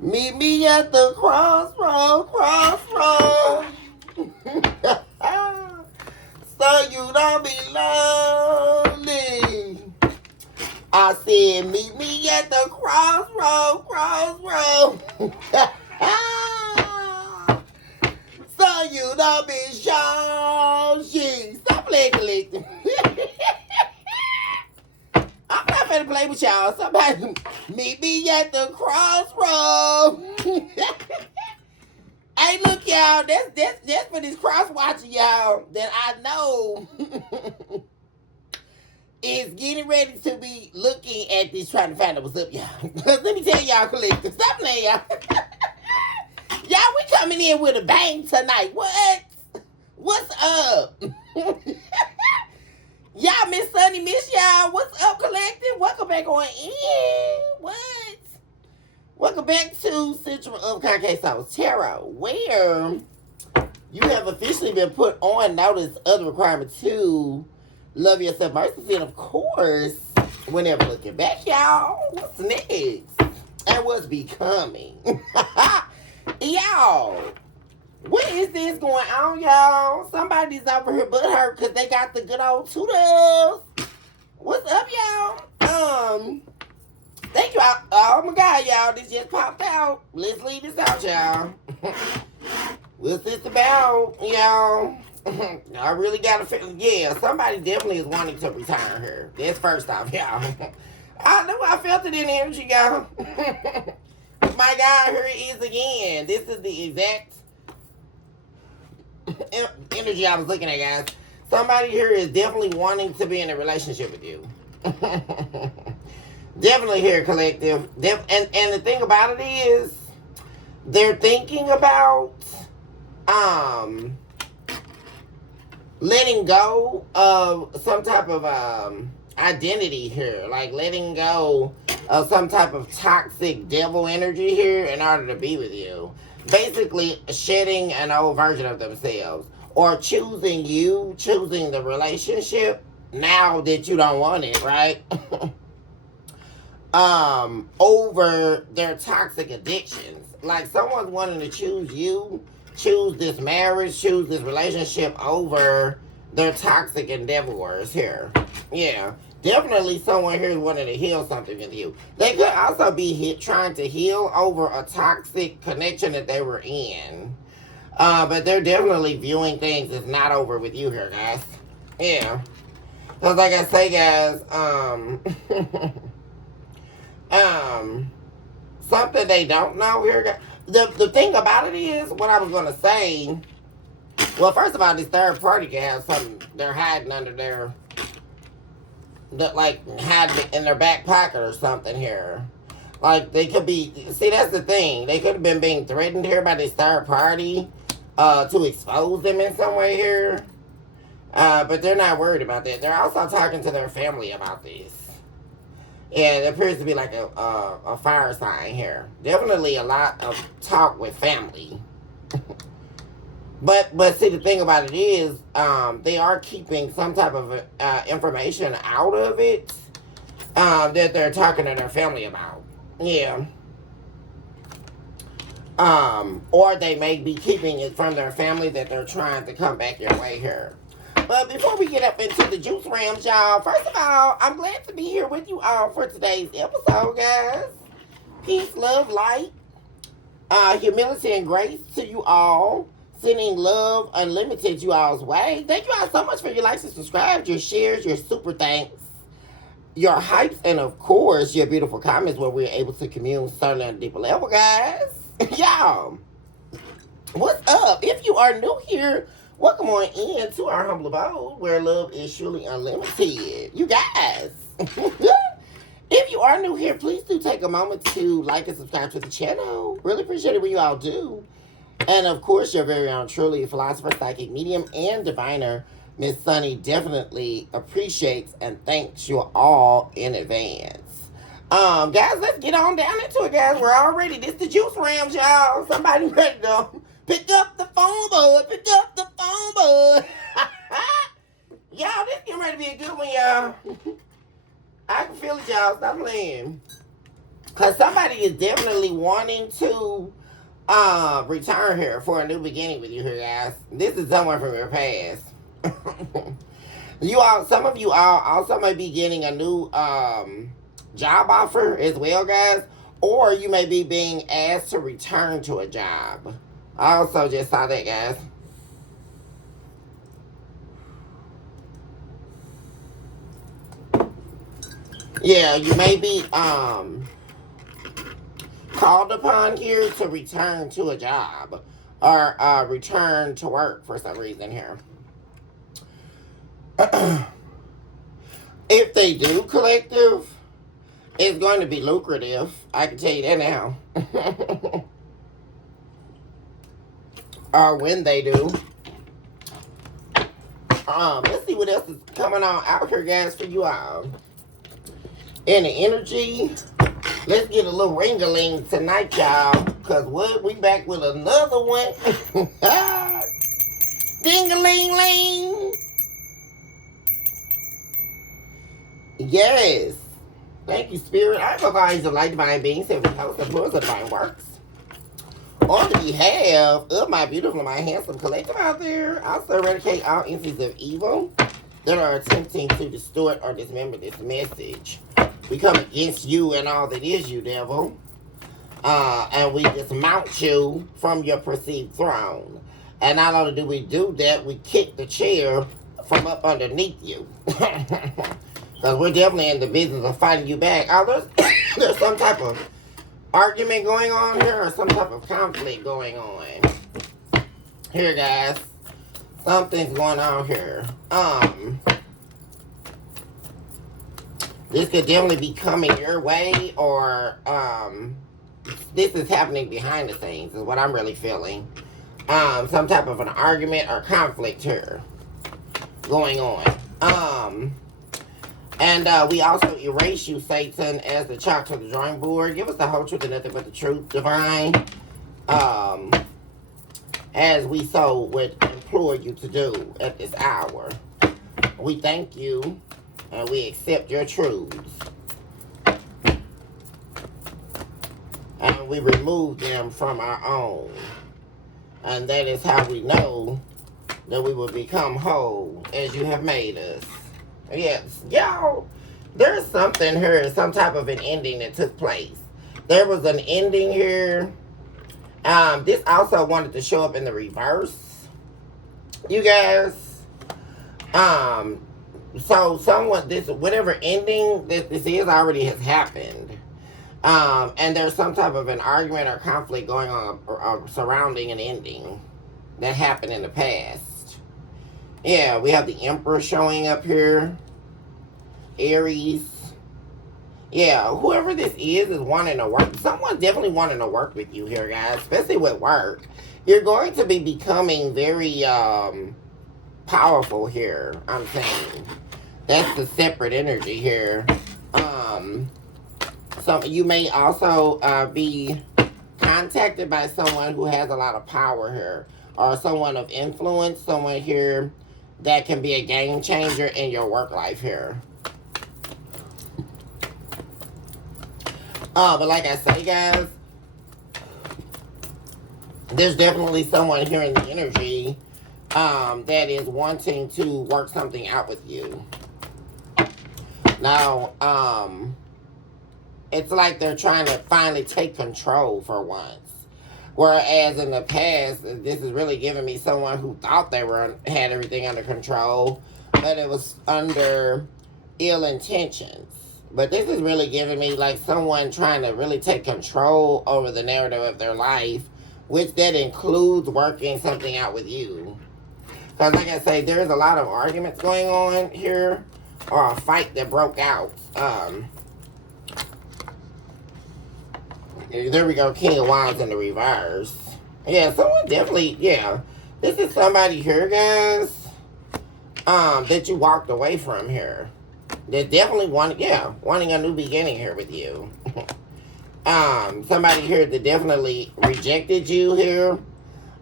Meet me at the crossroad. So you don't be lonely. I said, meet me at the crossroad. So you don't be shy. Stop playing collective. I'm not finna play with y'all. Somebody meet me at the crossroad. Hey, look, y'all. That's for this cross watching, y'all, that I know is getting ready to be looking at this, trying to find out what's up, y'all. Let me tell y'all, collective. Stop playing, y'all. Y'all, we coming in with a bang tonight. What? What's up? Y'all, Miss Sunny, miss y'all. What's up, collective? Welcome back on in. What? Welcome back to Central of Concave Sauce Tarot, where you have officially been put on notice of the requirement to love yourself, mercy, and of course, whenever looking back, y'all, what's next and what's becoming. Y'all, what is this going on, y'all? Somebody's over here butthurt because they got the good old toodles. What's up, y'all? Thank you. Oh my God, y'all, this just popped out. Let's leave this out, y'all. What's this about, y'all? I really got to feel. Yeah, somebody definitely is wanting to retire here. That's first off, y'all. I know I felt it in the energy, y'all. My God, here it is again. This is the exact energy I was looking at, guys. Somebody here is definitely wanting to be in a relationship with you. Definitely here, collective. And the thing about it is, they're thinking about letting go of some type of identity here, like letting go of some type of toxic devil energy here in order to be with you. Basically, shedding an old version of themselves, or choosing the relationship now that you don't want it, right? Over their toxic addictions. Like someone's wanting to choose you, choose this marriage, choose this relationship over their toxic endeavors here. Yeah. Definitely someone here is wanting to heal something with you. They could also be trying to heal over a toxic connection that they were in. But they're definitely viewing things as not over with you here, guys. Yeah. Because like I say, guys, something they don't know here. The thing about it is, what I was gonna say. Well, first of all, this third party can have something they're hiding under their, like hiding in their back pocket or something here. Like they could be. See, that's the thing. They could have been being threatened here by this third party, to expose them in some way here. But they're not worried about that. They're also talking to their family about this. Yeah, it appears to be like a fire sign here. Definitely a lot of talk with family. But see, the thing about it is, they are keeping some type of information out of it that they're talking to their family about. Yeah. Or they may be keeping it from their family that they're trying to come back your way here. But before we get up into the juice rams, y'all, first of all, I'm glad to be here with you all for today's episode, guys. Peace, love, light, humility, and grace to you all. Sending love unlimited you all's way. Thank you all so much for your likes and subscribes, your shares, your super thanks, your hypes, and of course, your beautiful comments where we're able to commune certainly on a deeper level, guys. Y'all, what's up? If you are new here, welcome on in to our humble abode where love is truly unlimited. You guys. If you are new here, please do take a moment to like and subscribe to the channel. Really appreciate it when you all do. And of course, your very own truly philosopher, psychic, medium, and diviner, Miss Sunny, definitely appreciates and thanks you all in advance. Guys, let's get on down into it, guys. We're all ready. This the juice rams, y'all. Somebody ready to pick up the phone, bud. Pick up the phone, bud. Y'all, this getting ready to be a good one, y'all. I can feel it, y'all. Stop playing. Because somebody is definitely wanting to return here for a new beginning with you here, guys. This is someone from your past. Some of you all also may be getting a new job offer as well, guys. Or you may be being asked to return to a job. I also just saw that, guys. Yeah, you may be called upon here to return to a job or return to work for some reason here. If they do, collective, it's going to be lucrative. I can tell you that now. Or when they do. Let's see what else is coming on out here, guys, for you all. In the energy, let's get a little ring-a-ling tonight, y'all. Because what? We back with another one. Ding-a-ling-ling. Yes. Thank you, Spirit. I provide the light divine beings every house of yours of divine works. On behalf of my beautiful, my handsome collective out there, I also eradicate all entities of evil that are attempting to distort or dismember this message. We come against you and all that is you, devil. And we dismount you from your perceived throne. And not only do we do that, we kick the chair from up underneath you. Because we're definitely in the business of fighting you back. Oh, there's some type of argument going on here or some type of conflict going on. Here, guys. Something's going on here. This could definitely be coming your way, or this is happening behind the scenes is what I'm really feeling. Some type of an argument or conflict here going on. And we also erase you, Satan, as the chalk to the drawing board. Give us the whole truth and nothing but the truth, divine. As we so would implore you to do at this hour. We thank you and we accept your truths. And we remove them from our own. And that is how we know that we will become whole as you have made us. Yes, y'all, there's something here, some type of an ending that took place. There was an ending here. This also wanted to show up in the reverse. You guys. So whatever ending that this is already has happened. And there's some type of an argument or conflict going on surrounding an ending that happened in the past. Yeah, we have the Emperor showing up here. Aries. Yeah, whoever this is wanting to work. Someone definitely wanting to work with you here, guys. Especially with work. You're going to be becoming very powerful here, I'm saying. That's the separate energy here. So you may also be contacted by someone who has a lot of power here. Or someone of influence. Someone here that can be a game changer in your work life here. But like I say, guys, there's definitely someone here in the energy that is wanting to work something out with you. Now, it's like they're trying to finally take control for once. Whereas in the past, this is really giving me someone who thought they had everything under control, but it was under ill intentions. But this is really giving me like someone trying to really take control over the narrative of their life, which that includes working something out with you. Because like I say, there's a lot of arguments going on here, or a fight that broke out. There we go, King of Wands in the reverse. Yeah, someone definitely, yeah. This is somebody here, guys, that you walked away from here. That definitely wanting a new beginning here with you. Somebody here that definitely rejected you here.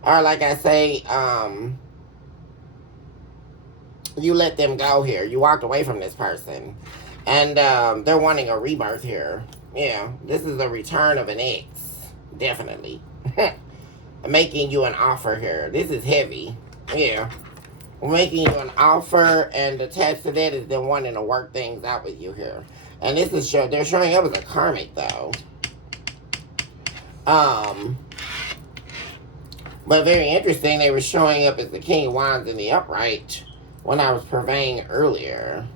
Or like I say, you let them go here. You walked away from this person. And they're wanting a rebirth here. Yeah, this is a return of an ex. Definitely. Making you an offer here. This is heavy. Yeah. Making you an offer, and attached to that is them wanting to work things out with you here. And this is they're showing up as a karmic though. But very interesting, they were showing up as the King of Wands in the upright when I was purveying earlier.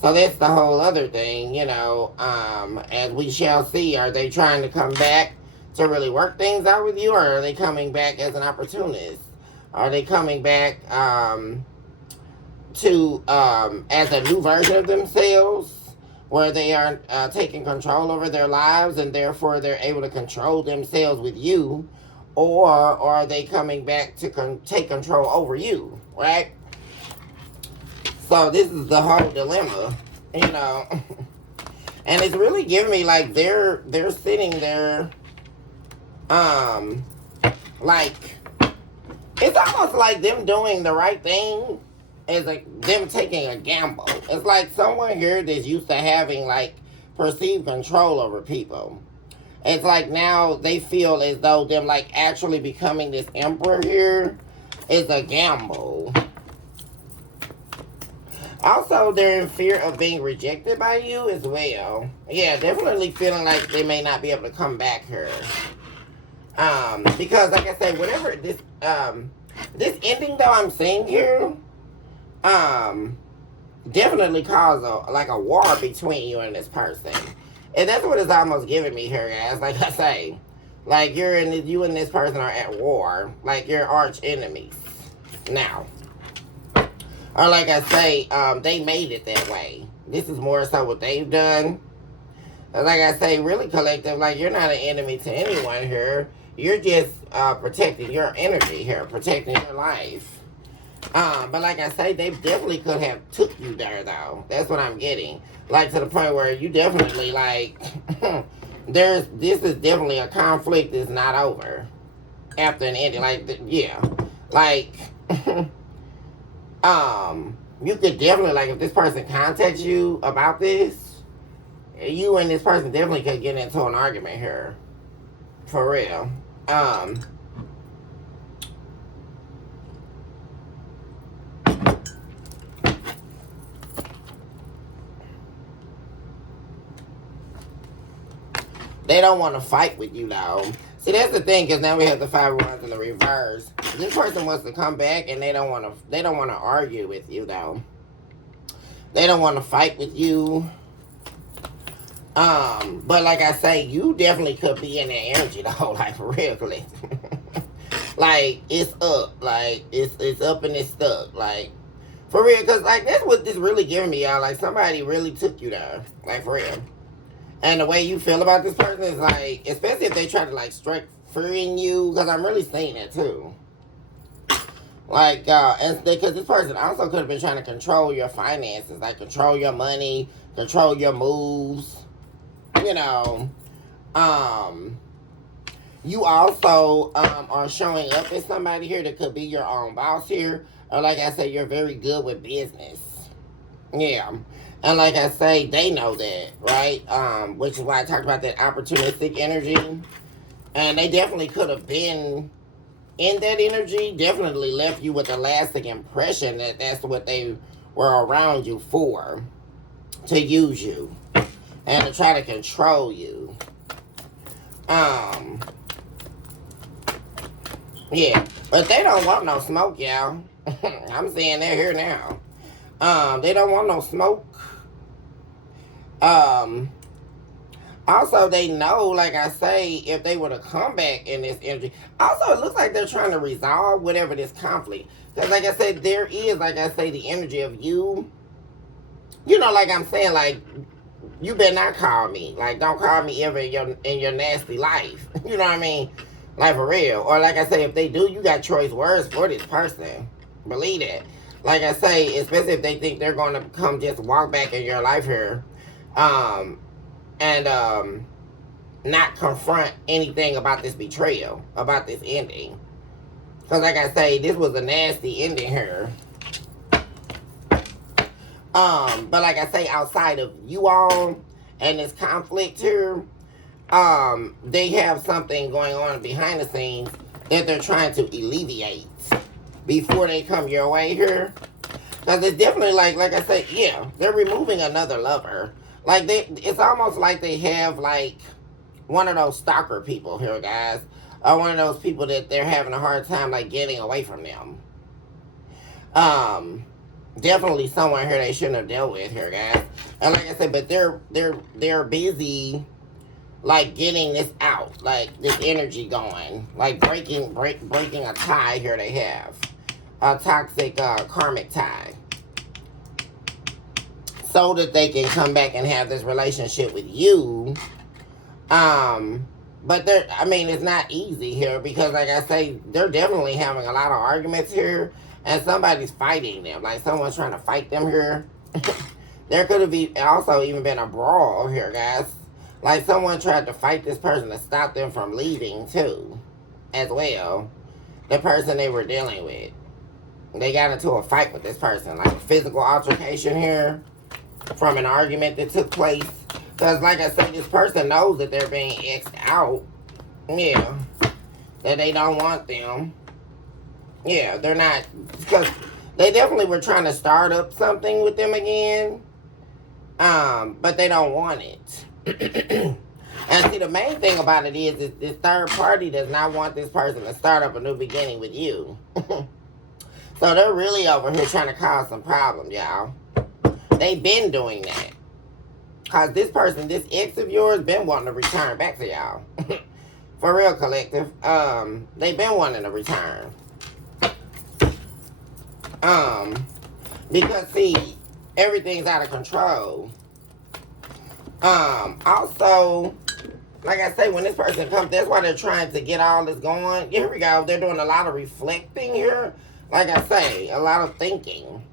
So that's the whole other thing, you know, as we shall see. Are they trying to come back to really work things out with you, or are they coming back as an opportunist? Are they coming back to as a new version of themselves, where they are taking control over their lives and therefore they're able to control themselves with you? Or are they coming back to take control over you, right? So this is the whole dilemma, you know. And it's really giving me like they're sitting there, like it's almost like them doing the right thing is like them taking a gamble. It's like someone here that's used to having like perceived control over people. It's like now they feel as though them like actually becoming this emperor here is a gamble. Also, they're in fear of being rejected by you as well. Yeah, definitely feeling like they may not be able to come back here. Because like I said, whatever this this ending though I'm seeing here, definitely cause a war between you and this person. And that's what it's almost giving me here, guys. Like I say, like you and this person are at war, like you're arch enemies now. Or like I say, they made it that way. This is more so what they've done. Like I say, really collective, like you're not an enemy to anyone here. You're just protecting your energy here, protecting your life. But like I say, they definitely could have took you there though. That's what I'm getting. Like to the point where you definitely like this is definitely a conflict that's not over after an ending. Like yeah. Like you could definitely like if this person contacts you about this, you and this person definitely could get into an argument here. For real. They don't want to fight with you though. See, that's the thing, because now we have the 5 of Wands in the reverse. This person wants to come back, and they don't want to argue with you though. They don't want to fight with you. But like I say, you definitely could be in that energy though, like for real, like it's up, like it's up and it's stuck, like for real, because like that's what this really giving me, y'all. Like somebody really took you there, like for real. And the way you feel about this person is like, especially if they try to like strike fear in you, because I'm really saying that too. Like, and because this person also could have been trying to control your finances, like control your money, control your moves. You know, you also are showing up as somebody here that could be your own boss here, or like I said, you're very good with business. Yeah. And like I say, they know that, right? Which is why I talked about that opportunistic energy. And they definitely could have been in that energy, definitely left you with a lasting impression that that's what they were around you for, to use you and to try to control you. Yeah, but they don't want no smoke, y'all. I'm saying they're here now. They don't want no smoke. Also, they know, like I say, if they were to come back in this energy. Also, it looks like they're trying to resolve whatever this conflict. Because, like I said, there is, like I say, the energy of you. You know, like I'm saying, like, you better not call me. Like, don't call me ever in your nasty life. You know what I mean? Like, for real. Or, like I say, if they do, you got choice words for this person. Believe that. Like I say, especially if they think they're going to come just walk back in your life here. And not confront anything about this betrayal, about this ending. Because like I say, this was a nasty ending here. But like I say, outside of you all and this conflict here, they have something going on behind the scenes that they're trying to alleviate before they come your way here. Because it's definitely like I said, yeah, they're removing another lover. Like it's almost like they have like one of those stalker people here, guys, or one of those people that they're having a hard time like getting away from them. Definitely someone here they shouldn't have dealt with here, guys. And like I said, but they're busy like getting this out, like this energy going, like breaking a tie here they have. A toxic karmic tie. So that they can come back and have this relationship with you. But it's not easy here because like I say, they're definitely having a lot of arguments here. And somebody's fighting them. Like someone's trying to fight them here. There could have also even been a brawl here, guys. Like someone tried to fight this person to stop them from leaving too. As well. The person they were dealing with. They got into a fight with this person. Like physical altercation here. From an argument that took place. Because like I said, this person knows that they're being X'd out. Yeah. That they don't want them. Yeah, they're not, because they definitely were trying to start up something with them again, but they don't want it. And see, the main thing about it is this third party does not want this person to start up a new beginning with you. So they're really over here trying to cause some problems, y'all. They've been doing that. Because this person, this ex of yours, been wanting to return back to y'all. For real, collective. They've been wanting to return. Because see, everything's out of control. Also, like I say, when this person comes, that's why they're trying to get all this going. Here we go. They're doing a lot of reflecting here. Like I say, a lot of thinking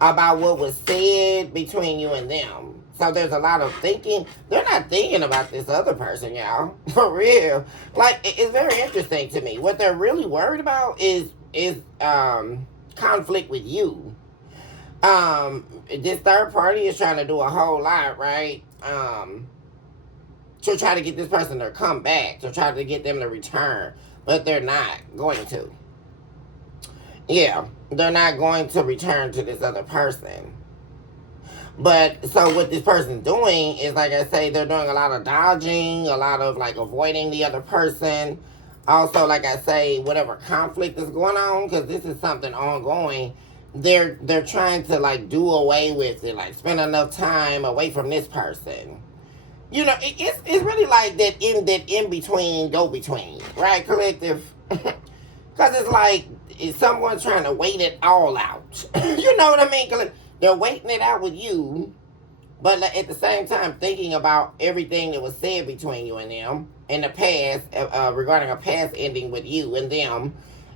about what was said between you and them. So there's a lot of thinking. They're not thinking about this other person, y'all. For real. Like, it's very interesting to me. What they're really worried about is conflict with you. This third party is trying to do a whole lot, right? To try to get this person to come back, to try to get them to return, but they're not going to. Yeah, they're not going to return to this other person. But so what this person's doing is, like I say, they're doing a lot of dodging, a lot of like avoiding the other person. Also, like I say, whatever conflict is going on, because this is something ongoing, they're trying to like do away with it, like spend enough time away from this person. You know, it's really like that in between, go between, right, collective? Because it's like it's someone trying to wait it all out. You know what I mean? They're waiting it out with you, but at the same time thinking about everything that was said between you and them in the past, regarding a past ending with you and them.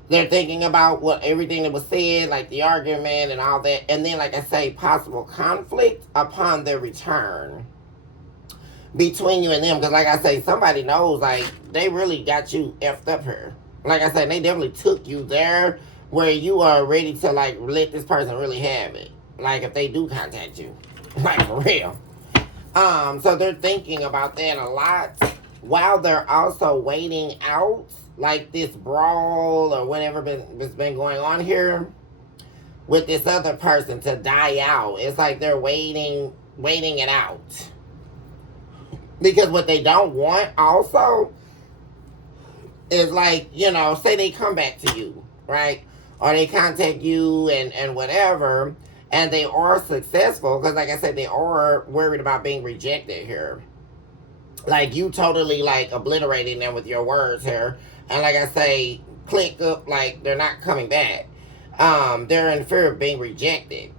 They're thinking about everything that was said, like the argument and all that, and then, like I say, possible conflict upon their return between you and them. Because, like I say, somebody knows, like, they really got you effed up here. Like I said, they definitely took you there where you are ready to, like, let this person really have it. Like, if they do contact you. Like, for real. So they're thinking about that a lot while they're also waiting out, like, this brawl or whatever has been going on here with this other person to die out. It's like they're waiting it out. Because what they don't want also is, like, you know, say they come back to you, right? Or they contact you and whatever, and they are successful, because like I said, they are worried about being rejected here. Like, you totally, like, obliterating them with your words here. And like I say, click up, like, they're not coming back. They're in fear of being rejected.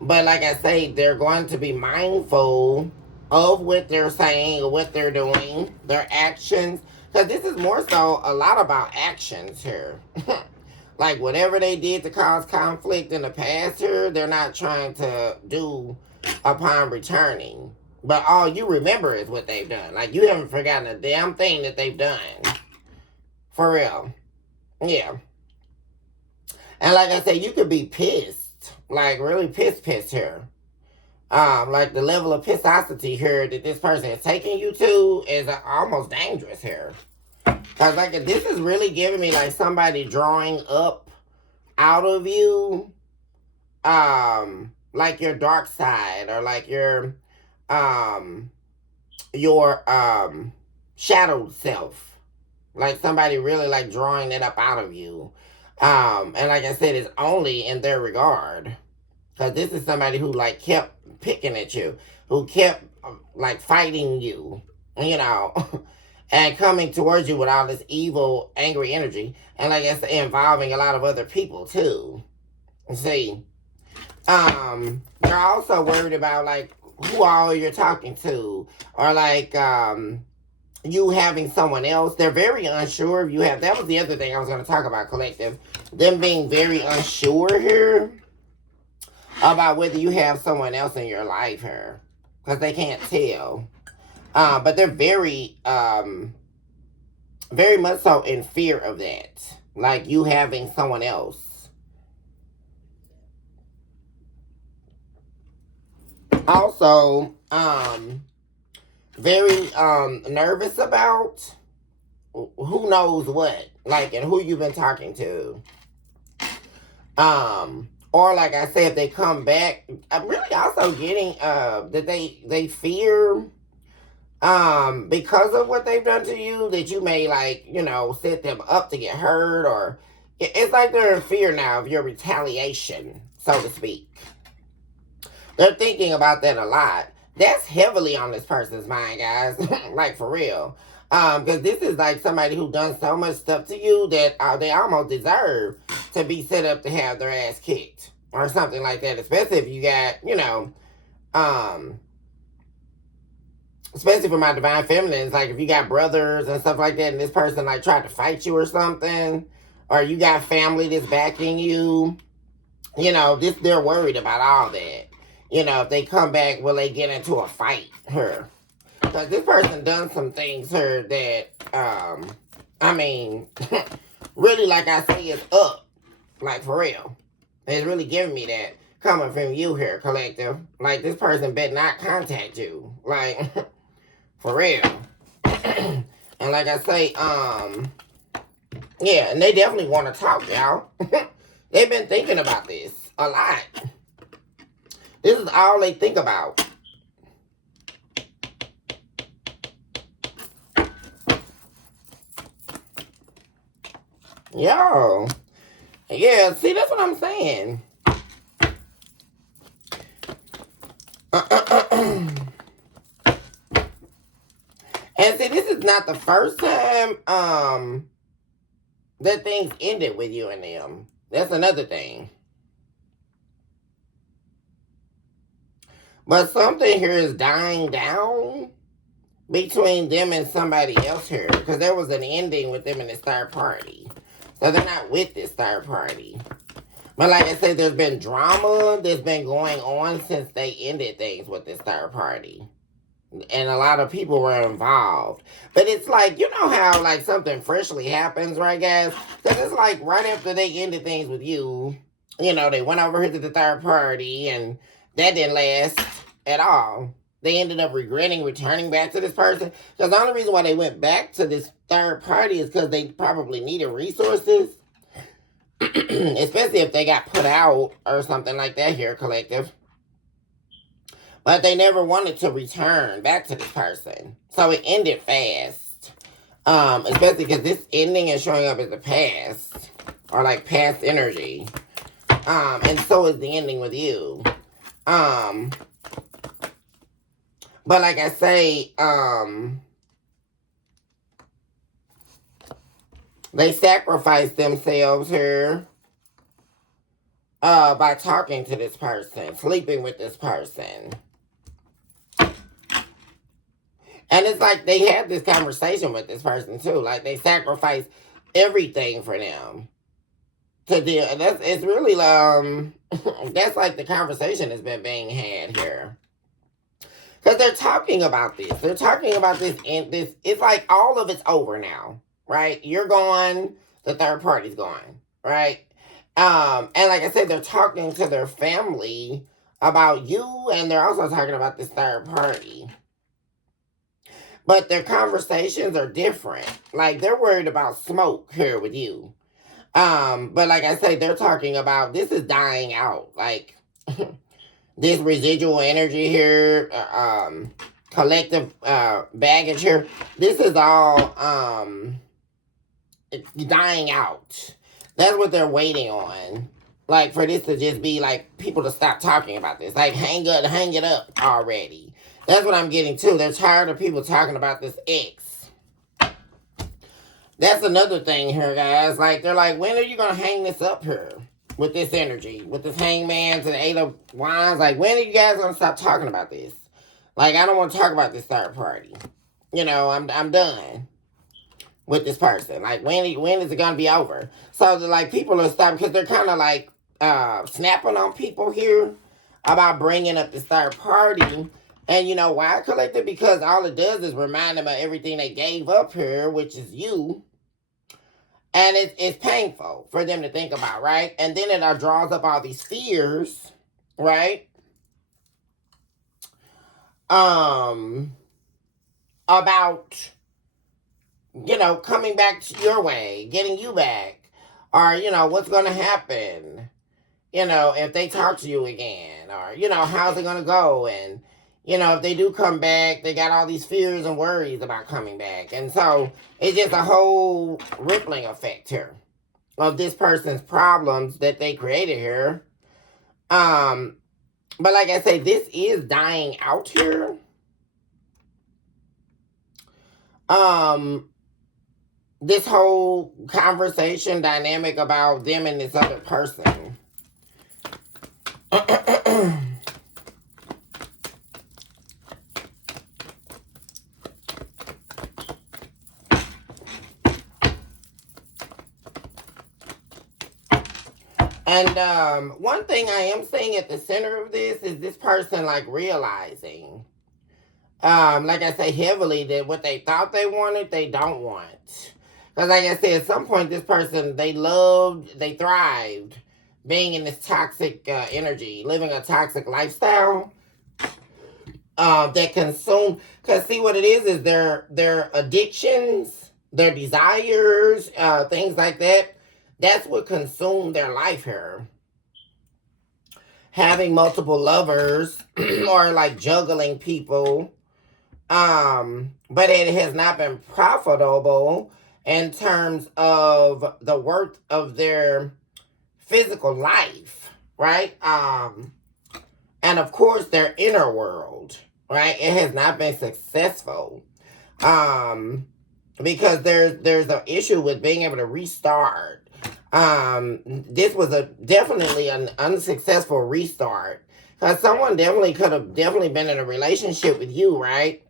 But like I say, they're going to be mindful of what they're saying or what they're doing, their actions. Because this is more so a lot about actions here. Like, whatever they did to cause conflict in the past here, they're not trying to do upon returning. But all you remember is what they've done. Like, you haven't forgotten a damn thing that they've done. For real. Yeah. And like I said, you could be pissed. Like, really pissed here. Like the level of pissosity here that this person is taking you to is almost dangerous here. Cause like this is really giving me like somebody drawing up out of you, like your dark side or like um, your shadowed self. Like somebody really like drawing it up out of you. And like I said, it's only in their regard. Cause this is somebody who like kept picking at you, who kept like fighting you, you know, and coming towards you with all this evil, angry energy, and like I said, involving a lot of other people too. See, you're also worried about like who all you're talking to, or like you having someone else. They're very unsure if you have. That was the other thing I was going to talk about, collective. Them being very unsure here about whether you have someone else in your life here, because they can't tell. But they're very much so in fear of that, like you having someone else. Also, very nervous about who knows what, like, and who you've been talking to. Or like I said, if they come back, I'm really also getting that they fear because of what they've done to you, that you may like, you know, set them up to get hurt, or it's like they're in fear now of your retaliation, so to speak. They're thinking about that a lot. That's heavily on this person's mind, guys. Like for real. Because this is like somebody who done so much stuff to you that they almost deserve to be set up to have their ass kicked or something like that. Especially if you got, you know, especially for my divine feminines, like if you got brothers and stuff like that, and this person like tried to fight you or something, or you got family that's backing you, you know, they're worried about all that. You know, if they come back, will they get into a fight here? Because this person done some things here that, I mean, really, like I say, is up. Like, for real. It's really giving me that coming from you here, collective. Like, this person better not contact you. Like, for real. And like I say, yeah, and they definitely want to talk, y'all. They've been thinking about this a lot. This is all they think about. Yo. Yeah, see, that's what I'm saying. And see, this is not the first time that things ended with you and them. That's another thing. But something here is dying down between them and somebody else here. Because there was an ending with them and this third party. So they're not with this third party. But like I said, there's been drama that's been going on since they ended things with this third party. And a lot of people were involved. But it's like, you know how like something freshly happens, right, guys? Because it's like right after they ended things with you, you know, they went over here to the third party and that didn't last at all. They ended up regretting returning back to this person. Because the only reason why they went back to this third party is because they probably needed resources. Especially if they got put out or something like that here, collective. But they never wanted to return back to this person. So it ended fast. Especially because this ending is showing up as the past. Or like past energy. And so is the ending with you. But like I say, they sacrificed themselves here by talking to this person, sleeping with this person. And it's like they had this conversation with this person too. Like they sacrificed everything for them to deal. It's really that's like the conversation has been being had here. Because they're talking about this. They're talking about this and this. It's like all of it's over now, right? You're gone. The third party's gone, right? And like I said, they're talking to their family about you, and they're also talking about this third party. But their conversations are different. Like, they're worried about smoke here with you. But like I say, they're talking about this is dying out. Like, this residual energy here, collective baggage here. This is all dying out. That's what they're waiting on. Like, for this to just be like people to stop talking about this. Like, hang it up already. That's what I'm getting to. They're tired of people talking about this X. That's another thing here, guys. Like, they're like, when are you gonna hang this up here? With this energy, with this hangman to the 8 of Wands, like, when are you guys gonna stop talking about this? Like, I don't want to talk about this third party. I'm done with this person. Like, when is it gonna be over? So like, people are stopping because they're kind of like snapping on people here about bringing up this third party. And you know why, collective? Because all it does is remind them of everything they gave up here, which is you. And it's painful for them to think about, right? And then it draws up all these fears, right? About, coming back to your way, getting you back. Or, what's going to happen, if they talk to you again. Or, how's it going to go? And, if they do come back, they got all these fears and worries about coming back. And so it's just a whole rippling effect here of this person's problems that they created here. But like I say, this is dying out here. This whole conversation dynamic about them and this other person. And one thing I am saying at the center of this person like realizing, like I say, heavily that what they thought they wanted, they don't want. Because like I said, at some point, this person, they thrived being in this toxic energy, living a toxic lifestyle that consume. Because see, what it is their addictions, their desires, things like that. That's what consumed their life here. Having multiple lovers or like juggling people. But it has not been profitable in terms of the worth of their physical life, right? And of course their inner world, right? It has not been successful. Because there's an issue with being able to restart. This was definitely an unsuccessful restart. Because someone could have been in a relationship with you, right?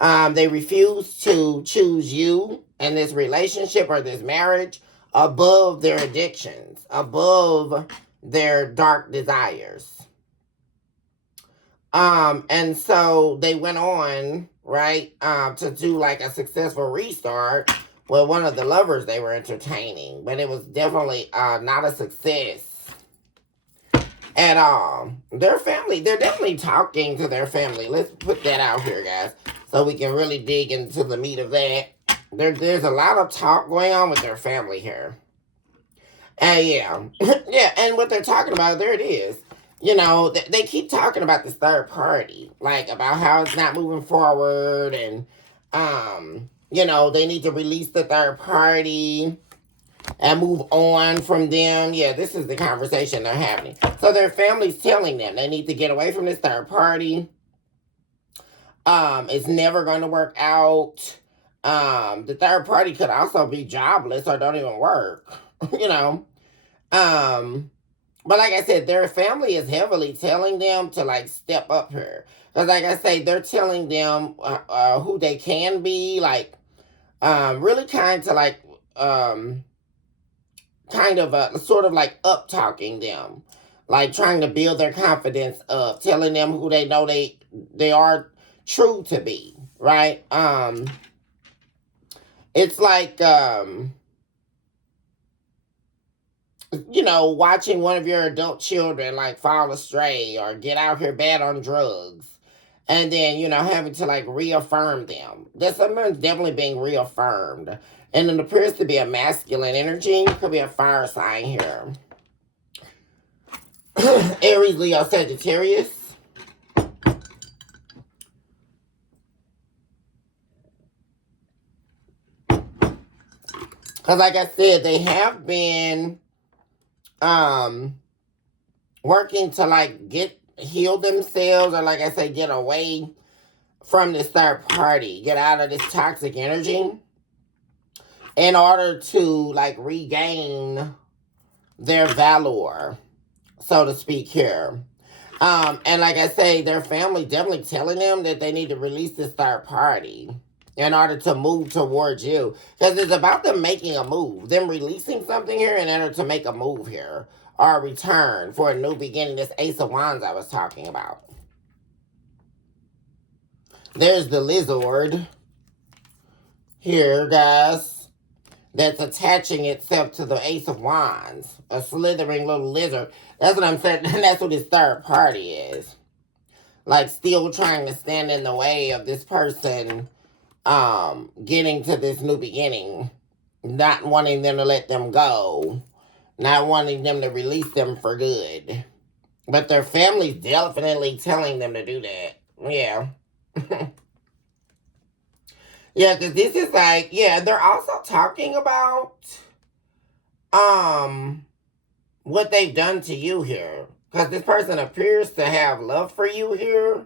They refused to choose you in this relationship or this marriage above their addictions, above their dark desires. And so they went on, right, to do like a successful restart with one of the lovers they were entertaining. But it was definitely not a success at all. Their family, they're definitely talking to their family. Let's put that out here, guys, so we can really dig into the meat of that. There's a lot of talk going on with their family here. And yeah, yeah, and what they're talking about, there it is. They keep talking about this third party, like about how it's not moving forward, and they need to release the third party and move on from them. Yeah, this is the conversation they're having. So their family's telling them they need to get away from this third party. It's never going to work out. The third party could also be jobless or don't even work. But like I said, their family is heavily telling them to like step up here. Because like I say, they're telling them who they can be, like really kind to like kind of sort of like up talking them, like trying to build their confidence up, telling them who they know they are true to be, right? It's like watching one of your adult children like fall astray or get out here bad on drugs. And then, having to like reaffirm them. That someone's definitely being reaffirmed. And it appears to be a masculine energy. Could be a fire sign here. Aries, Leo, Sagittarius. Because like I said, they have been working to like heal themselves, or like I say, get away from this third party, get out of this toxic energy in order to like regain their valor, so to speak here. And like I say, their family definitely telling them that they need to release this third party in order to move towards you. Because it's about them making a move, them releasing something here in order to make a move here or a return for a new beginning. This Ace of Wands I was talking about. There's the lizard here, guys, that's attaching itself to the Ace of Wands. A slithering little lizard. That's what I'm saying. That's what his third party is. Like, still trying to stand in the way of this person getting to this new beginning. Not wanting them to let them go. Not wanting them to release them for good. But their family's definitely telling them to do that. Yeah. Yeah, because this is like, yeah, they're also talking about what they've done to you here. Because this person appears to have love for you here.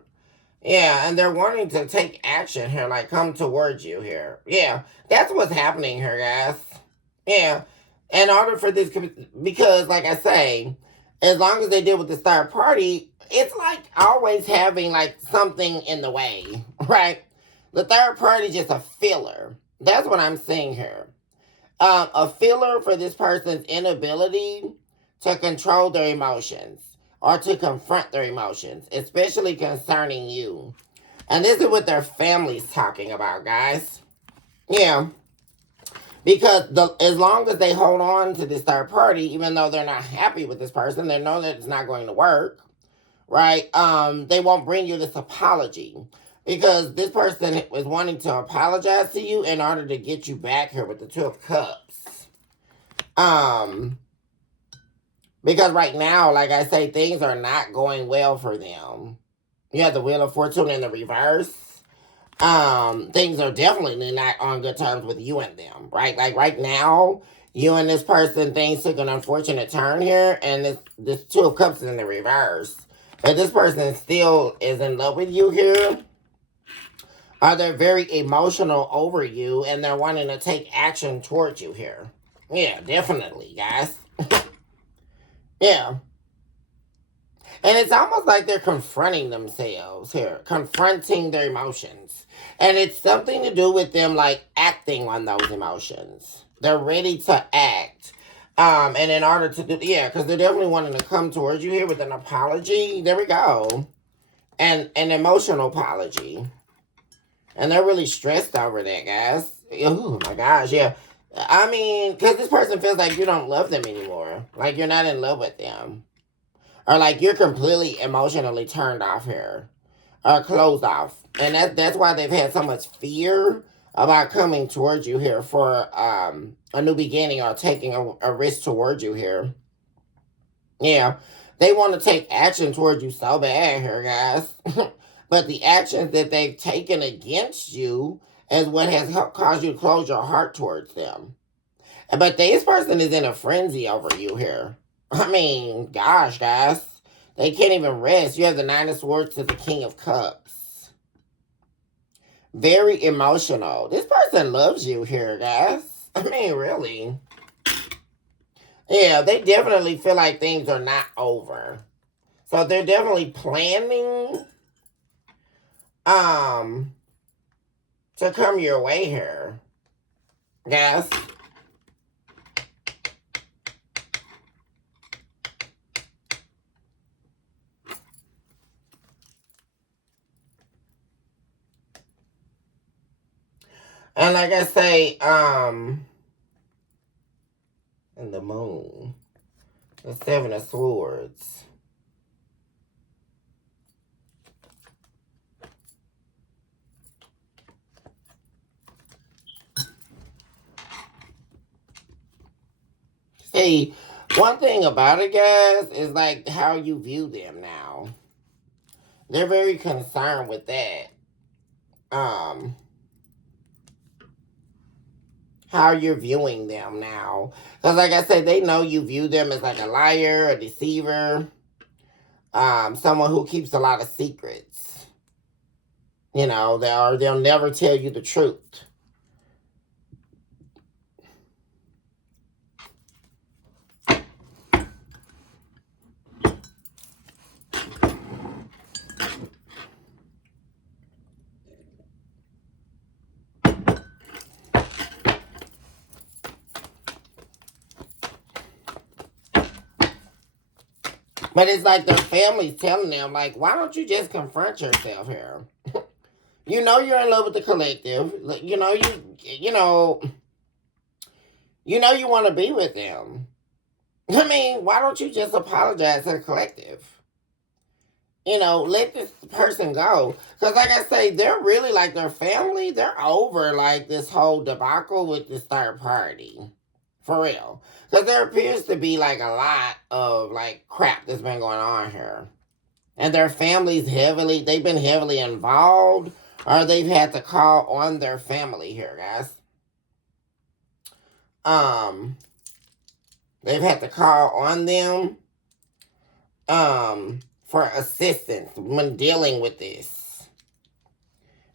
Yeah, and they're wanting to take action here, like come towards you here. Yeah, that's what's happening here, guys. Yeah, in order for this, because like I say, as long as they deal with this third party, it's like always having like something in the way, right? The third party is just a filler. That's what I'm saying here. A filler for this person's inability to control their emotions or to confront their emotions, especially concerning you. And this is what their family's talking about, guys. Yeah. Because as long as they hold on to this third party, even though they're not happy with this person, they know that it's not going to work, right? They won't bring you this apology. Because this person was wanting to apologize to you in order to get you back here with the Two of Cups. Because right now, like I say, things are not going well for them. You have the Wheel of Fortune in the reverse. Things are definitely not on good terms with you and them, right? Like right now, you and this person, things took an unfortunate turn here, and this Two of Cups is in the reverse. But this person still is in love with you here. Or they're very emotional over you, and they're wanting to take action towards you here. Yeah, definitely, guys. Yeah. And it's almost like they're confronting themselves here, confronting their emotions. And it's something to do with them like acting on those emotions. They're ready to act. And in order to do, yeah, because they're definitely wanting to come towards you here with an apology. There we go. And an emotional apology. And they're really stressed over that, guys. Oh my gosh, yeah. I mean, because this person feels like you don't love them anymore. Like you're not in love with them. Or like you're completely emotionally turned off here. Or closed off. And that's why they've had so much fear about coming towards you here for a new beginning or taking a risk towards you here. Yeah. They want to take action towards you so bad here, guys. But the actions that they've taken against you is what has helped cause you to close your heart towards them. But this person is in a frenzy over you here. I mean, gosh, guys. They can't even rest. You have the Nine of Swords to the King of Cups. Very emotional. This person loves you here, guys. I mean, really. Yeah, they definitely feel like things are not over. So they're definitely planning to come your way here. Guys. And like I say, and the moon. The Seven of Swords. See, one thing about it, guys, is like how you view them now. They're very concerned with that. How you're viewing them now. Because like I said, they know you view them as like a liar, a deceiver, someone who keeps a lot of secrets. You know, they'll never tell you the truth. But it's like their family's telling them, like, why don't you just confront yourself here? You know you're in love with the collective. You know you want to be with them. I mean, why don't you just apologize to the collective? You know, let this person go. Because, like I say, they're really like their family. They're over like this whole debacle with this third party. For real. Because there appears to be like a lot of like crap that's been going on here. And their families they've been heavily involved, or they've had to call on their family here, guys. They've had to call on them for assistance when dealing with this.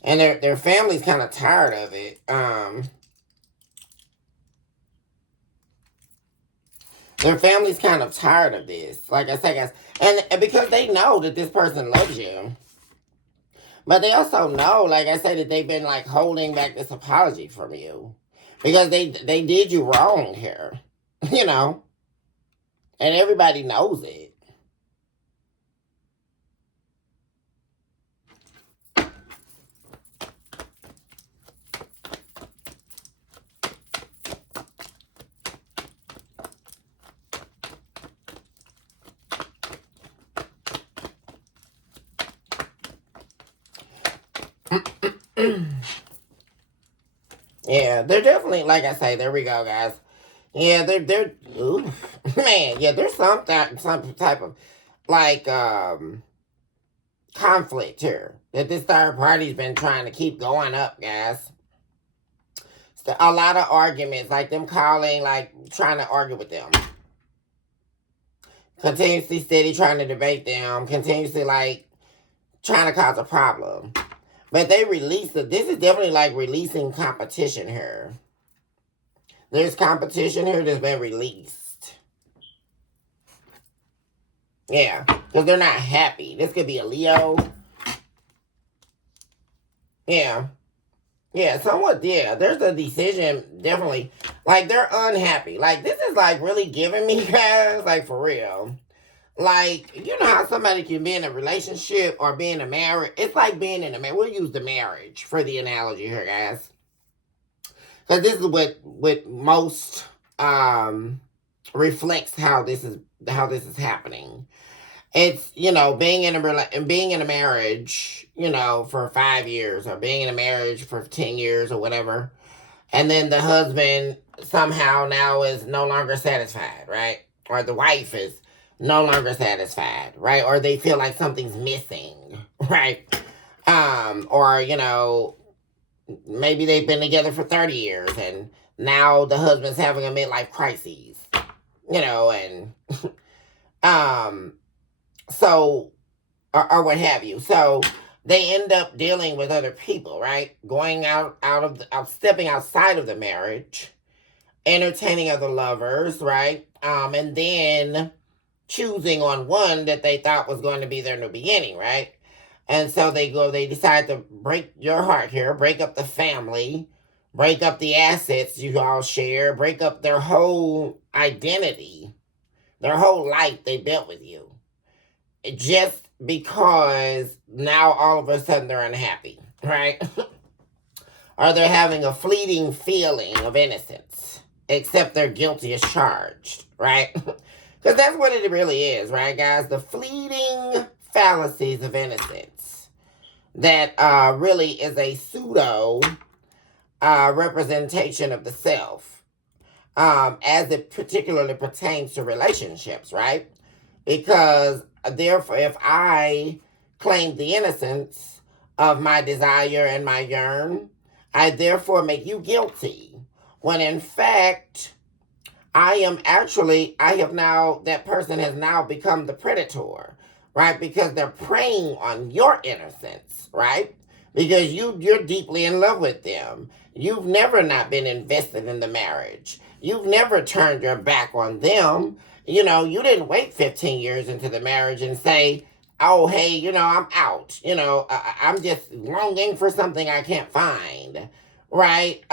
And their family's kind of tired of it. Their family's kind of tired of this. Like I said, guys. And because they know that this person loves you. But they also know, like I said, that they've been like holding back this apology from you. Because they did you wrong here. You know? And everybody knows it. Yeah, they're definitely, like I say, there we go, guys. Yeah, ooh, man, yeah, there's some type of, like, conflict here that this third party's been trying to keep going up, guys. So a lot of arguments, like them calling, like, trying to argue with them. Continuously steady trying to debate them, continuously, like, trying to cause a problem. But they released it. This is definitely like releasing competition here. There's competition here that's been released. Yeah, because they're not happy. This could be a Leo. Yeah. Yeah, somewhat, yeah. There's a decision, definitely. Like, they're unhappy. Like, this is, like, really giving me, guys, like, for real. Like, you know how somebody can be in a relationship or be in a marriage? It's like being in a marriage. We'll use the marriage for the analogy here, guys. Because this is what most reflects how this is happening. It's, you know, being in a marriage, you know, for 5 years, or being in a marriage for 10 years or whatever. And then the husband somehow now is no longer satisfied, right? Or the wife is no longer satisfied, right? Or they feel like something's missing, right? Or, you know, maybe they've been together for 30 years and now the husband's having a midlife crisis, you know, and so, or what have you. So they end up dealing with other people, right? Going stepping outside of the marriage, entertaining other lovers, right? And then choosing on one that they thought was going to be their new beginning, right? And so they decide to break your heart here, break up the family, break up the assets you all share, break up their whole identity, their whole life they built with you. Just because now all of a sudden they're unhappy, right? Or they're having a fleeting feeling of innocence, except they're guilty as charged, right? Because that's what it really is, right, guys? The fleeting fallacies of innocence that really is a pseudo representation of the self, as it particularly pertains to relationships, right? Because therefore, if I claim the innocence of my desire and my yearn, I therefore make you guilty. When in fact, that person has now become the predator, right? Because they're preying on your innocence, right? Because you're deeply in love with them. You've never not been invested in the marriage. You've never turned your back on them. You didn't wait 15 years into the marriage and say, oh, hey, I'm out. I'm just longing for something I can't find, right?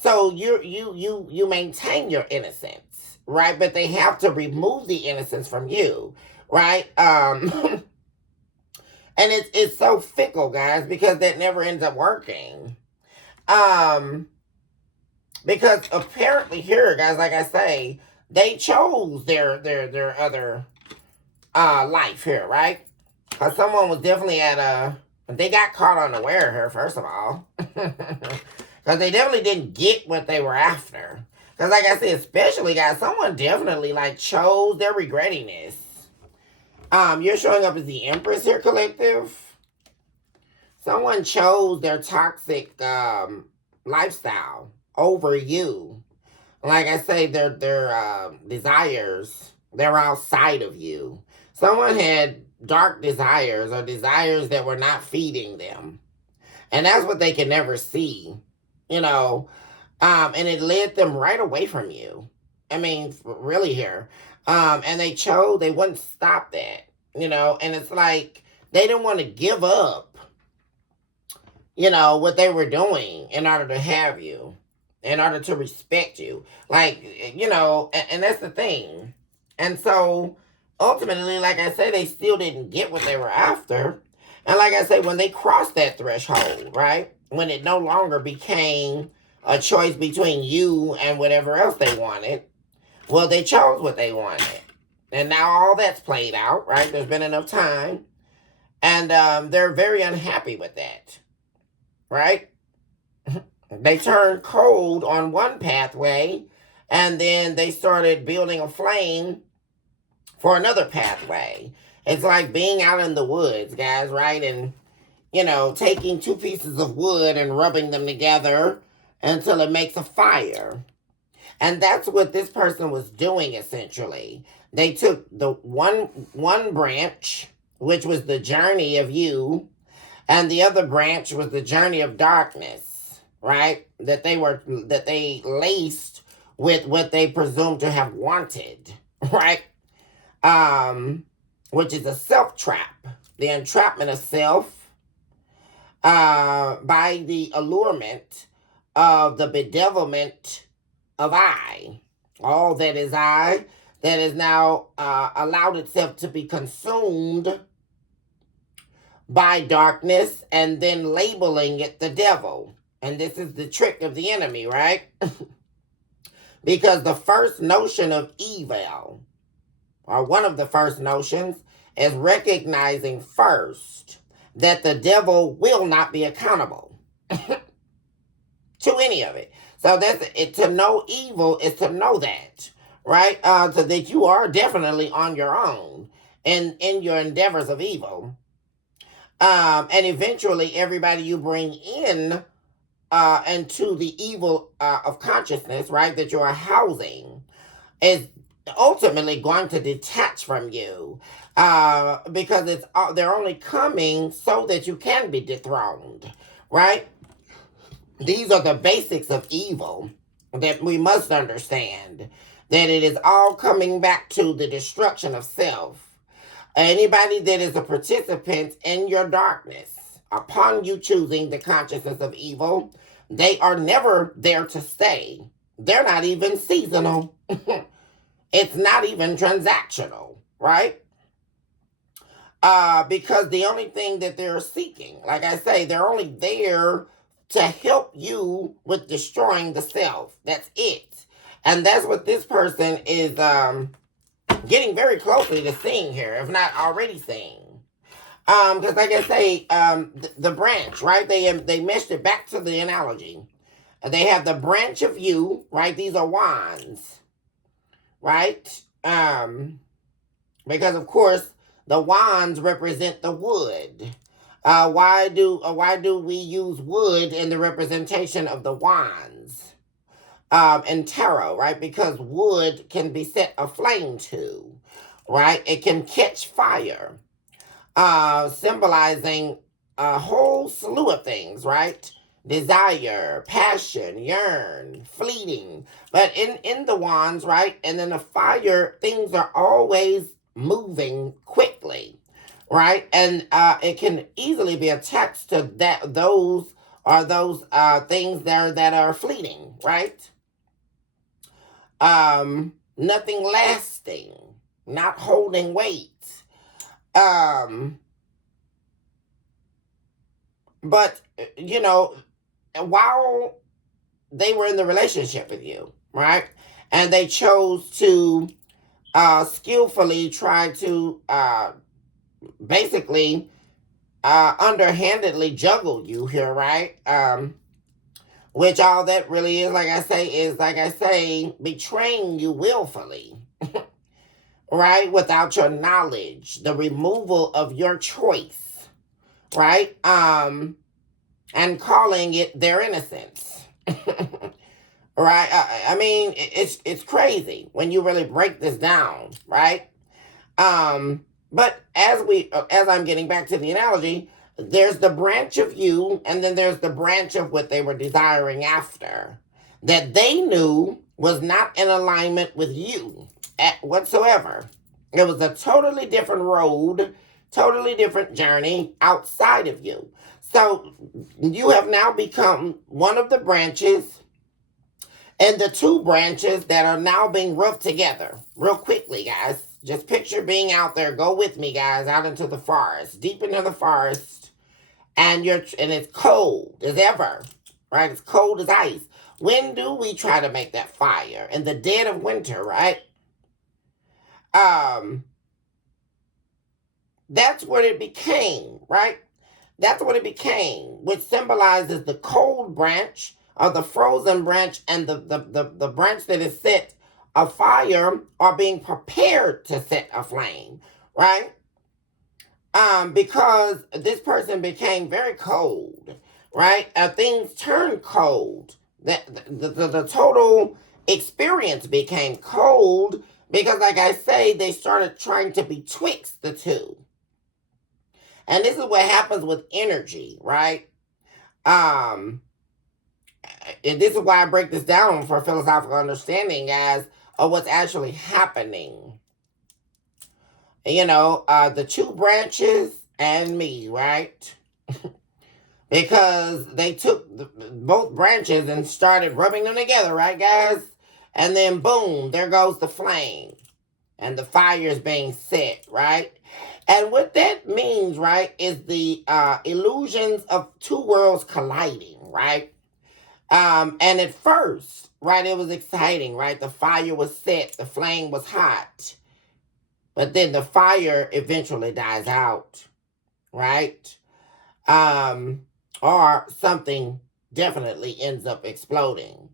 So you maintain your innocence, right? But they have to remove the innocence from you, right? And it's so fickle, guys, because that never ends up working. Because apparently here, guys, like I say, they chose their other life here, right? Someone was definitely they got caught unaware here, first of all. Because they definitely didn't get what they were after. Because like I said, especially, guys, someone definitely chose their regretting this. You're showing up as the Empress here, collective. Someone chose their toxic lifestyle over you. Like I say, their desires, they're outside of you. Someone had dark desires or desires that were not feeding them. And that's what they can never see, and it led them right away from you. I mean, really here. And they wouldn't stop that, and it's like they didn't want to give up, what they were doing in order to have you, in order to respect you. And that's the thing. And so ultimately, like I say, they still didn't get what they were after. And like I say, when they crossed that threshold, right? When it no longer became a choice between you and whatever else they wanted, well, they chose what they wanted. And now all that's played out, right? There's been enough time. And they're very unhappy with that, right? They turned cold on one pathway, and then they started building a flame for another pathway. It's like being out in the woods, guys, right? And, taking two pieces of wood and rubbing them together until it makes a fire. And that's what this person was doing, essentially. They took the one branch, which was the journey of you, and the other branch was the journey of darkness, right? That they laced with what they presumed to have wanted, right? Which is a self trap, the entrapment of self, by the allurement of the bedevilment of I. All that is I, that is now allowed itself to be consumed by darkness and then labeling it the devil. And this is the trick of the enemy, right? Because the first notion of evil, or one of the first notions, is recognizing first that the devil will not be accountable to any of it. So that's it. To know evil is to know that, right? So that you are definitely on your own in your endeavors of evil. And eventually everybody you bring in into the evil of consciousness, right, that you are housing, is ultimately going to detach from you, because they're only coming so that you can be dethroned, right? These are the basics of evil that we must understand, that it is all coming back to the destruction of self. Anybody that is a participant in your darkness, upon you choosing the consciousness of evil, they are never there to stay. They're not even seasonal. It's not even transactional, right? Because the only thing that they're seeking, like I say, they're only there to help you with destroying the self. That's it. And that's what this person is getting very closely to seeing here, if not already seeing. Because like I say, the branch, right? They meshed it back to the analogy. They have the branch of you, right? These are wands, right? Because of course the wands represent the wood. Why do we use wood in the representation of the wands? In tarot, right? Because wood can be set aflame to, right? It can catch fire, symbolizing a whole slew of things, right? Desire, passion, yearn, fleeting. But in the wands, right? And in the fire, things are always moving quickly, right? And it can easily be attached to those things that are fleeting, right? Nothing lasting, not holding weight. But you know, while they were in the relationship with you, right? And they chose to skillfully try to basically underhandedly juggle you here, right? Which all that really is, like I say, betraying you willfully, right? Without your knowledge, the removal of your choice, right? And calling it their innocence. Right? I mean, it's crazy when you really break this down, right? But as I'm getting back to the analogy, there's the branch of you, and then there's the branch of what they were desiring after, that they knew was not in alignment with you whatsoever. It was a totally different road, totally different journey outside of you. So you have now become one of the branches, and the two branches that are now being rubbed together. Real quickly, guys. Just picture being out there. Go with me, guys, out into the forest, deep into the forest, and it's cold as ever, right? It's cold as ice. When do we try to make that fire? In the dead of winter, right? That's what it became, right? That's what it became, which symbolizes the cold branch or the frozen branch, and the branch that is set afire are being prepared to set aflame, right? Because this person became very cold, right? Things turned cold. The total experience became cold because, like I say, they started trying to betwixt the two. And this is what happens with energy, right? And this is why I break this down for philosophical understanding, guys, of what's actually happening. You know, the two branches and me, right? Because they took both branches and started rubbing them together, right, guys? And then boom, there goes the flame. And the fire is being set, right? And what that means, right, is the illusions of two worlds colliding, right? And at first, right, it was exciting, right? The fire was set, the flame was hot. But then the fire eventually dies out, right? Or something definitely ends up exploding.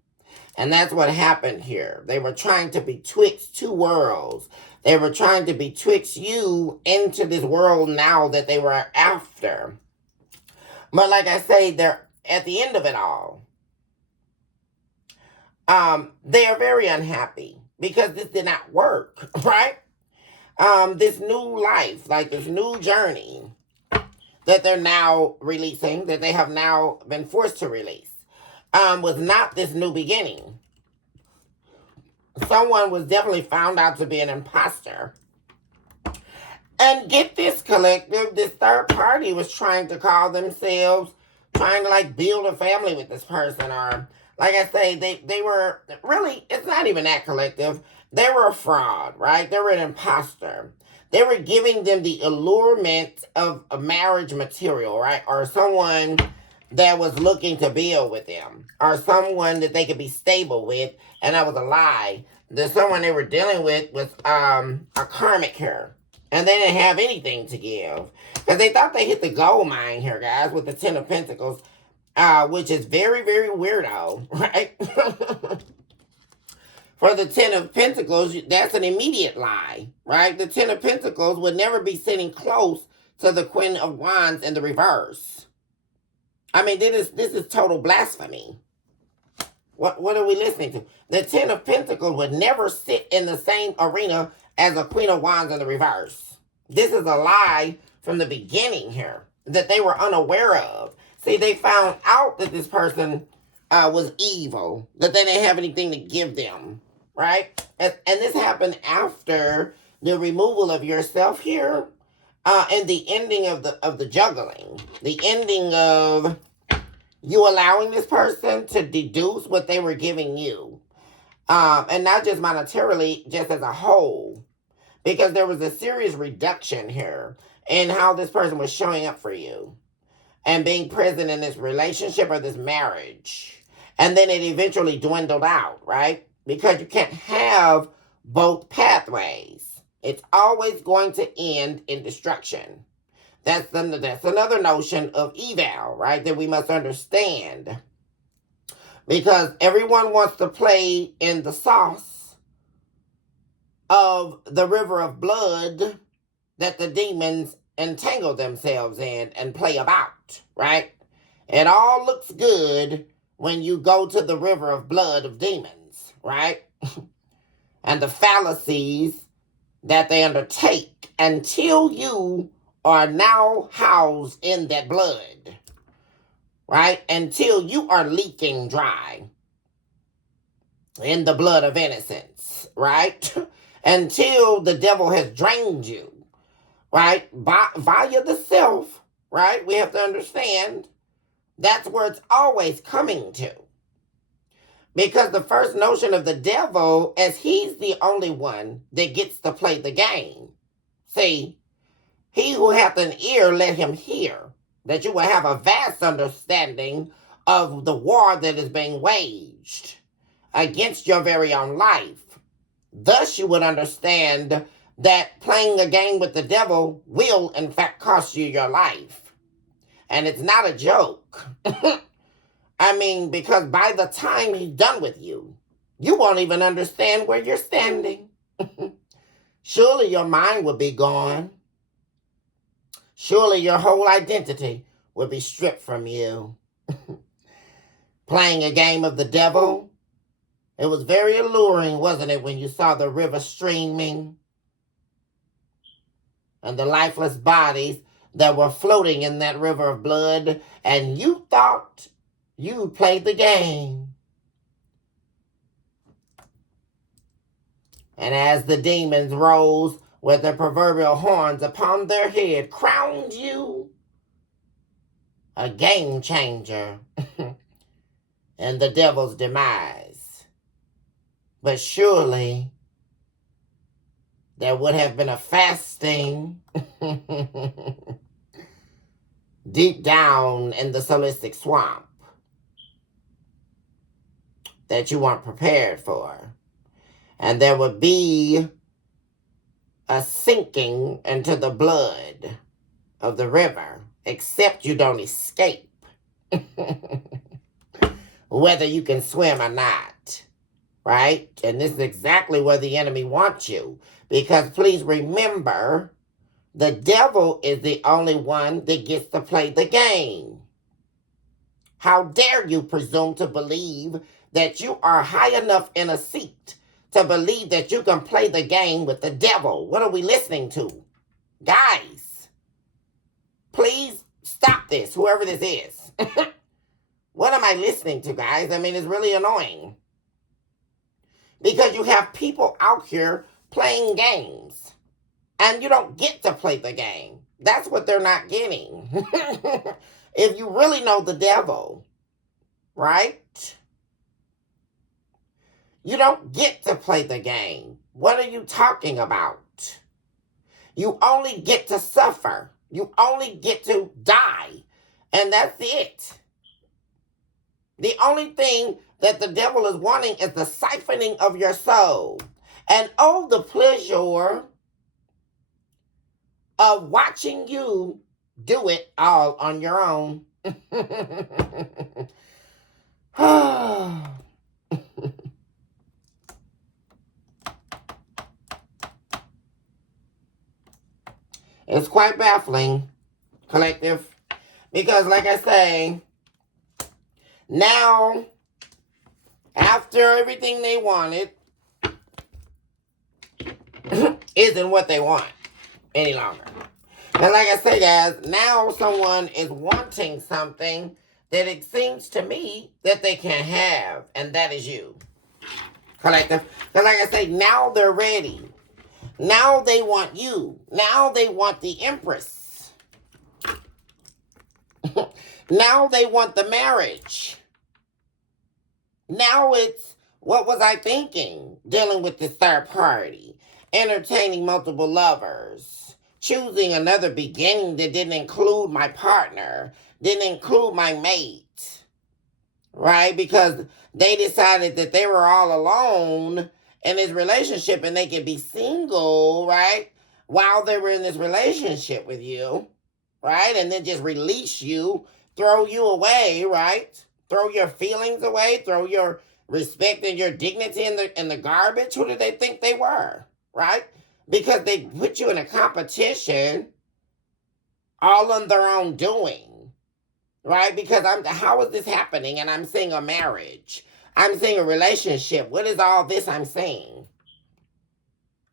And that's what happened here. They were trying to betwixt two worlds. They were trying to betwixt you into this world now that they were after. But like I say, they're at the end of it all. They are very unhappy because this did not work, right? This new life, like this new journey that they're now releasing, that they have now been forced to release, was not this new beginning. Someone was definitely found out to be an imposter. And get this, collective, this third party was trying to call themselves, trying to like build a family with this person, or like I say, they were really, it's not even that, collective. They were a fraud, right? They were an imposter. They were giving them the allurement of a marriage material, right? Or someone that was looking to build with them, or someone that they could be stable with, and that was a lie. The someone they were dealing with was a karmic here, and they didn't have anything to give because they thought they hit the gold mine here, guys, with the Ten of Pentacles, which is very, very weirdo, right? For the Ten of Pentacles, that's an immediate lie, right? The Ten of Pentacles would never be sitting close to the Queen of Wands in the reverse. I mean, this is total blasphemy. What are we listening to? The Ten of Pentacles would never sit in the same arena as a Queen of Wands in the reverse. This is a lie from the beginning here that they were unaware of. See, they found out that this person was evil, that they didn't have anything to give them, right? And this happened after the removal of yourself here, and the ending of the juggling, the ending of you allowing this person to deduce what they were giving you, and not just monetarily, just as a whole, because there was a serious reduction here in how this person was showing up for you and being present in this relationship or this marriage. And then it eventually dwindled out, right? Because you can't have both pathways. It's always going to end in destruction. That's another notion of evil, right? That we must understand. Because everyone wants to play in the sauce of the river of blood that the demons entangle themselves in and play about, right? It all looks good when you go to the river of blood of demons, right? And the fallacies that they undertake until you are now housed in that blood, right? Until you are leaking dry in the blood of innocence, right? Until the devil has drained you, right? Via the self, right? We have to understand that's where it's always coming to. Because the first notion of the devil is he's the only one that gets to play the game. See, he who hath an ear, let him hear, that you will have a vast understanding of the war that is being waged against your very own life. Thus you would understand that playing a game with the devil will, in fact, cost you your life. And it's not a joke. I mean, because by the time he's done with you, you won't even understand where you're standing. Surely your mind will be gone. Surely your whole identity will be stripped from you. Playing a game of the devil, it was very alluring, wasn't it, when you saw the river streaming and the lifeless bodies that were floating in that river of blood, and you thought you played the game. And as the demons rose with their proverbial horns upon their head, crowned you a game changer in the devil's demise. But surely there would have been a fasting deep down in the Solistic swamp that you weren't prepared for. And there would be a sinking into the blood of the river, except you don't escape, whether you can swim or not, right? And this is exactly where the enemy wants you, because please remember, the devil is the only one that gets to play the game. How dare you presume to believe that you are high enough in a seat to believe that you can play the game with the devil? What are we listening to? Guys, please stop this, whoever this is. What am I listening to, guys? I mean, it's really annoying. Because you have people out here playing games, and you don't get to play the game. That's what they're not getting. If you really know the devil, right? You don't get to play the game. What are you talking about? You only get to suffer. You only get to die. And that's it. The only thing that the devil is wanting is the siphoning of your soul. And oh, the pleasure of watching you do it all on your own. It's quite baffling, collective, because like I say, now, after everything they wanted isn't what they want any longer. And like I say, guys, now someone is wanting something that it seems to me that they can have, and that is you, collective. Because like I say, now they're ready. Now they want you. Now they want the Empress. Now they want the marriage. Now it's, what was I thinking? Dealing with this third party. Entertaining multiple lovers. Choosing another beginning that didn't include my partner. Didn't include my mate. Right? Because they decided that they were all alone in this relationship and they could be single, right? While they were in this relationship with you. Right? And then just release you. Throw you away, right? Throw your feelings away. Throw your respect and your dignity in the garbage. Who did they think they were, right? Because they put you in a competition all on their own doing, right? Because how is this happening? And I'm seeing a marriage. I'm seeing a relationship. What is all this I'm seeing?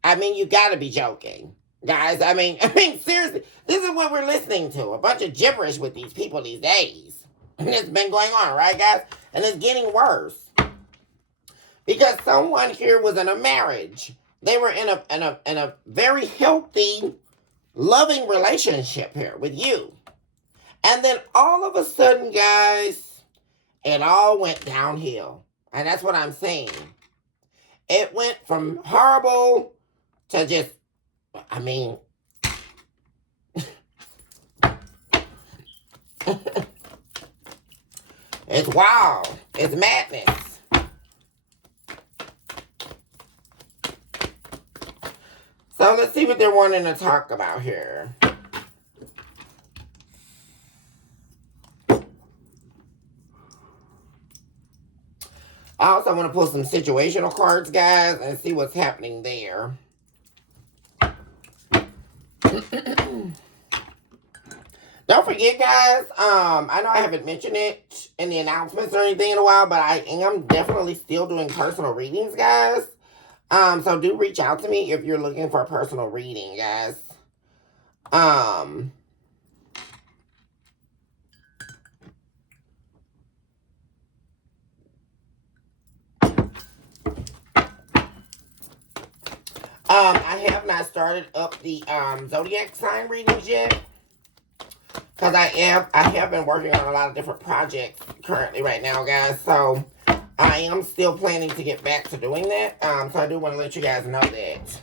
I mean, you got to be joking, guys. I mean, seriously, this is what we're listening to. A bunch of gibberish with these people these days. And it's been going on, right, guys? And it's getting worse. Because someone here was in a marriage. They were in a very healthy, loving relationship here with you. And then all of a sudden, guys, it all went downhill. And that's what I'm saying. It went from horrible to just, I mean, it's wild. It's madness. So let's see what they're wanting to talk about here. I also want to pull some situational cards, guys, and see what's happening there. Don't forget, guys, I know I haven't mentioned it in the announcements or anything in a while, but I am definitely still doing personal readings, guys. So do reach out to me if you're looking for a personal reading, guys. I have not started up the zodiac sign readings yet. Because I have been working on a lot of different projects currently right now, guys. So I am still planning to get back to doing that. So I do want to let you guys know that.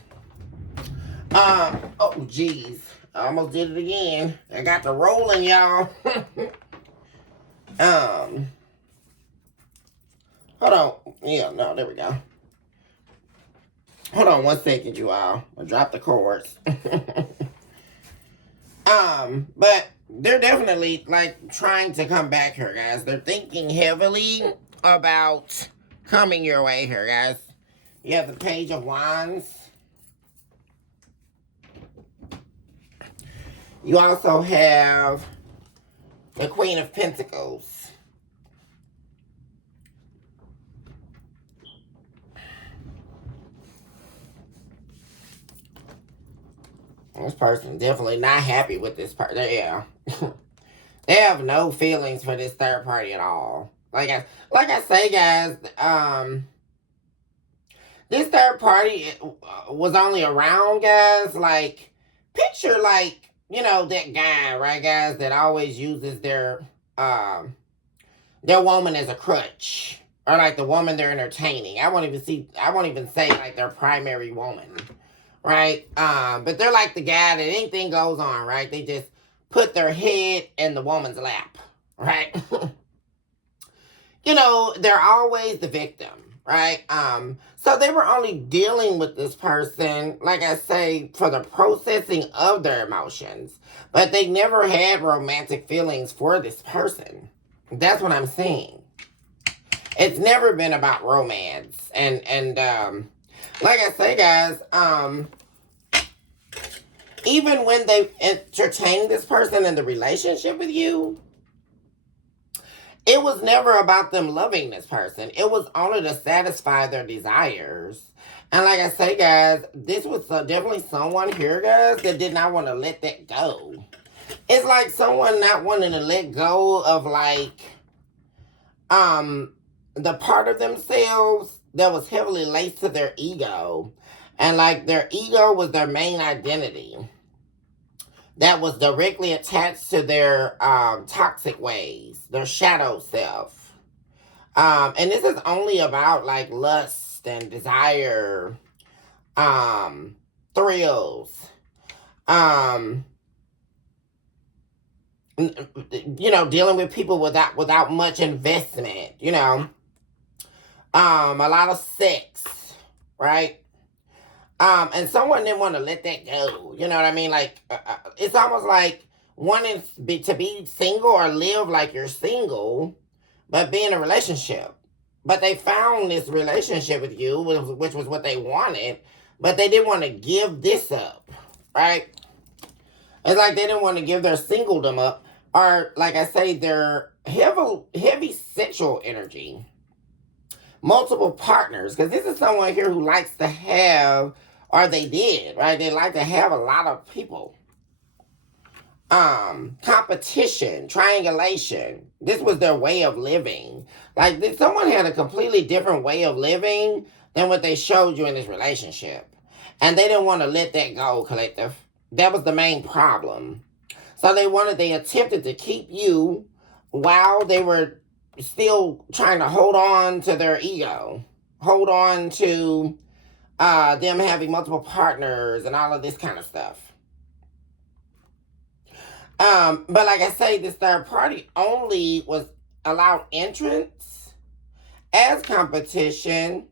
Oh geez. I almost did it again. I got the rolling, y'all. Hold on. Yeah, no, there we go. Hold on 1 second, you all. I dropped the cords. But they're definitely like trying to come back here, guys. They're thinking heavily about coming your way here, guys. You have the Page of Wands. You also have the Queen of Pentacles. This person definitely not happy with this part. Yeah. They have no feelings for this third party at all. Like I say, guys, this third party was only around, guys. Like, picture like, you know, that guy, right, guys, that always uses their woman as a crutch. Or like the woman they're entertaining. I won't even say like their primary woman. Right? But they're like the guy that anything goes on, right? They just put their head in the woman's lap, right? they're always the victim, right? So they were only dealing with this person, like I say, for the processing of their emotions, but they never had romantic feelings for this person. That's what I'm saying. It's never been about romance, and like I say, guys, even when they entertain this person in the relationship with you, it was never about them loving this person. It was only to satisfy their desires. And like I say, guys, this was definitely someone here, guys, that did not want to let that go. It's like someone not wanting to let go of, like, the part of themselves that was heavily laced to their ego. And, like, their ego was their main identity that was directly attached to their toxic ways, their shadow self. And this is only about, like, lust and desire, thrills, dealing with people without much investment, a lot of sex, right? And someone didn't want to let that go. You know what I mean? Like, it's almost like wanting to be single or live like you're single, but be in a relationship. But they found this relationship with you, which was what they wanted, but they didn't want to give this up, right? It's like they didn't want to give their singledom up, or, like I say, their heavy sexual energy. Multiple partners, because this is someone here who likes to have, or they did, right? They like to have a lot of people. Competition, triangulation. This was their way of living. Like, someone had a completely different way of living than what they showed you in this relationship. And they didn't want to let that go, collective. That was the main problem. So they attempted to keep you while they were still trying to hold on to their ego. Hold on to them having multiple partners and all of this kind of stuff. But like I say, this third party only was allowed entrance as competition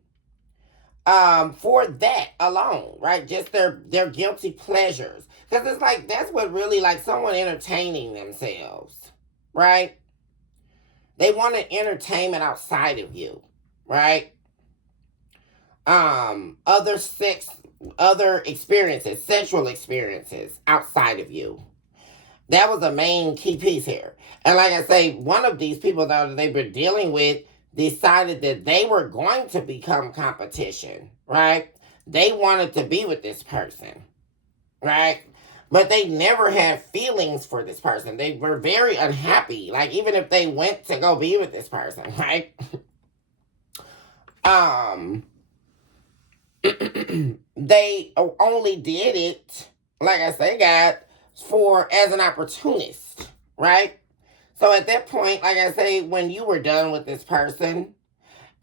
for that alone, right? Just their guilty pleasures. Because it's like, that's what really, like, someone entertaining themselves, right? They wanted entertainment outside of you, right? Other experiences, sexual experiences outside of you. That was the main key piece here. And like I say, one of these people that they were dealing with decided that they were going to become competition, right? They wanted to be with this person, right? But they never had feelings for this person. They were very unhappy. Like, even if they went to go be with this person, right? They only did it, like I say, God, as an opportunist, right? So at that point, like I say, when you were done with this person,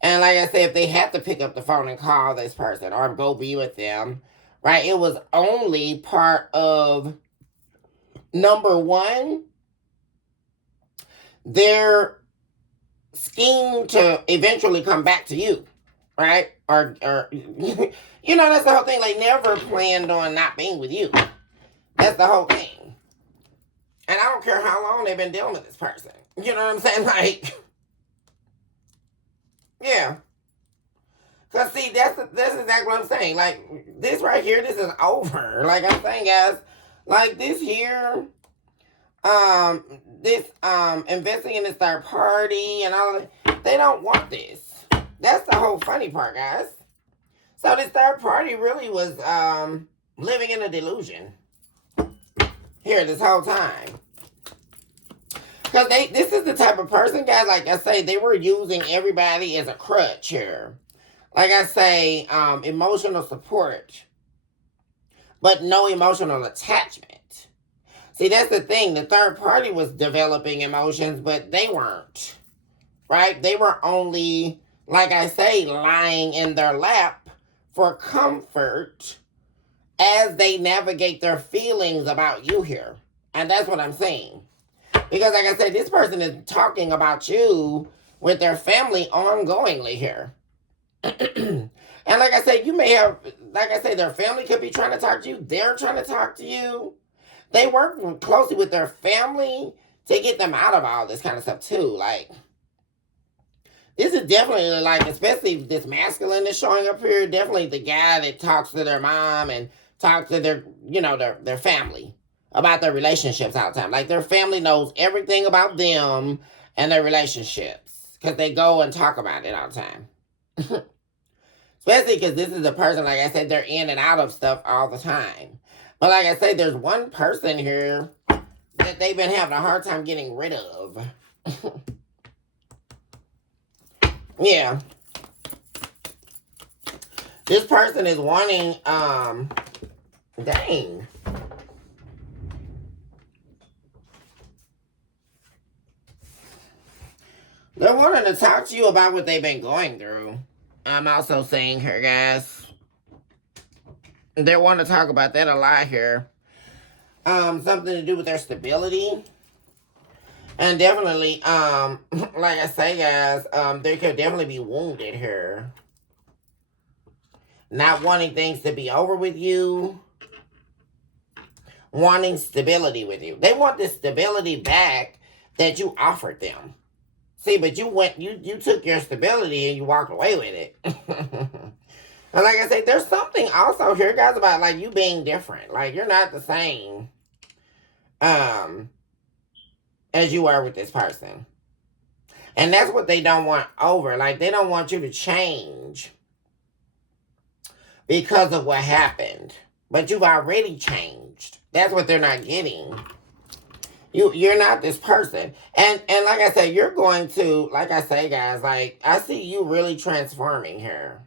and like I say, if they had to pick up the phone and call this person or go be with them, right, it was only part of, number one, their scheme to eventually come back to you, right? Or that's the whole thing. Like, never planned on not being with you. That's the whole thing. And I don't care how long they've been dealing with this person. You know what I'm saying? Like, yeah. Because, see, that's exactly what I'm saying. Like, this right here, this is over. Like I'm saying, guys, like, this here, investing in this third party and all of that, they don't want this. That's the whole funny part, guys. So this third party really was living in a delusion here this whole time. Because this is the type of person, guys, like I say, they were using everybody as a crutch here. Like I say, emotional support, but no emotional attachment. See, that's the thing. The third party was developing emotions, but they weren't, right? They were only, like I say, lying in their lap for comfort as they navigate their feelings about you here. And that's what I'm saying. Because like I said, this person is talking about you with their family ongoingly here. And like I said, you may have, like I say, their family could be trying to talk to you. They're trying to talk to you. They work closely with their family to get them out of all this kind of stuff too. Like, this is definitely like, especially this masculine is showing up here. Definitely the guy that talks to their mom and talks to their, their family about their relationships all the time. Like, their family knows everything about them and their relationships because they go and talk about it all the time. Especially because this is a person, like I said, they're in and out of stuff all the time. But like I said, there's one person here that they've been having a hard time getting rid of. Yeah. This person is wanting, dang. They're wanting to talk to you about what they've been going through. I'm also saying here, guys. They want to talk about that a lot here. Something to do with their stability. And definitely, like I say, guys, they could definitely be wounded here. Not wanting things to be over with you. Wanting stability with you. They want the stability back that you offered them. See, but you took your stability and you walked away with it. And like I said, there's something also here, guys, about like you being different. Like, you're not the same as you are with this person. And that's what they don't want over. Like, they don't want you to change because of what happened. But you've already changed. That's what they're not getting. You're not this person. And like I said, you're going to, like I say, guys, like, I see you really transforming here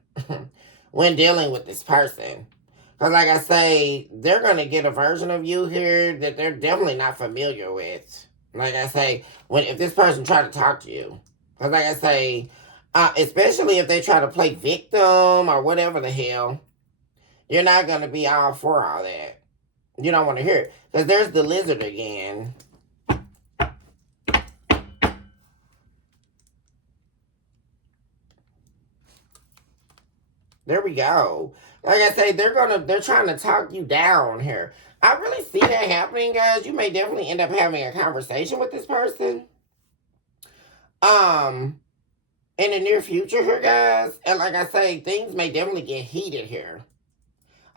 when dealing with this person. Because like I say, they're going to get a version of you here that they're definitely not familiar with. Like I say, if this person try to talk to you. Because like I say, especially if they try to play victim or whatever the hell, you're not going to be all for all that. You don't want to hear it. Because there's the lizard again. There we go. Like I say, they're trying to talk you down here. I really see that happening, guys. You may definitely end up having a conversation with this person. In the near future here, guys. And like I say, things may definitely get heated here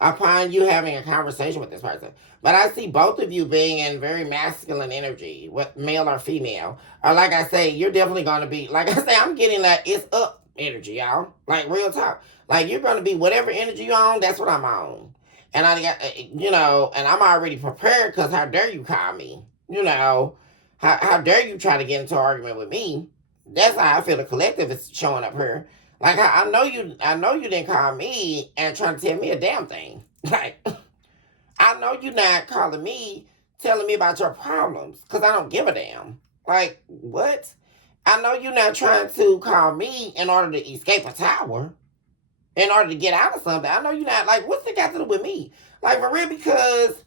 upon you having a conversation with this person. But I see both of you being in very masculine energy, what male or female. Or like I say, you're definitely going to be, like I say, I'm getting that it's up energy, y'all. Like, real talk. Like, you're going to be whatever energy you're on, that's what I'm on. And I got, and I'm already prepared because how dare you call me? How dare you try to get into an argument with me? That's how I feel the collective is showing up here. Like, I know you didn't call me and trying to tell me a damn thing. Like, I know you're not calling me, telling me about your problems, because I don't give a damn. Like, what? I know you're not trying to call me in order to escape a tower, in order to get out of something. I know you're not, like, what's it got to do with me? Like, for real, because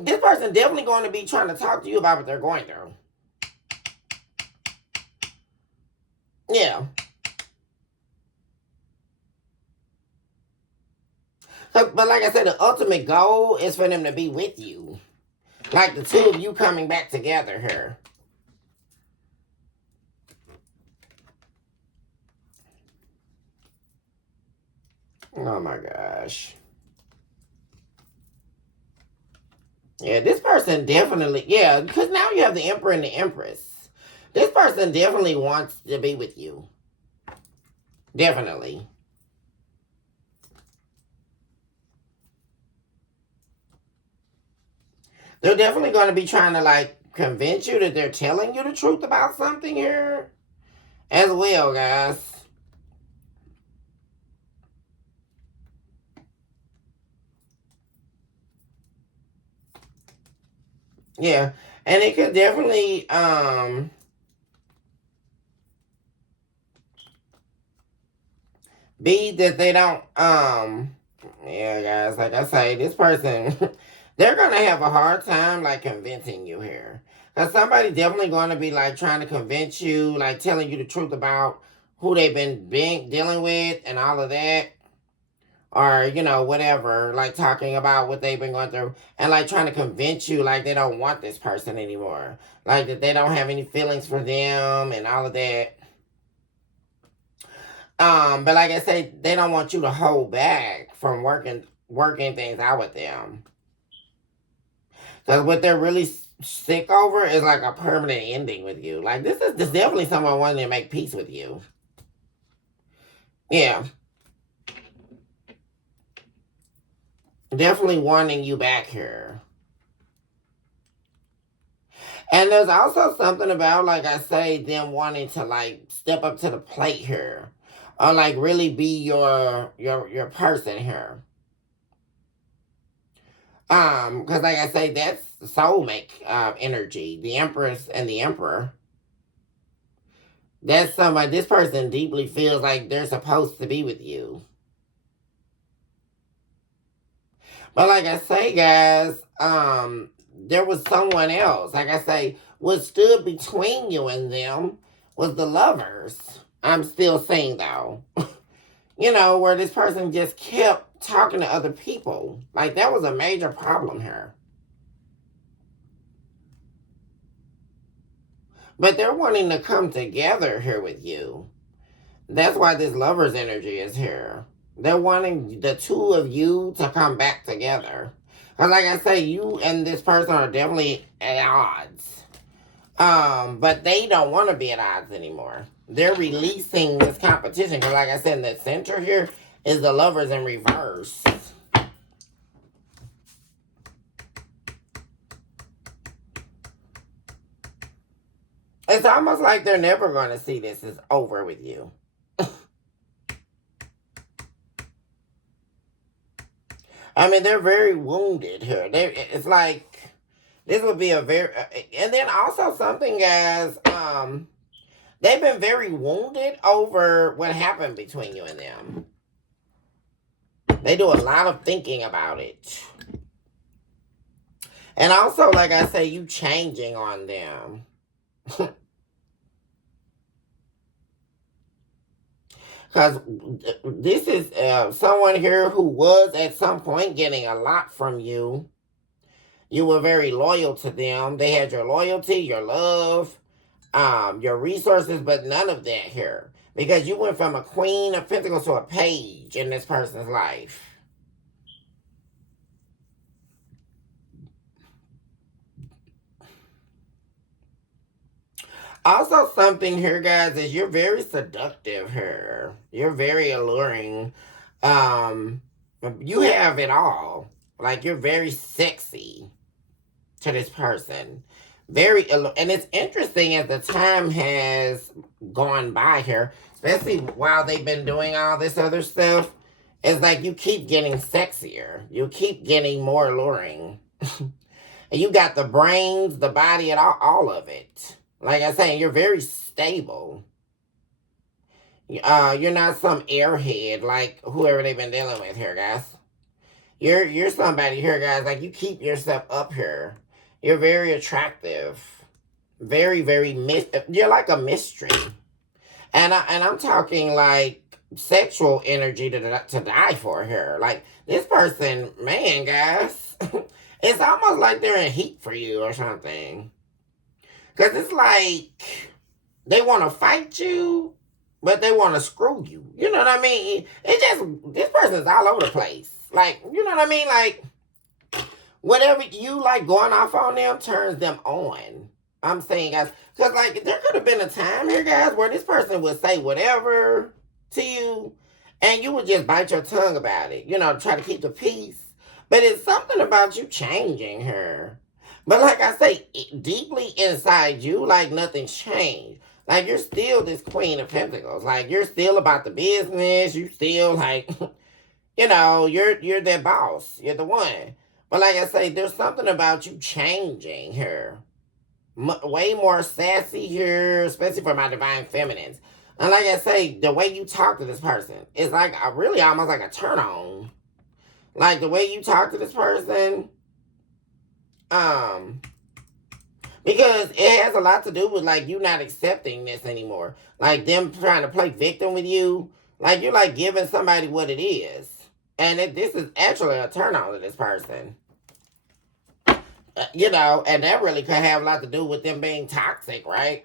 this person definitely going to be trying to talk to you about what they're going through. Yeah. But like I said, the ultimate goal is for them to be with you. Like the two of you coming back together here. Oh my gosh. Yeah, this person definitely, yeah, because now you have the Emperor and the Empress. This person definitely wants to be with you. Definitely. They're definitely going to be trying to, like, convince you that they're telling you the truth about something here as well, guys. Yeah, and it could definitely, be that they don't, yeah, guys, like I say, this person, they're going to have a hard time, like, convincing you here. Because somebody definitely going to be like trying to convince you, like telling you the truth about who they've been dealing with and all of that. Or, whatever, like talking about what they've been going through and like trying to convince you like they don't want this person anymore. Like that they don't have any feelings for them and all of that. But like I say, they don't want you to hold back from working things out with them. Because what they're really sick over is like a permanent ending with you. Like this definitely someone wanting to make peace with you. Yeah. Definitely wanting you back here. And there's also something about, like I say, them wanting to like step up to the plate here. Or like really be your person here. Because like I say, that's soulmate energy. The Empress and the Emperor. That's somebody, this person deeply feels like they're supposed to be with you. But like I say, guys, there was someone else. Like I say, what stood between you and them was the Lovers. I'm still saying though. Where this person just kept talking to other people. Like that was a major problem here. But they're wanting to come together here with you. That's why this Lovers energy is here. They're wanting the two of you to come back together. Because like I say, you and this person are definitely at odds. But they don't want to be at odds anymore. They're releasing this competition. Because like I said, in the center here is the Lovers in reverse. It's almost like they're never going to see this as over with you. I mean, they're very wounded here. It's like this would be a very, and then also something, guys. They've been very wounded over what happened between you and them. They do a lot of thinking about it, and also, like I say, you changing on them. Because this is someone here who was at some point getting a lot from you. You were very loyal to them. They had your loyalty, your love, your resources, but none of that here. Because you went from a Queen of Pentacles to a Page in this person's life. Also, something here, guys, is you're very seductive here. You're very alluring. Um, you have it all. Like, you're very sexy to this person. And it's interesting as the time has gone by here, especially while they've been doing all this other stuff. It's like you keep getting sexier. You keep getting more alluring. And you got the brains, the body, and all of it. Like I say, you're very stable. You're not some airhead like whoever they've been dealing with here, guys. You're somebody here, guys. Like you keep yourself up here. You're very attractive. Very, very you're like a mystery. And I'm talking like sexual energy to die for here. Like this person, man, guys. It's almost like they're in heat for you or something. Because it's like they want to fight you, but they want to screw you. You know what I mean? It's just, this person's all over the place. Like, you know what I mean? Like, whatever you like going off on them turns them on. I'm saying, guys, because like there could have been a time here, guys, where this person would say whatever to you, and you would just bite your tongue about it, try to keep the peace. But it's something about you changing her. But like I say, deeply inside you, like nothing's changed. Like you're still this Queen of Pentacles. Like you're still about the business. You still like, you're their boss. You're the one. But like I say, there's something about you changing here. Way more sassy here, especially for my divine feminines. And like I say, the way you talk to this person is like really almost like a turn on. Like the way you talk to this person, Because it has a lot to do with like you not accepting this anymore. Like them trying to play victim with you. Like you're like giving somebody what it is. And this is actually a turn on to this person. You know, and that really could have a lot to do with them being toxic, right?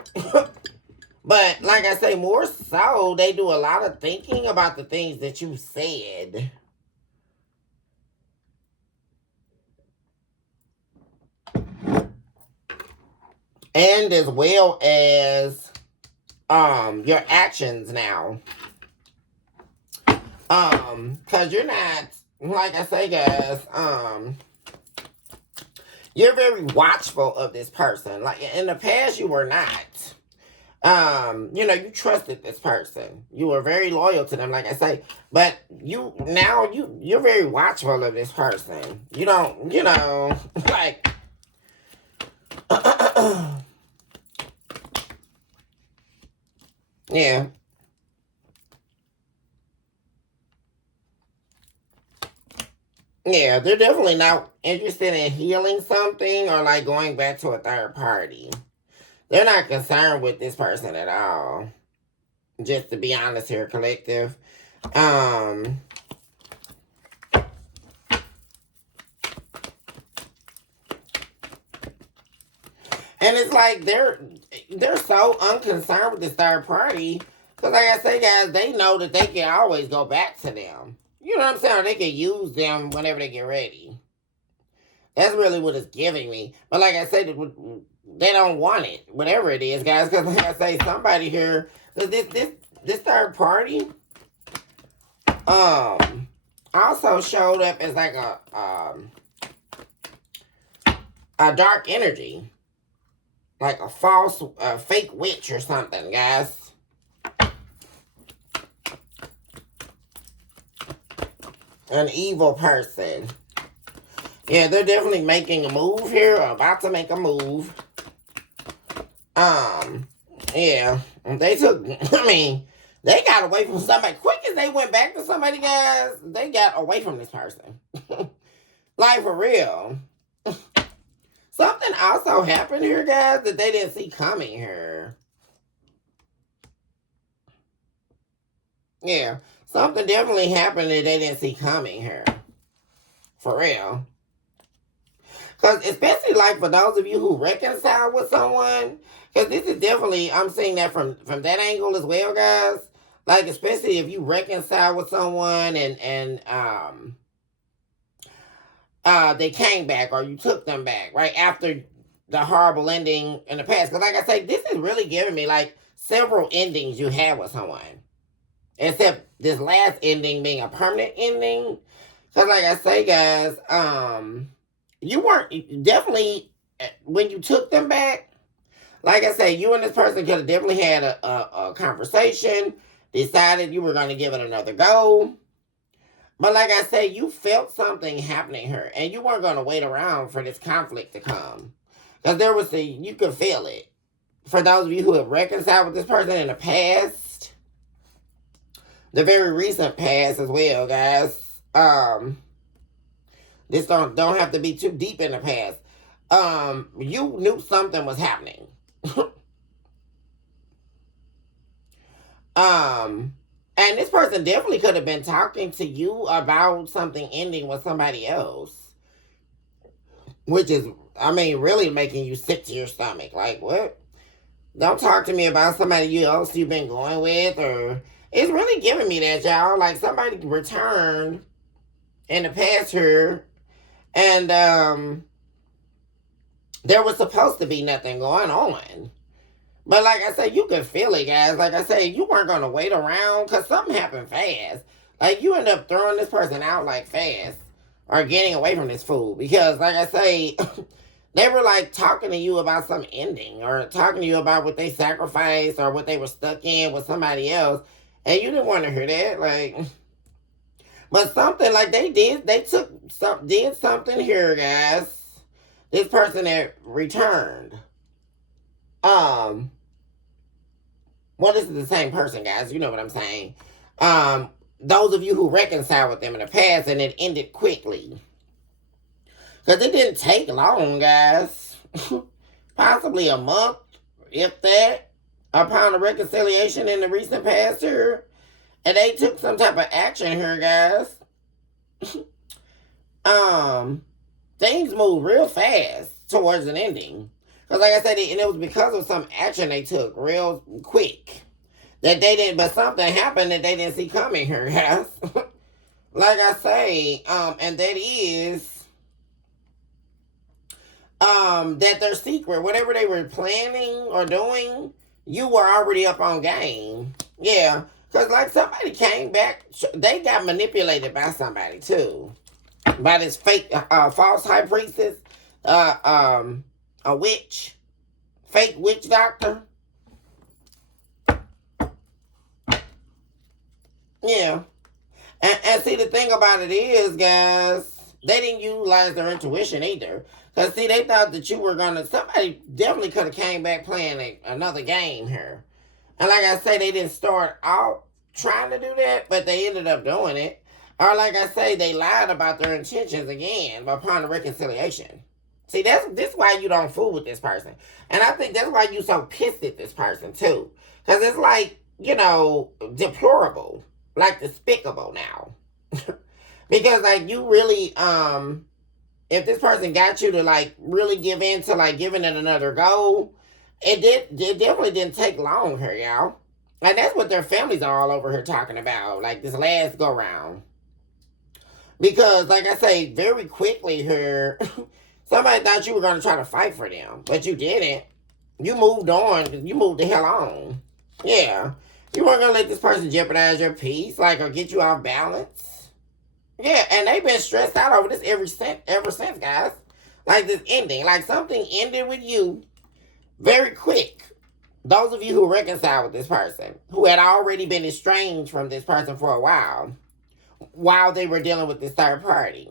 But like I say, more so, they do a lot of thinking about the things that you said. And as well as your actions now. Cause you're not, like I say, guys, you're very watchful of this person. Like in the past you were not. You know, you trusted this person. You were very loyal to them, like I say. But you're very watchful of this person. You don't, you know, like yeah. Yeah, they're definitely not interested in healing something or like going back to a third party. They're not concerned with this person at all. Just to be honest here, collective. Um and it's like they're so unconcerned with this third party. Cause like I say, guys, they know that they can always go back to them. You know what I'm saying? Or they can use them whenever they get ready. That's really what it's giving me. But like I said, they don't want it, whatever it is, guys. Because like I say, somebody here, this third party, also showed up as like a dark energy, like a false, fake witch or something, guys. An evil person. Yeah, they're definitely making a move here, or about to make a move. Yeah, they took, I mean, they got away from somebody. Quick as they went back to somebody, guys, they got away from this person. Like, for real. Something also happened here, guys, that they didn't see coming here. Yeah, something definitely happened that they didn't see coming here. For real. Because especially like for those of you who reconcile with someone, because this is definitely, I'm seeing that from that angle as well, guys. Like especially if you reconcile with someone and they came back or you took them back right after the horrible ending in the past. Because like I say, this is really giving me like several endings you had with someone, except this last ending being a permanent ending. Because like I say, guys, you weren't definitely when you took them back. Like I say, you and this person could have definitely had a conversation, decided you were going to give it another go. But like I say, you felt something happening here, and you weren't going to wait around for this conflict to come, because you could feel it. For those of you who have reconciled with this person in the past, the very recent past as well, guys. This don't have to be too deep in the past. You knew something was happening. And this person definitely could have been talking to you about something ending with somebody else, which is, I mean, really making you sick to your stomach. Like, what? Don't talk to me about somebody else you've been going with, or it's really giving me that, y'all. Like somebody returned in the past here, and there was supposed to be nothing going on. But like I said, you could feel it, guys. Like I said, you weren't going to wait around because something happened fast. Like, you end up throwing this person out, like, fast. Or getting away from this fool. Because, like I say, they were, like, talking to you about some ending. Or talking to you about what they sacrificed. Or what they were stuck in with somebody else. And you didn't want to hear that. Like, but something, like, did something here, guys. This person that returned. Well, this is the same person, guys. You know what I'm saying. Those of you who reconciled with them in the past and it ended quickly. Because it didn't take long, guys. possibly a month, if that, upon a reconciliation in the recent past here. And they took some type of action here, guys. Things moved real fast towards an ending. Because like I said, and it was because of some action they took real quick. That they didn't, but something happened that they didn't see coming here, guys. Like I say, and that is that their secret, whatever they were planning or doing, you were already up on game. Yeah, because like somebody came back, they got manipulated by somebody too, by this fake, false high priestess, a witch, fake witch doctor. Yeah. And see, the thing about it is, guys, they didn't utilize their intuition either. Because, see, they thought that you were going to... Somebody definitely could have came back playing another game here. And like I say, they didn't start out trying to do that, but they ended up doing it. Or like I say, they lied about their intentions again upon the reconciliation. See, this is why you don't fool with this person. And I think that's why you so pissed at this person, too. Because it's like, deplorable. Like despicable now. Because like you really if this person got you to like really give in to like giving it another go, it definitely didn't take long here, y'all. And that's what their families are all over here talking about, like this last go round. Because like I say, very quickly here, somebody thought you were gonna try to fight for them, but you didn't. You moved on, you moved the hell on. Yeah. You weren't gonna let this person jeopardize your peace, like, or get you off balance. Yeah, and they've been stressed out over this ever since, guys. Like this ending, like something ended with you very quick. Those of you who reconciled with this person, who had already been estranged from this person for a while they were dealing with this third party.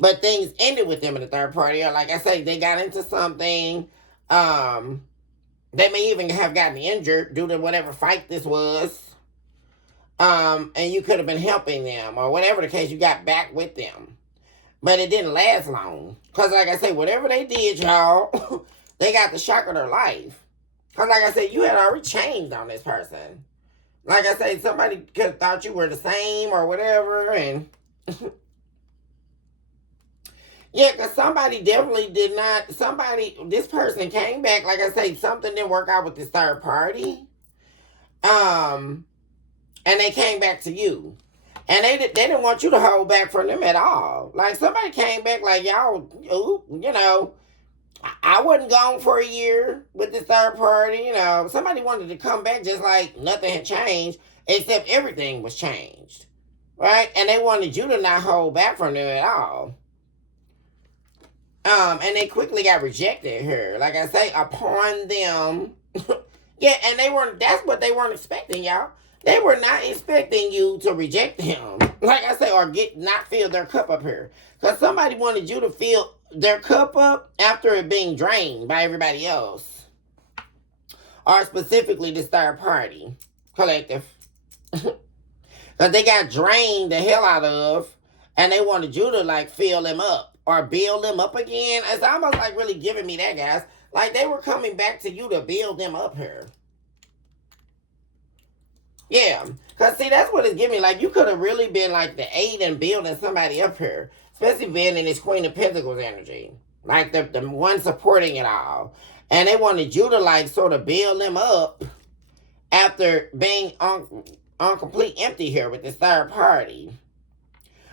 But things ended with them in the third party, or like I say, they got into something. They may even have gotten injured due to whatever fight this was. And you could have been helping them, or whatever the case, you got back with them. But it didn't last long. Because like I say, whatever they did, y'all, they got the shock of their life. Because like I said, you had already changed on this person. Like I said, somebody could have thought you were the same or whatever, and... Yeah, because somebody definitely did not, this person came back, like I say, something didn't work out with this third party. And they came back to you. And they didn't want you to hold back from them at all. Like, somebody came back like, y'all, I wasn't gone for a year with this third party, Somebody wanted to come back just like nothing had changed, except everything was changed. Right? And they wanted you to not hold back from them at all. And they quickly got rejected here. Like I say, upon them. Yeah, and that's what they weren't expecting, y'all. They were not expecting you to reject them. Like I say, or not fill their cup up here. Because somebody wanted you to fill their cup up after it being drained by everybody else. Or specifically this third party collective. Because they got drained the hell out of, and they wanted you to like fill them up. Or build them up again. It's almost like really giving me that, guys. Like they were coming back to you to build them up here. Yeah. Because see, that's what it's giving me. Like you could have really been like the aid in building somebody up here. Especially being in this Queen of Pentacles energy. Like the one supporting it all. And they wanted you to like sort of build them up after being on complete empty here with this third party.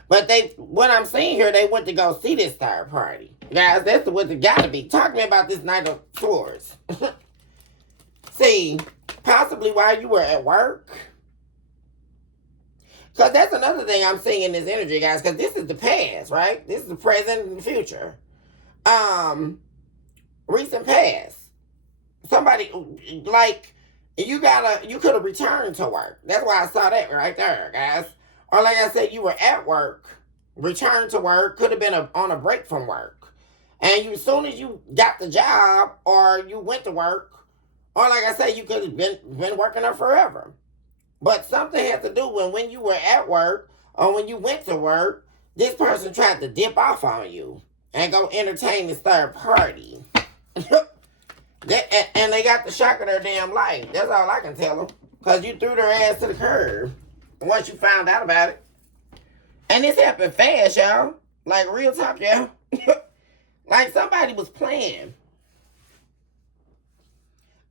But what I'm seeing here, they went to go see this third party. Guys, that's what it got to be. Talk to me about this Knight of Swords. See, possibly while you were at work. Because that's another thing I'm seeing in this energy, guys. Because this is the past, right? This is the present and the future. Recent past. Somebody, like, you could have returned to work. That's why I saw that right there, guys. Or like I said, you were at work, returned to work, could have been on a break from work. And as soon as you got the job, or you went to work, or like I said, you could have been working there forever. But something had to do when you were at work, or when you went to work, this person tried to dip off on you and go entertain this third party. And they got the shock of their damn life. That's all I can tell them. Because you threw their ass to the curb once you found out about it. And this happened fast, y'all. Like, real talk, y'all. Like, somebody was playing.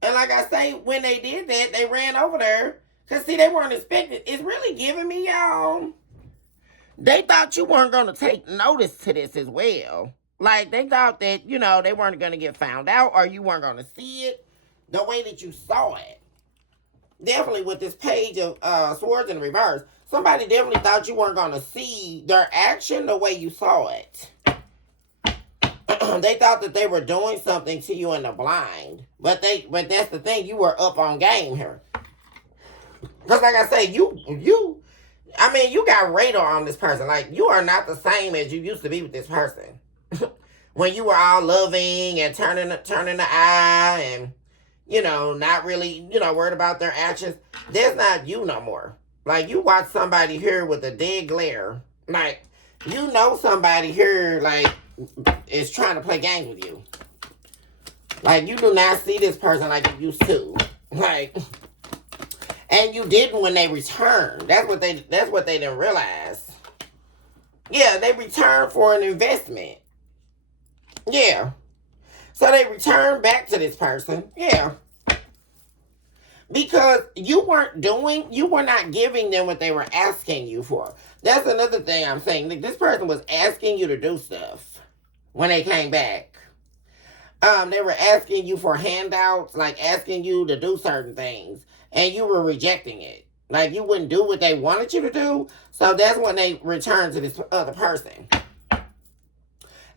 And like I say, when they did that, they ran over there. Because, see, they weren't expecting. It's really giving me, y'all. They thought you weren't going to take notice to this as well. Like, they thought that, you know, they weren't going to get found out or you weren't going to see it the way that you saw it. Definitely with this page of Swords in Reverse, somebody definitely thought you weren't going to see their action the way you saw it. They thought that they were doing something to you in the blind. But that's the thing, you were up on game here. Because like I say, you got radar on this person. Like, you are not the same as you used to be with this person. When you were all loving and turning the eye and, you know, not really, you know, worried about their actions. That's not you no more. Like, you watch somebody here with a dead glare. Like, you know somebody here, like, is trying to play games with you. Like, you do not see this person like you used to. Like, and you didn't when they returned. That's what they didn't realize. Yeah, they returned for an investment. Yeah. So they returned back to this person. Yeah. Because you were not giving them what they were asking you for. That's another thing I'm saying. Like, this person was asking you to do stuff when they came back. They were asking you for handouts, like asking you to do certain things, and you were rejecting it. Like, you wouldn't do what they wanted you to do, so that's when they returned to this other person.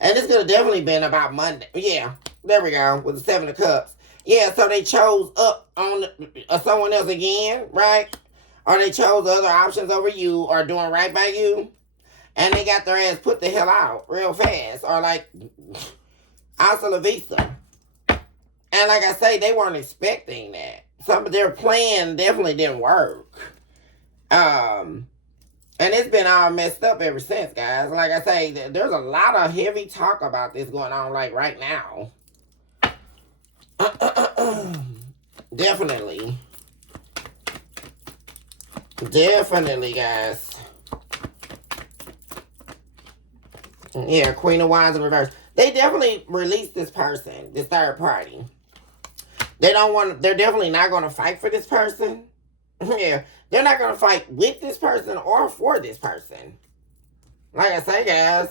And it's going to definitely been about Monday. Yeah, there we go, with the 7 of Cups. Yeah, so they chose up on someone else again, right? Or they chose other options over you or doing right by you. And they got their ass put the hell out real fast. Or like, hasta la vista. And like I say, they weren't expecting that. Some of their plan definitely didn't work. And it's been all messed up ever since, guys. Like I say, there's a lot of heavy talk about this going on, like, right now. Definitely. Definitely, guys. Yeah, Queen of Wands in reverse. They definitely released this person, this third party. They're definitely not going to fight for this person. Yeah, they're not going to fight with this person or for this person. Like I say, guys,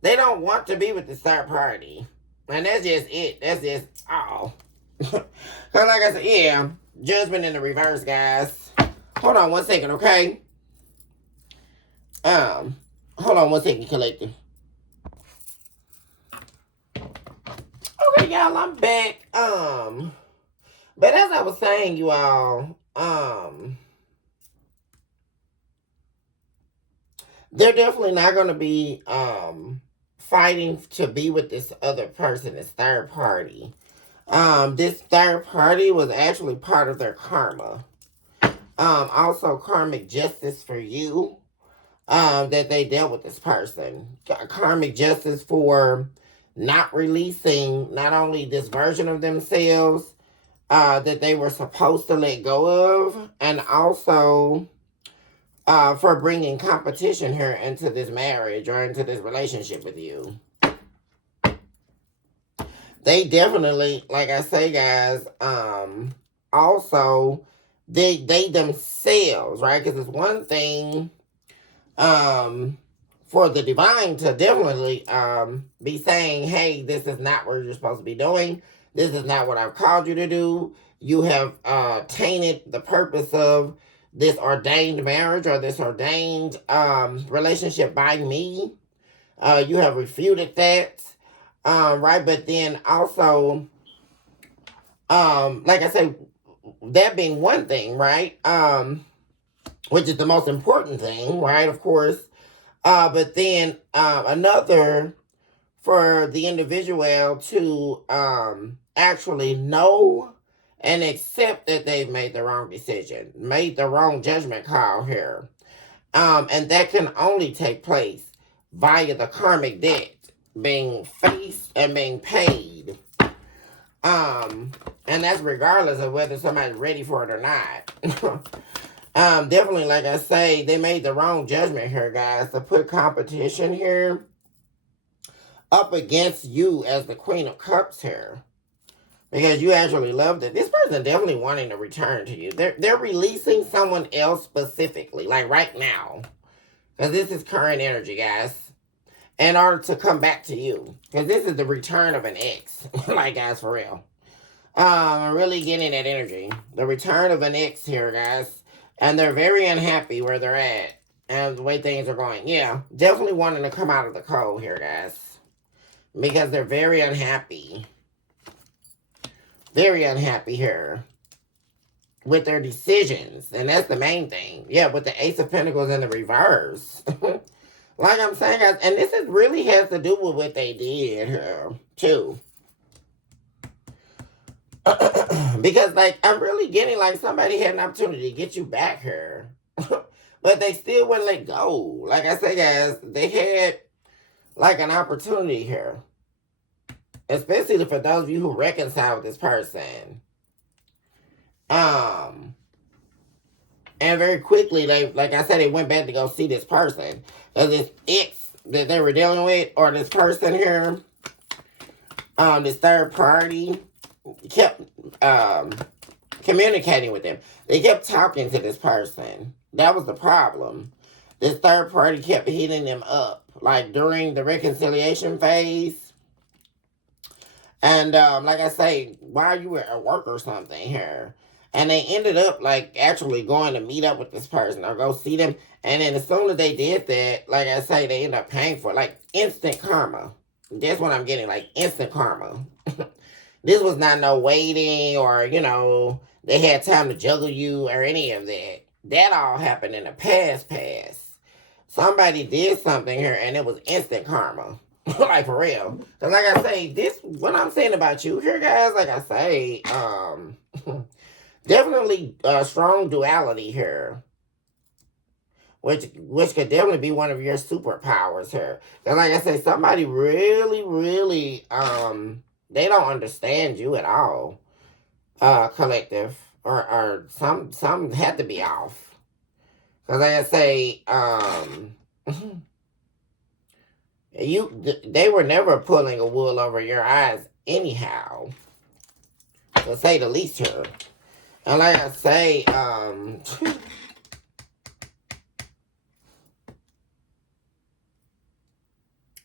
they don't want to be with this third party. And that's just it. That's just all. Because like I said, yeah, Judgment in the reverse, guys. Hold on one second, okay? Hold on one second, collective. Okay, y'all, I'm back. But as I was saying, you all, they're definitely not going to be fighting to be with this other person, this third party. This third party was actually part of their karma. Also karmic justice for you, that they dealt with this person. Karmic justice for not releasing not only this version of themselves that they were supposed to let go of, and also for bringing competition here into this marriage or into this relationship with you. They definitely, like I say, guys, also, they themselves, right? Because it's one thing for the divine to definitely be saying, hey, this is not what you're supposed to be doing. This is not what I've called you to do. You have tainted the purpose of this ordained marriage or this ordained relationship by me. You have refuted that. Right, but then also, like I say, that being one thing, right, which is the most important thing, right, of course, but then another, for the individual to actually know and accept that they've made the wrong decision, made the wrong judgment call here, and that can only take place via the karmic debt being faced and being paid. Um, and that's regardless of whether somebody's ready for it or not. Definitely, like I say, they made the wrong judgment here, guys, to put competition here up against you as the Queen of Cups here. Because you actually loved it. This person definitely wanting to return to you. They're releasing someone else specifically, like right now. Because this is current energy, guys. In order to come back to you. Because this is the return of an ex. Like, guys, for real. I'm really getting that energy. The return of an ex here, guys. And they're very unhappy where they're at. And the way things are going. Yeah, definitely wanting to come out of the cold here, guys. Because they're very unhappy. Very unhappy here. With their decisions. And that's the main thing. Yeah, with the Ace of Pentacles in the reverse. Like I'm saying, guys, and this really has to do with what they did here, too. Because, like, I'm really getting, like, somebody had an opportunity to get you back here. But they still wouldn't let go. Like I say, guys, they had, like, an opportunity here. Especially for those of you who reconcile with this person. And very quickly, like I said, they went back to go see this person. This ex that they were dealing with, or this person here, this third party, kept communicating with them. They kept talking to this person. That was the problem. This third party kept hitting them up, like during the reconciliation phase. And like I say, while you were at work or something here. And they ended up, like, actually going to meet up with this person or go see them. And then as soon as they did that, like I say, they ended up paying for it. Like, instant karma. That's what I'm getting, like, instant karma. This was not no waiting or, you know, they had time to juggle you or any of that. That all happened in the past. Somebody did something here and it was instant karma. Like, for real. Because, like I say, this, what I'm saying about you here, guys, like I say, definitely a strong duality here. Which could definitely be one of your superpowers here. And like I say, somebody really, really, they don't understand you at all. Collective. Or some had to be off. Because like I say, they were never pulling a wool over your eyes anyhow. To say the least here. And like I say,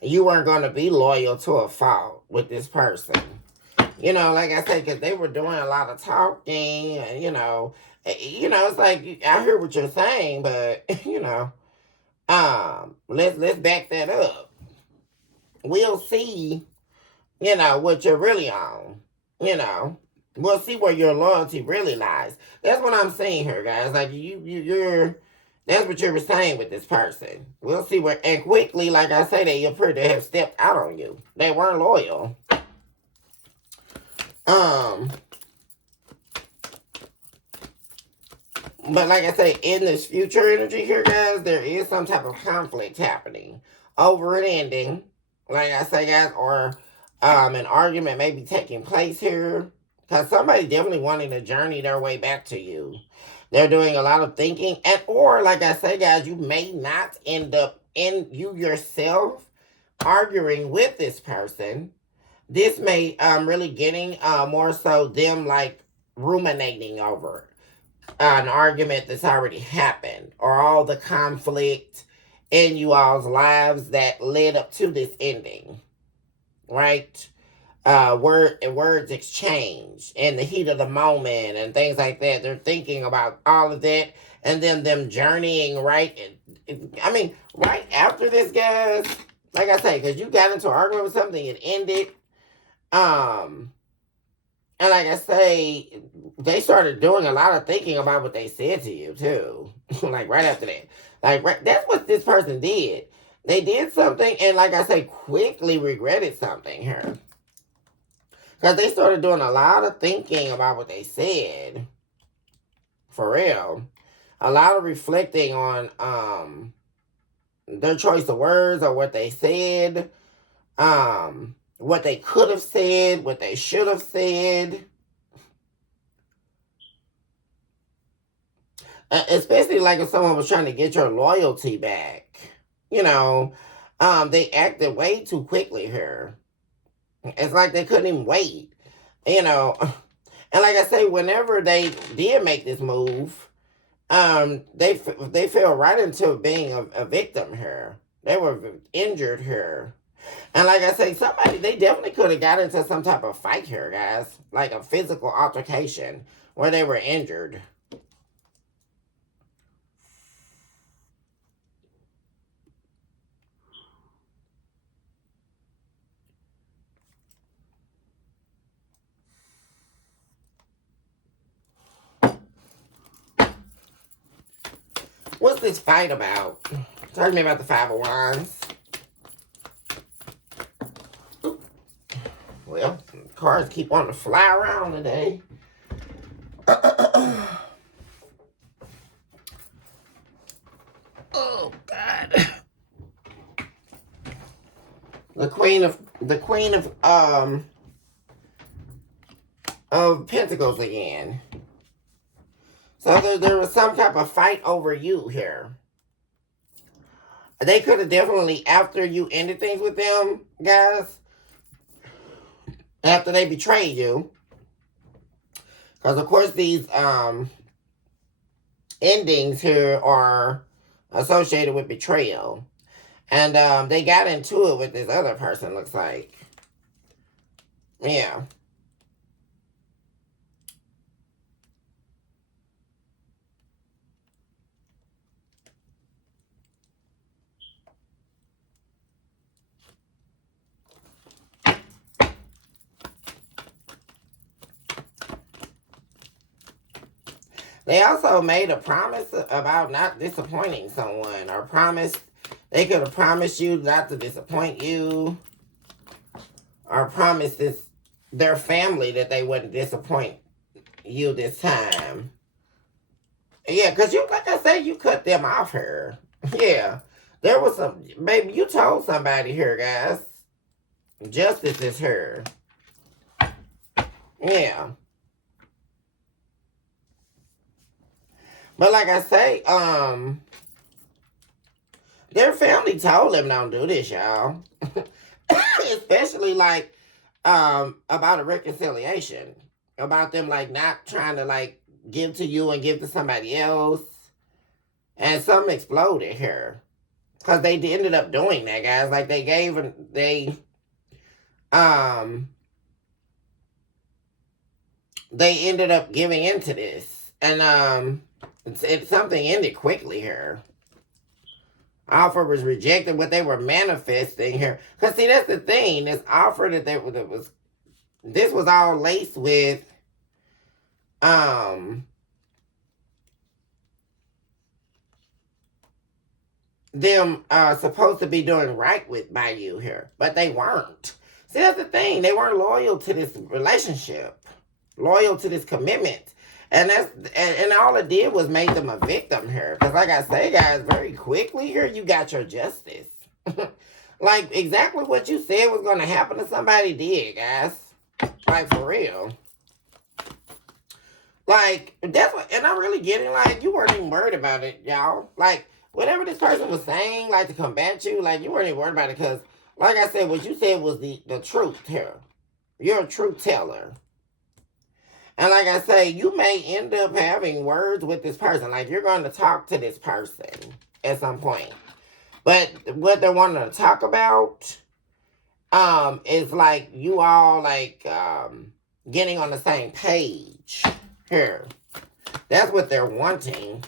you weren't going to be loyal to a fault with this person. You know, like I say, because they were doing a lot of talking, and, you know, it's like, I hear what you're saying, but, you know, let's back that up. We'll see, you know, what you're really on, you know. We'll see where your loyalty really lies. That's what I'm saying here, guys. Like, you're, that's what you were saying with this person. We'll see where, and quickly, like I say, they appear to have stepped out on you. They weren't loyal. But like I say, in this future energy here, guys, there is some type of conflict happening. Over an ending, like I say, guys, or an argument may be taking place here. Because somebody definitely wanting to journey their way back to you. They're doing a lot of thinking. And or, like I say, guys, you may not end up in you yourself arguing with this person. This may really getting more so them like ruminating over an argument that's already happened. Or all the conflict in you all's lives that led up to this ending. Right? Words exchange in the heat of the moment and things like that. They're thinking about all of that and then them journeying right after this, guys. Like I say, because you got into an argument with something, it ended. And like I say, they started doing a lot of thinking about what they said to you too. Like right after that. That's what this person did. They did something and like I say, quickly regretted something here. Because they started doing a lot of thinking about what they said. For real. A lot of reflecting on their choice of words or what they said. what they could have said, what they should have said. Especially like if someone was trying to get your loyalty back. You know, they acted way too quickly here. It's like they couldn't even wait. You know, and like I say, whenever they did make this move, they fell right into being a victim here. They were injured here. And like I say, they definitely could have got into some type of fight here, guys. Like a physical altercation where they were injured. What's this fight about? Talk to me about the Five of Wands. Well, cards keep on to fly around today. Oh God. The Queen of Pentacles again. So there was some type of fight over you here. They could have definitely, after you ended things with them, guys, after they betrayed you, because of course these endings here are associated with betrayal. And they got into it with this other person, looks like. Yeah. They also made a promise about not disappointing someone, or promised, they could have promised you not to disappoint you, or promised their family that they wouldn't disappoint you this time. Yeah, because you, like I said, you cut them off here. Yeah. There was some, maybe you told somebody here, guys. Justice is here. Yeah. But like I say, their family told them don't do this, y'all. Especially like about a reconciliation. About them like not trying to like give to you and give to somebody else. And something exploded here. Because they ended up doing that, guys. Like they ended up giving into this. And something ended quickly here. Offer was rejected, what they were manifesting here. Because see, that's the thing. This offer this was all laced with them supposed to be doing right by you here. But they weren't. See, that's the thing. They weren't loyal to this relationship. Loyal to this commitment. And all it did was make them a victim here. Because like I say, guys, very quickly here, you got your justice. Like, exactly what you said was going to happen to somebody did, guys. Like, for real. Like, that's what, and I'm really getting, like, you weren't even worried about it, y'all. Like, whatever this person was saying, like, to combat you, like, you weren't even worried about it. Because, like I said, what you said was the truth here. You're a truth teller. And like I say, you may end up having words with this person. Like, you're going to talk to this person at some point. But what they're wanting to talk about is like you all like getting on the same page here. That's what they're wanting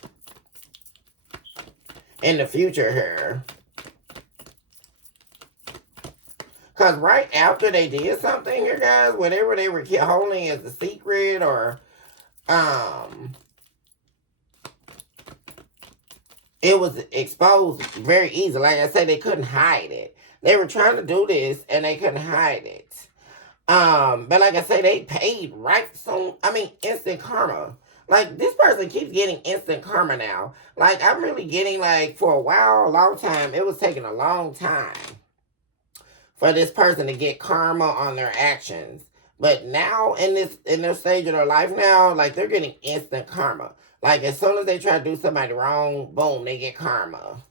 in the future here. Because right after they did something here, guys, whatever they were holding as a secret or it was exposed very easily. Like I said, they couldn't hide it. They were trying to do this and they couldn't hide it. But like I say, they paid right soon. I mean, instant karma. Like, this person keeps getting instant karma now. Like, I'm really getting, like, for a while, a long time, it was taking a long time for this person to get karma on their actions. But now in their stage of their life now, like they're getting instant karma. Like as soon as they try to do somebody wrong, boom, they get karma.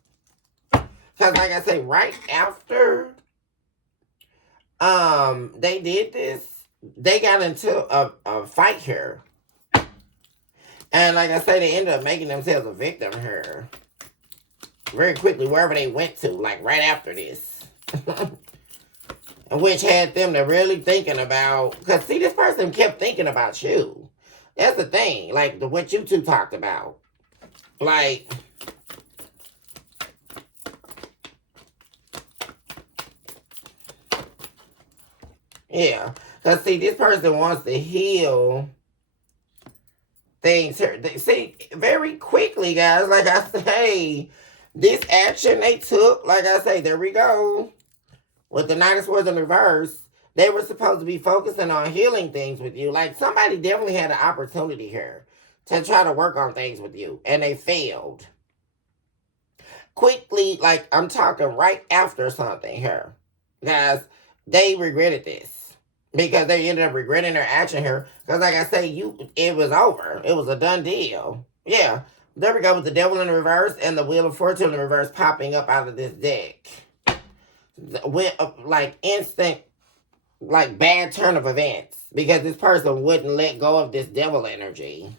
Cause like I say, right after they did this, they got into a fight here. And like I say, they ended up making themselves a victim here. Very quickly, wherever they went to, like right after this. Which had them to really thinking about, because see, this person kept thinking about you. That's the thing, like what you two talked about. Like, yeah. Because see, this person wants to heal things here. See, very quickly, guys, like I say, this action they took, like I say, there we go. With the Knight of Swords in reverse, they were supposed to be focusing on healing things with you. Like somebody definitely had an opportunity here to try to work on things with you, and they failed. Quickly, like I'm talking right after something here. Guys, they regretted this. Because they ended up regretting their action here. Because like I say, it was over. It was a done deal. Yeah. There we go with the Devil in reverse and the Wheel of Fortune in reverse popping up out of this deck. With like instant, like bad turn of events, because this person wouldn't let go of this devil energy.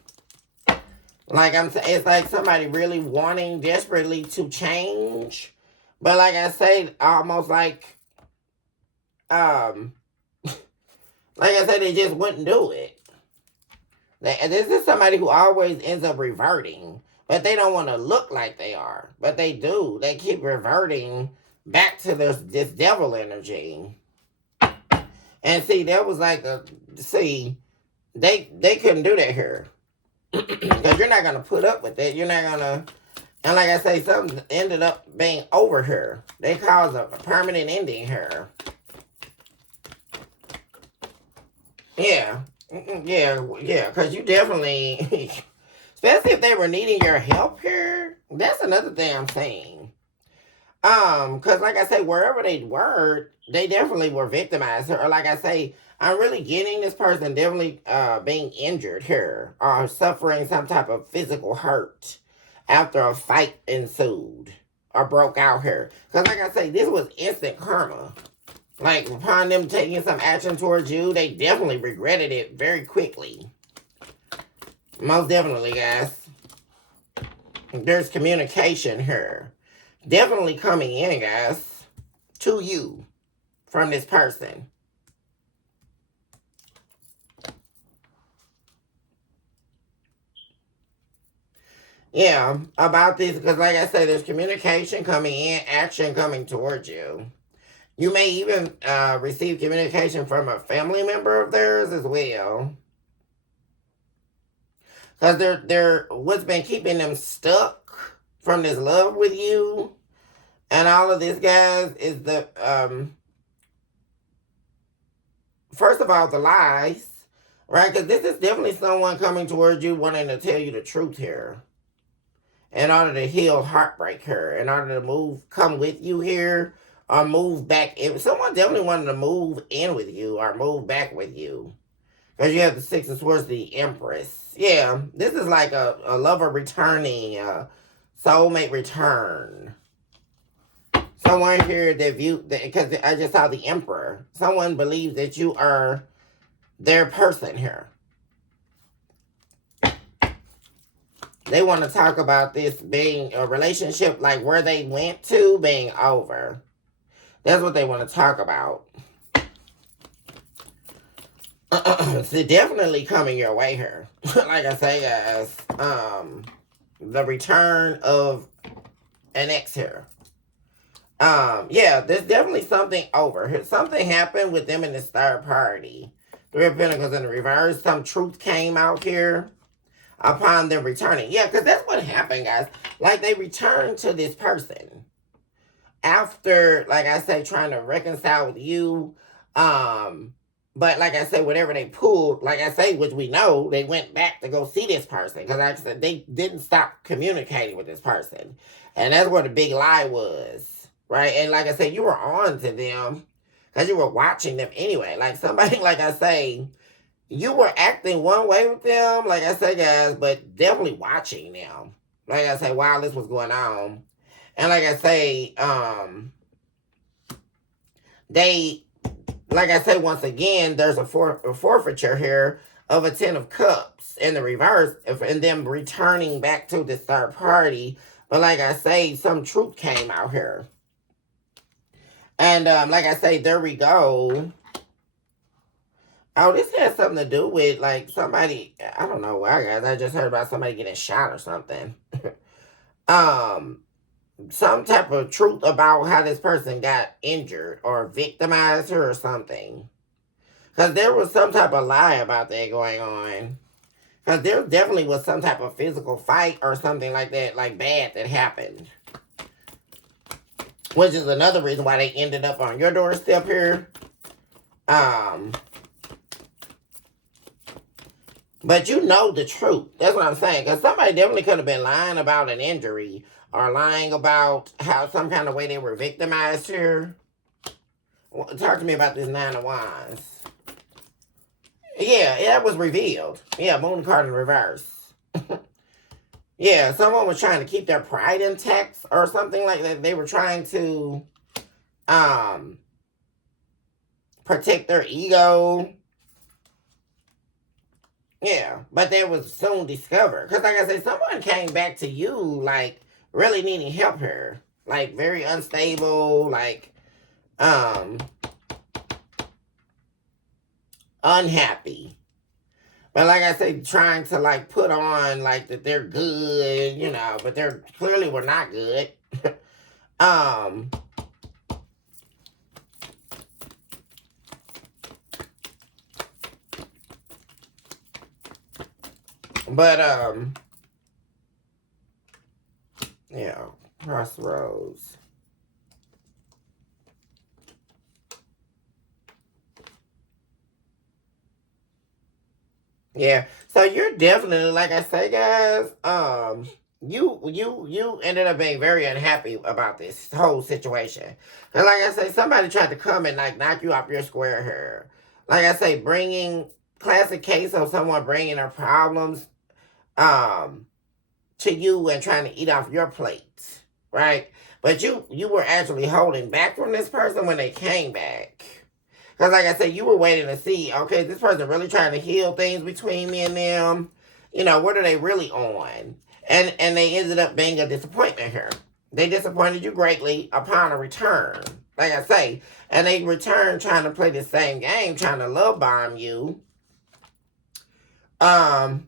Like I'm saying, it's like somebody really wanting desperately to change, but like I say, almost like like I said, they just wouldn't do it. This is somebody who always ends up reverting, but they don't want to look like they are, but they do. They keep reverting back to this devil energy. And see, that was like they couldn't do that here. Because you're not going to put up with it. You're not going to, and like I say, something ended up being over here. They caused a permanent ending here. Yeah. Yeah, because you definitely, especially if they were needing your help here, that's another thing I'm saying. Because like I say, wherever they were, they definitely were victimized. Or like I say, I'm really getting this person definitely being injured here, or suffering some type of physical hurt after a fight ensued or broke out here. Because like I say, this was instant karma. Like upon them taking some action towards you, they definitely regretted it very quickly. Most definitely, guys. There's communication here. Definitely coming in, guys, to you from this person. Yeah, about this, because like I said, there's communication coming in, action coming towards you. You may even receive communication from a family member of theirs as well. Because they're what's been keeping them stuck from this love with you and all of this, guys, is the first of all, the lies, right? Because this is definitely someone coming towards you wanting to tell you the truth here. In order to heal heartbreak here, in order to come with you here, or move back in. Someone definitely wanted to move in with you or move back with you. Because you have the Six of Swords, the Empress. Yeah, this is like a lover returning, soulmate return. Someone here that because I just saw the Emperor. Someone believes that you are their person here. They want to talk about this being a relationship, like where they went to being over. That's what they want to talk about. It's definitely coming your way here. Like I say, guys, the return of an ex here. Yeah, there's definitely something over. Something happened with them in this third party. Three of Pentacles in the reverse. Some truth came out here upon them returning. Yeah, because that's what happened, guys. Like, they returned to this person after, like I say, trying to reconcile with you. But like I say, whatever they pulled, like I say, which we know, they went back to go see this person. Because like I said, they didn't stop communicating with this person. And that's where the big lie was. Right? And like I said, you were on to them. Because you were watching them anyway. Like somebody, like I say, you were acting one way with them, like I say, guys, but definitely watching them. Like I say, while this was going on. And like I say, they, like I say, once again, there's a forfeiture here of a 10 of cups in the reverse, and them returning back to this third party. But like I say, some truth came out here. And like I say, there we go. Oh, this has something to do with like somebody, I don't know why, guys. I just heard about somebody getting shot or something. Some type of truth about how this person got injured or victimized her or something. Because there was some type of lie about that going on. Because there definitely was some type of physical fight or something like that, like bad that happened. Which is another reason why they ended up on your doorstep here. But you know the truth. That's what I'm saying. Because somebody definitely could have been lying about an injury or lying about how some kind of way they were victimized here. Talk to me about this 9 of Wands. Yeah, that was revealed. Yeah, Moon card in reverse. Yeah, someone was trying to keep their pride intact or something like that. They were trying to protect their ego. Yeah, but that was soon discovered. Because like I said, someone came back to you, like, really needing help here. Like, very unstable, like, unhappy. But like I say, trying to, like, put on, like, that they're good, you know, but they're clearly were not good. But, yeah, crossroads. Yeah, so you're definitely, like I say, guys, you ended up being very unhappy about this whole situation. And like I say, somebody tried to come and like knock you off your square here. Like I say, bringing classic case of someone bringing their problems to you and trying to eat off your plate, right? But you were actually holding back from this person when they came back. Because like I said, you were waiting to see, okay, this person really trying to heal things between me and them. You know, what are they really on? And they ended up being a disappointment here. They disappointed you greatly upon a return. Like I say, and they returned trying to play the same game, trying to love bomb you. And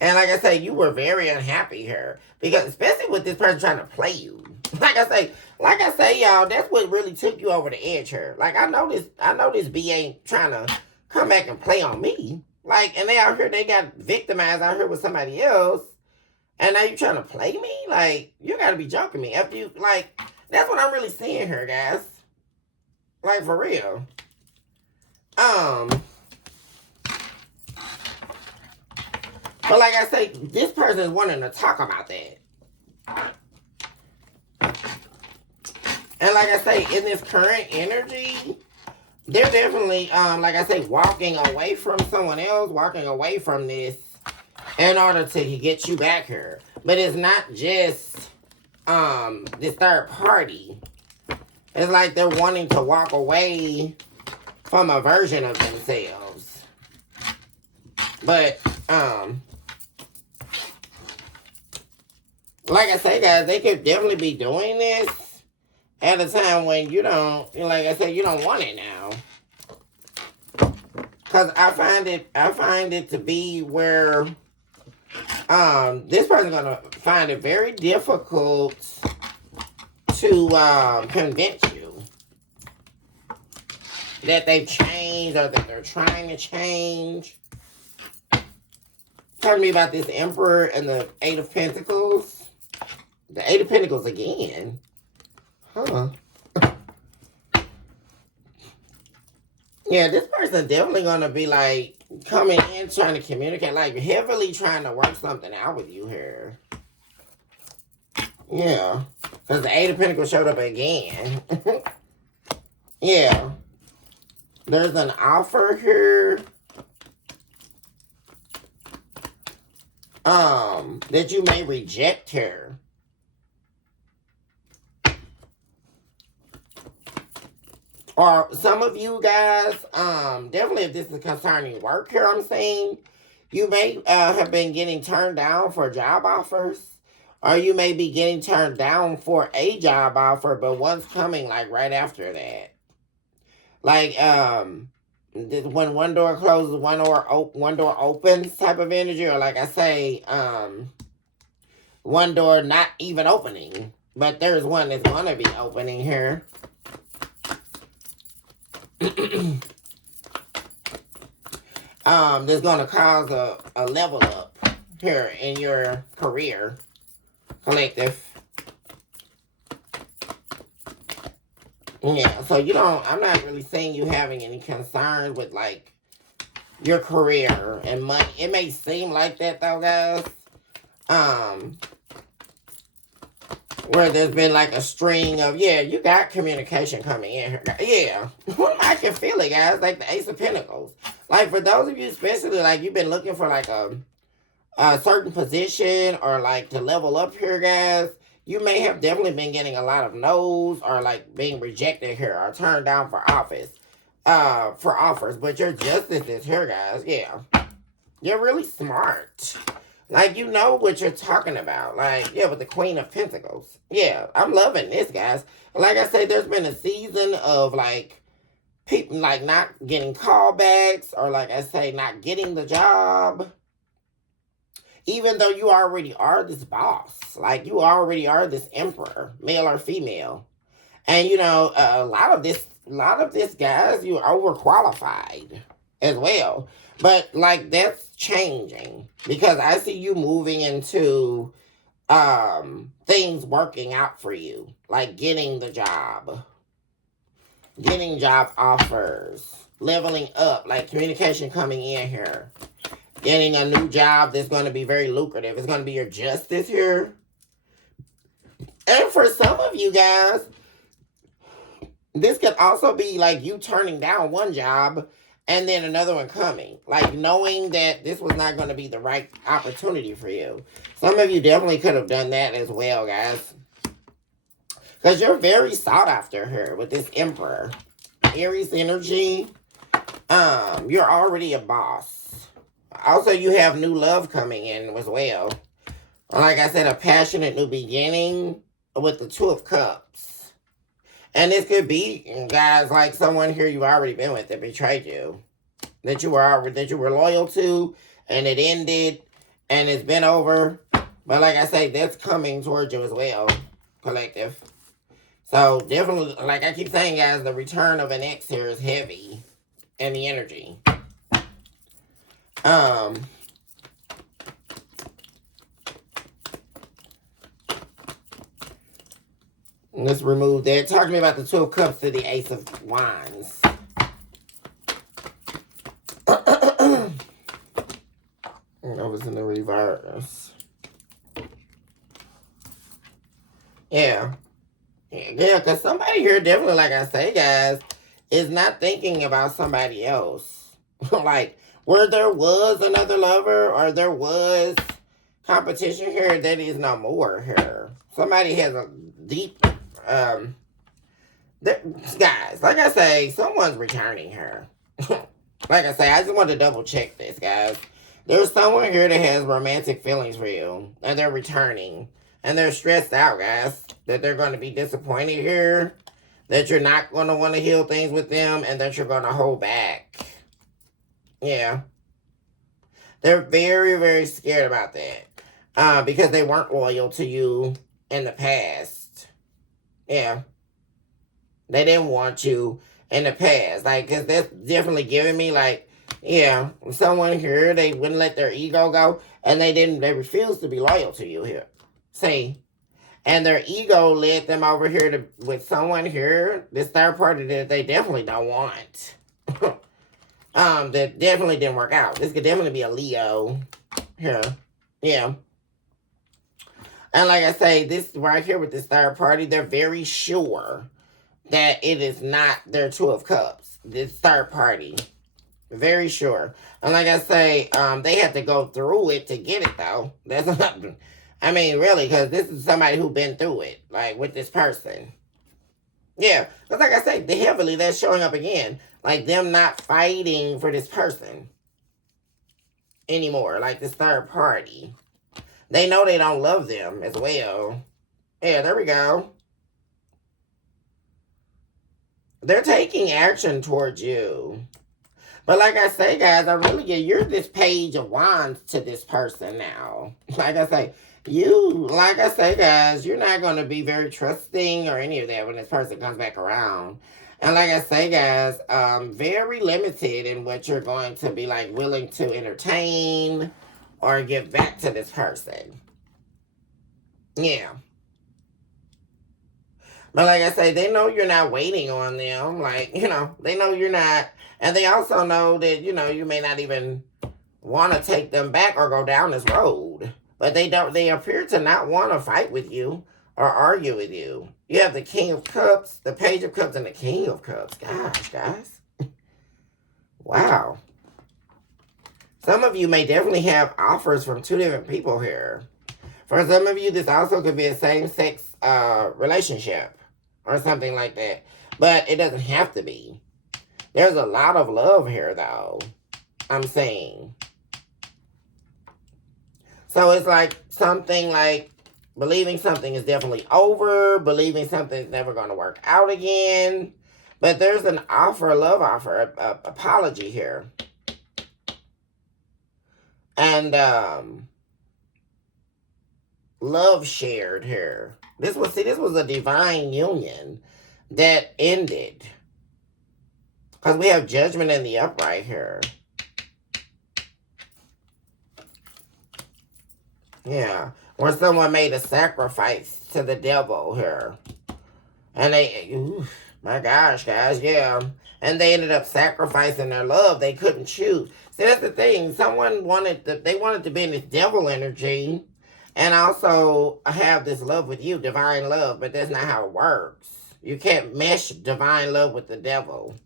like I say, you were very unhappy here. Because especially with this person trying to play you. Like I say, y'all, that's what really took you over the edge here. Like I know this B ain't trying to come back and play on me. Like, and they out here, they got victimized out here with somebody else. And now you trying to play me? Like, you gotta be joking me. After you, like, that's what I'm really seeing here, guys. Like, for real. But like I say, this person is wanting to talk about that. And like I say, in this current energy, they're definitely, like I say, walking away from someone else, walking away from this in order to get you back here. But it's not just this third party. It's like they're wanting to walk away from a version of themselves. But, like I say, guys, they could definitely be doing this at a time when you don't, like I said, you don't want it now. Because I find it to be where this person's gonna find it very difficult to convince you that they've changed or that they're trying to change. Tell me about this Emperor and the Eight of Pentacles. The Eight of Pentacles again. Huh. Yeah, this person definitely gonna be like coming in trying to communicate, like heavily trying to work something out with you here. Yeah. Because the Eight of Pentacles showed up again. Yeah. There's an offer here. That you may reject here. Or some of you guys, definitely if this is concerning work here, I'm saying, you may have been getting turned down for job offers. Or you may be getting turned down for a job offer, but one's coming like right after that. Like, when one door closes, one door opens type of energy, or like I say, one door not even opening, but there's one that's gonna be opening here. That's gonna cause a level up here in your career, collective. Yeah, so I'm not really saying you having any concerns with like your career and money. It may seem like that though, guys. Where there's been like a string of, you got communication coming in here. Yeah. I can feel it, guys. Like the Ace of Pentacles. Like for those of you, especially like you've been looking for like a certain position or like to level up here, guys. You may have definitely been getting a lot of no's or like being rejected here or turned down for offers, but your justice is here, guys. Yeah. You're really smart. Like, you know what you're talking about. Like, with the Queen of Pentacles. Yeah, I'm loving this, guys. Like I said, there's been a season of, like, people, like, not getting callbacks or, like I say, not getting the job. Even though you already are this boss. Like, you already are this emperor, male or female. And, a lot of this, guys, you're overqualified as well. But, like, that's changing. Because I see you moving into things working out for you. Like, getting the job. Getting job offers. Leveling up. Like, communication coming in here. Getting a new job that's going to be very lucrative. It's going to be your justice here. And for some of you guys, this could also be like you turning down one job and then another one coming. Like knowing that this was not going to be the right opportunity for you. Some of you definitely could have done that as well, guys. Because you're very sought after here with this Emperor. Aries energy. You're already a boss. Also, you have new love coming in as well. Like I said, a passionate new beginning with the Two of Cups. And this could be, guys, like someone here you've already been with that betrayed you. That you were loyal to, and it ended, and it's been over. But like I say, that's coming towards you as well, collective. So definitely, like I keep saying, guys, the return of an ex here is heavy in the energy. Let's remove that. Talk to me about the Two of Cups to the Ace of Wands. That was in the reverse. Yeah, because somebody here definitely, like I say, guys, is not thinking about somebody else. Like, where there was another lover or there was competition here, that is no more here. Somebody has a deep, guys, like I say, someone's returning here. Like I say, I just want to double check this, guys. There's someone here that has romantic feelings for you, and they're returning. And they're stressed out, guys, that they're going to be disappointed here, that you're not going to want to heal things with them, and that you're going to hold back. Yeah. They're very, very scared about that. Because they weren't loyal to you in the past. Yeah. They didn't want you in the past. Like, because that's definitely giving me, like, someone here, they wouldn't let their ego go, and they refused to be loyal to you here. See? And their ego led them over here with someone here, this third party that they definitely don't want. That definitely didn't work out. This could definitely be a Leo here. Yeah. And like I say, this right here with this third party, they're very sure that it is not their Two of Cups, this third party. Very sure. And like I say, they have to go through it to get it, though. That's not, I mean, really, because this is somebody who's been through it, like with this person. Yeah, because like I say, the heavily, that's showing up again. Like them not fighting for this person anymore, like this third party. They know they don't love them as well. Yeah, there we go. They're taking action towards you. But like I say, guys, I really get you're this Page of Wands to this person now. Like I say, guys, you're not going to be very trusting or any of that when this person comes back around. And like I say, guys, very limited in what you're going to be like willing to entertain or give back to this person. Yeah. But like I say, they know you're not waiting on them. Like, they know you're not. And they also know that, you may not even want to take them back or go down this road. But they appear to not want to fight with you or argue with you. You have the King of Cups, the Page of Cups, and the King of Cups. Gosh, guys. Wow. Some of you may definitely have offers from two different people here. For some of you, this also could be a same-sex relationship or something like that. But it doesn't have to be. There's a lot of love here, though. I'm saying. So it's like something like believing something is definitely over, believing something's never going to work out again. But there's an offer, a love offer, a apology here. And love shared here. This was a divine union that ended. Because we have Judgment in the upright here. Yeah. Where someone made a sacrifice to the devil here. And my gosh, guys, yeah. And they ended up sacrificing their love. They couldn't choose. See, that's the thing. Someone wanted to be in this devil energy and also have this love with you, divine love. But that's not how it works. You can't mesh divine love with the devil.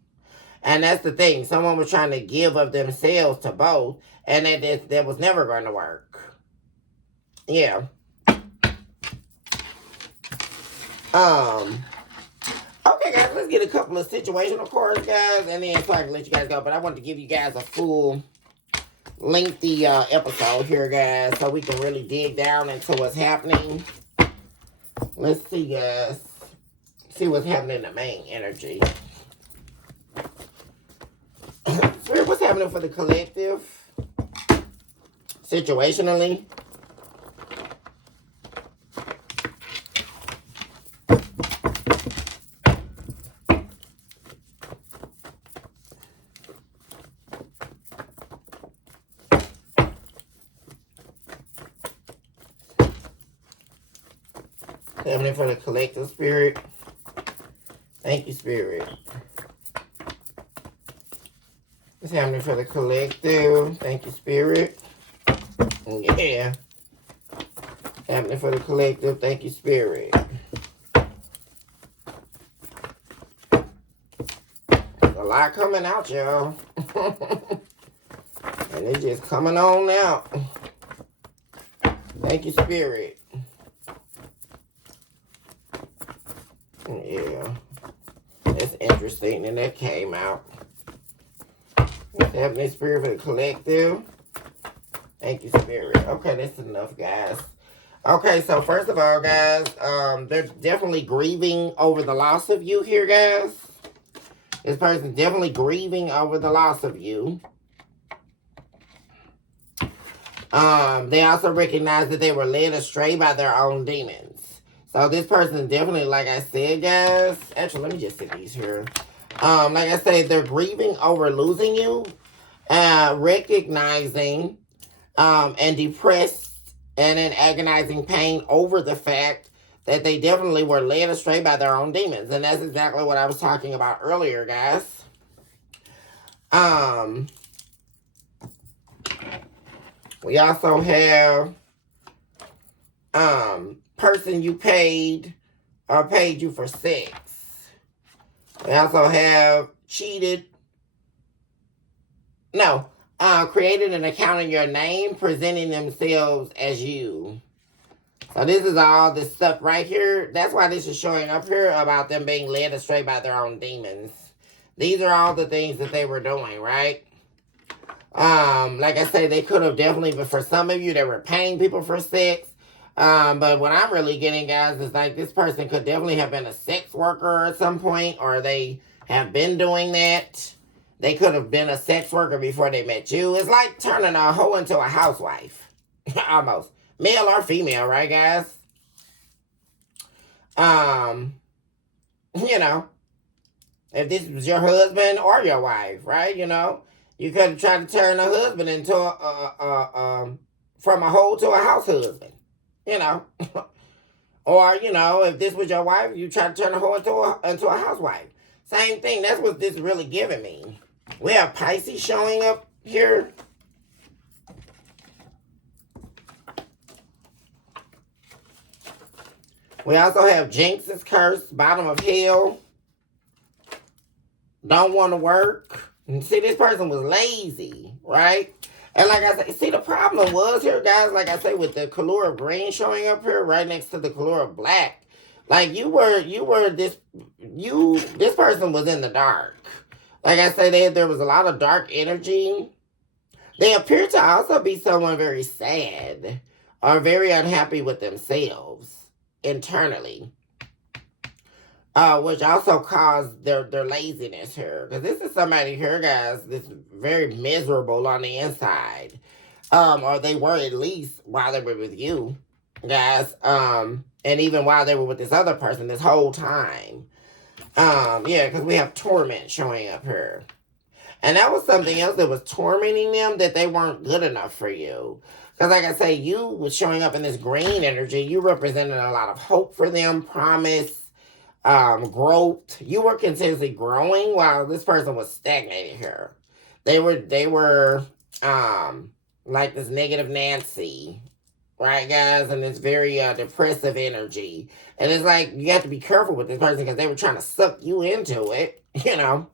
And that's the thing. Someone was trying to give of themselves to both. And that was never going to work. Yeah. Okay, guys, let's get a couple of situational cards, guys, and then so I can let you guys go. But I want to give you guys a full, lengthy episode here, guys, so we can really dig down into what's happening. Let's see, guys. See what's happening in the main energy. Spirit, what's happening for the collective? Situationally. Happening for the collective, Spirit. Thank you, Spirit. What's happening for the collective? Thank you, Spirit. Yeah. Happening for the collective. Thank you, Spirit. A lot coming out, y'all. And it's just coming on out. Thank you, Spirit. Yeah. That's interesting. And that came out. What's happening, Spirit, for the collective? Thank you, Spirit. Okay, that's enough, guys. Okay, so first of all, guys, they're definitely grieving over the loss of you here, guys. This person's definitely grieving over the loss of you. They also recognize that they were led astray by their own demons. So this person definitely, like I said, guys. Actually, let me just sit these here. Like I said, they're grieving over losing you, recognizing, and depressed and in agonizing pain over the fact that they definitely were led astray by their own demons. And that's exactly what I was talking about earlier, guys. We also have, person you paid or paid you for sex. We also have cheated. No, created an account in your name, presenting themselves as you. So this is all this stuff right here. That's why this is showing up here about them being led astray by their own demons. These are all the things that they were doing, right? Like I say, they could have definitely, but for some of you, they were paying people for sex. But what I'm really getting, guys, is like this person could definitely have been a sex worker at some point, or they have been doing that. They could have been a sex worker before they met you. It's like turning a hoe into a housewife. Almost. Male or female, right, guys? You know, if this was your husband or your wife, right? You know, you could have tried to turn a husband into from a hoe to a house husband, you know. Or, you know, if this was your wife, you try to turn a hoe into a housewife. Same thing. That's what this is really giving me. We have Pisces showing up here. We also have Jinx's curse, bottom of hell. Don't want to work. And see, this person was lazy, right? And like I said, see, the problem was here, guys, like I say, with the color of green showing up here right next to the color of black. Like this person was in the dark. Like I say, there was a lot of dark energy. They appear to also be someone very sad or very unhappy with themselves internally. Which also caused their laziness here. Because this is somebody here, guys, that's very miserable on the inside. Or they were at least while they were with you, guys. And even while they were with this other person this whole time. Yeah, because we have torment showing up here. And that was something else that was tormenting them, that they weren't good enough for you. Because like I say, you was showing up in this green energy. You represented a lot of hope for them, promise, growth. You were continuously growing while this person was stagnated here. They were like this negative Nancy, right, guys? And this very depressive energy. And it's like you have to be careful with this person because they were trying to suck you into it, you know.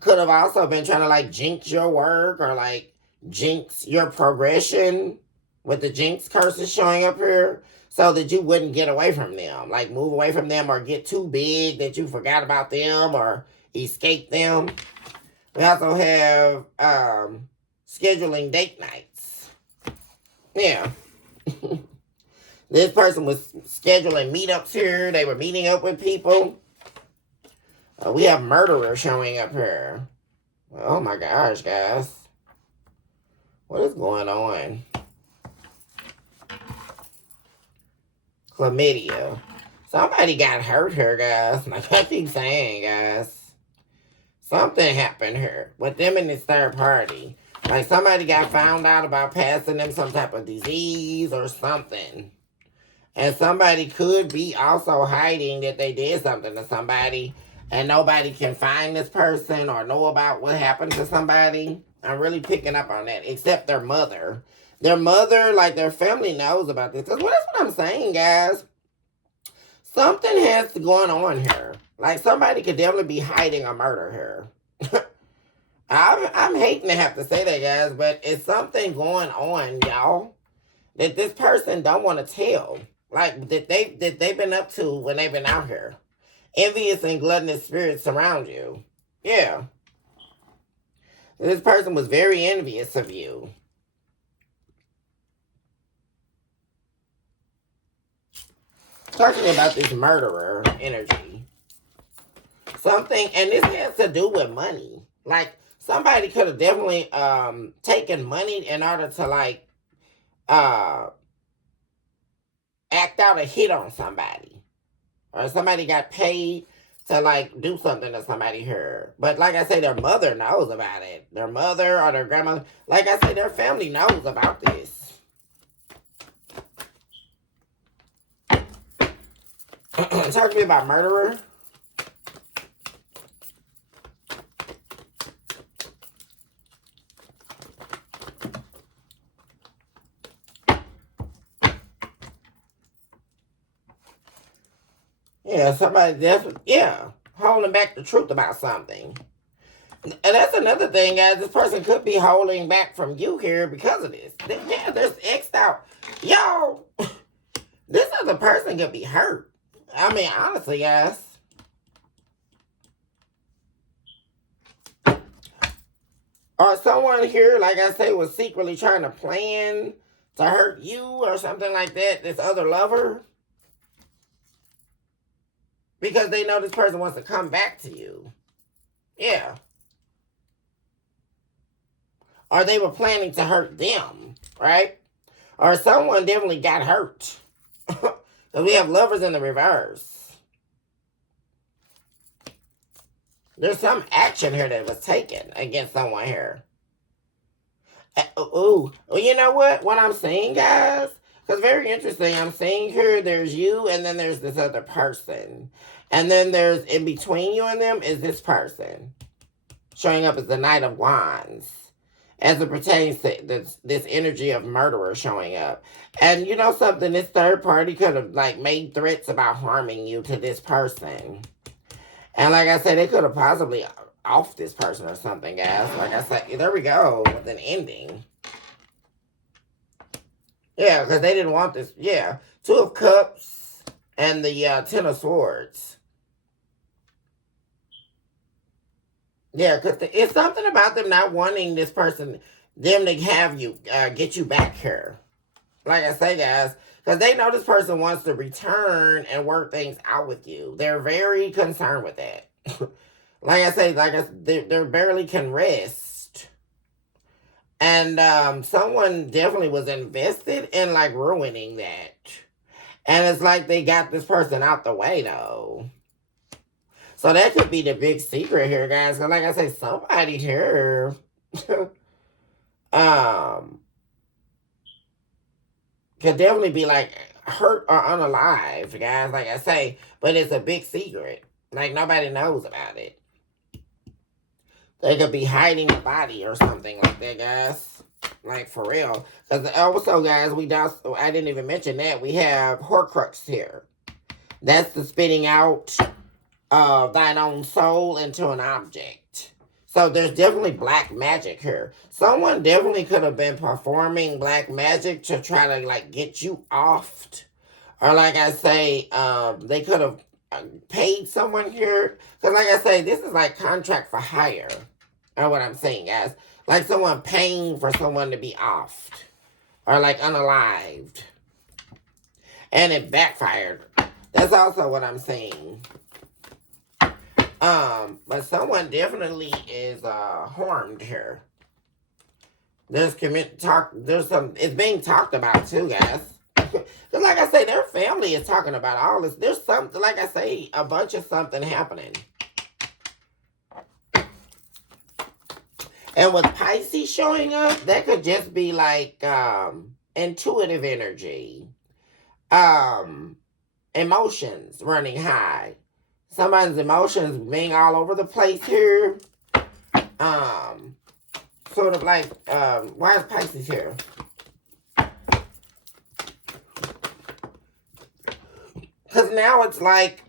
Could have also been trying to like jinx your work or like jinx your progression with the jinx curses showing up here, so that you wouldn't get away from them, like move away from them or get too big that you forgot about them or escape them. We also have scheduling date nights. Yeah. This person was scheduling meetups here. They were meeting up with people. We have murderer showing up here. Oh my gosh, guys. What is going on? Chlamydia. Somebody got hurt here, guys. Like I keep saying, guys. Something happened here with them and this third party. Like somebody got found out about passing them some type of disease or something. And somebody could be also hiding that they did something to somebody. And nobody can find this person or know about what happened to somebody. I'm really picking up on that, except their mother. Their mother, like their family knows about this. Because that's what I'm saying, guys. Something has going on here. Like somebody could definitely be hiding a murder here. I'm hating to have to say that, guys, but it's something going on, y'all, that this person don't want to tell. Like that they've been up to when they've been out here. Envious and gluttonous spirits surround you. Yeah. This person was very envious of you. Talking about this murderer energy. Something, and this has to do with money. Like, somebody could have definitely taken money in order to, like, act out a hit on somebody. Or somebody got paid to like do something to somebody here. But like I say, their mother knows about it. Their mother or their grandmother. Like I say, their family knows about this. Talk to me about murderer. Yeah, somebody definitely, yeah. holding back the truth about something. And that's another thing, guys. This person could be holding back from you here because of this. Yeah, there's X'd out. Yo, this other person could be hurt. I mean, honestly, guys. Or someone here, like I say, was secretly trying to plan to hurt you or something like that, this other lover. Because they know this person wants to come back to you. Yeah. Or they were planning to hurt them, right? Or someone definitely got hurt. Because we have lovers in the reverse. There's some action here that was taken against someone here. Ooh, you know what? What I'm saying, guys? Because very interesting. I'm seeing here there's you and then there's this other person. And then there's in between you and them is this person. Showing up as the Knight of Wands. As it pertains to this energy of murderer showing up. And you know something? This third party could have like made threats about harming you to this person. And like I said, they could have possibly off this person or something, guys. Like I said, there we go with an ending. Yeah, because they didn't want this. Yeah, Two of Cups and the Ten of Swords. Yeah, because it's something about them not wanting this person, them to have you, get you back here. Like I say, guys, because they know this person wants to return and work things out with you. They're very concerned with that. Like I say, they barely can rest. And someone definitely was invested in like ruining that. And it's like they got this person out the way though. So that could be the big secret here, guys. Because like I say, somebody here could definitely be like hurt or unalive, guys. Like I say, but it's a big secret. Like nobody knows about it. They could be hiding the body or something like that, guys. Like for real. Because also, guys, I didn't even mention that. We have Horcrux here. That's the spitting out of thine own soul into an object. So there's definitely black magic here. Someone definitely could have been performing black magic to try to like get you offed. Or like I say, they could have paid someone here. Because like I say, this is like contract for hire. Or what I'm saying, guys. Like someone paying for someone to be offed. Or like unalived. And it backfired. That's also what I'm saying. But someone definitely is harmed here. It's being talked about too, guys. Because like I say, their family is talking about all this. There's something, like I say, a bunch of something happening. And with Pisces showing up, that could just be like intuitive energy. Emotions running high. Somebody's emotions being all over the place here. Sort of like, why is Pisces here? Because now it's like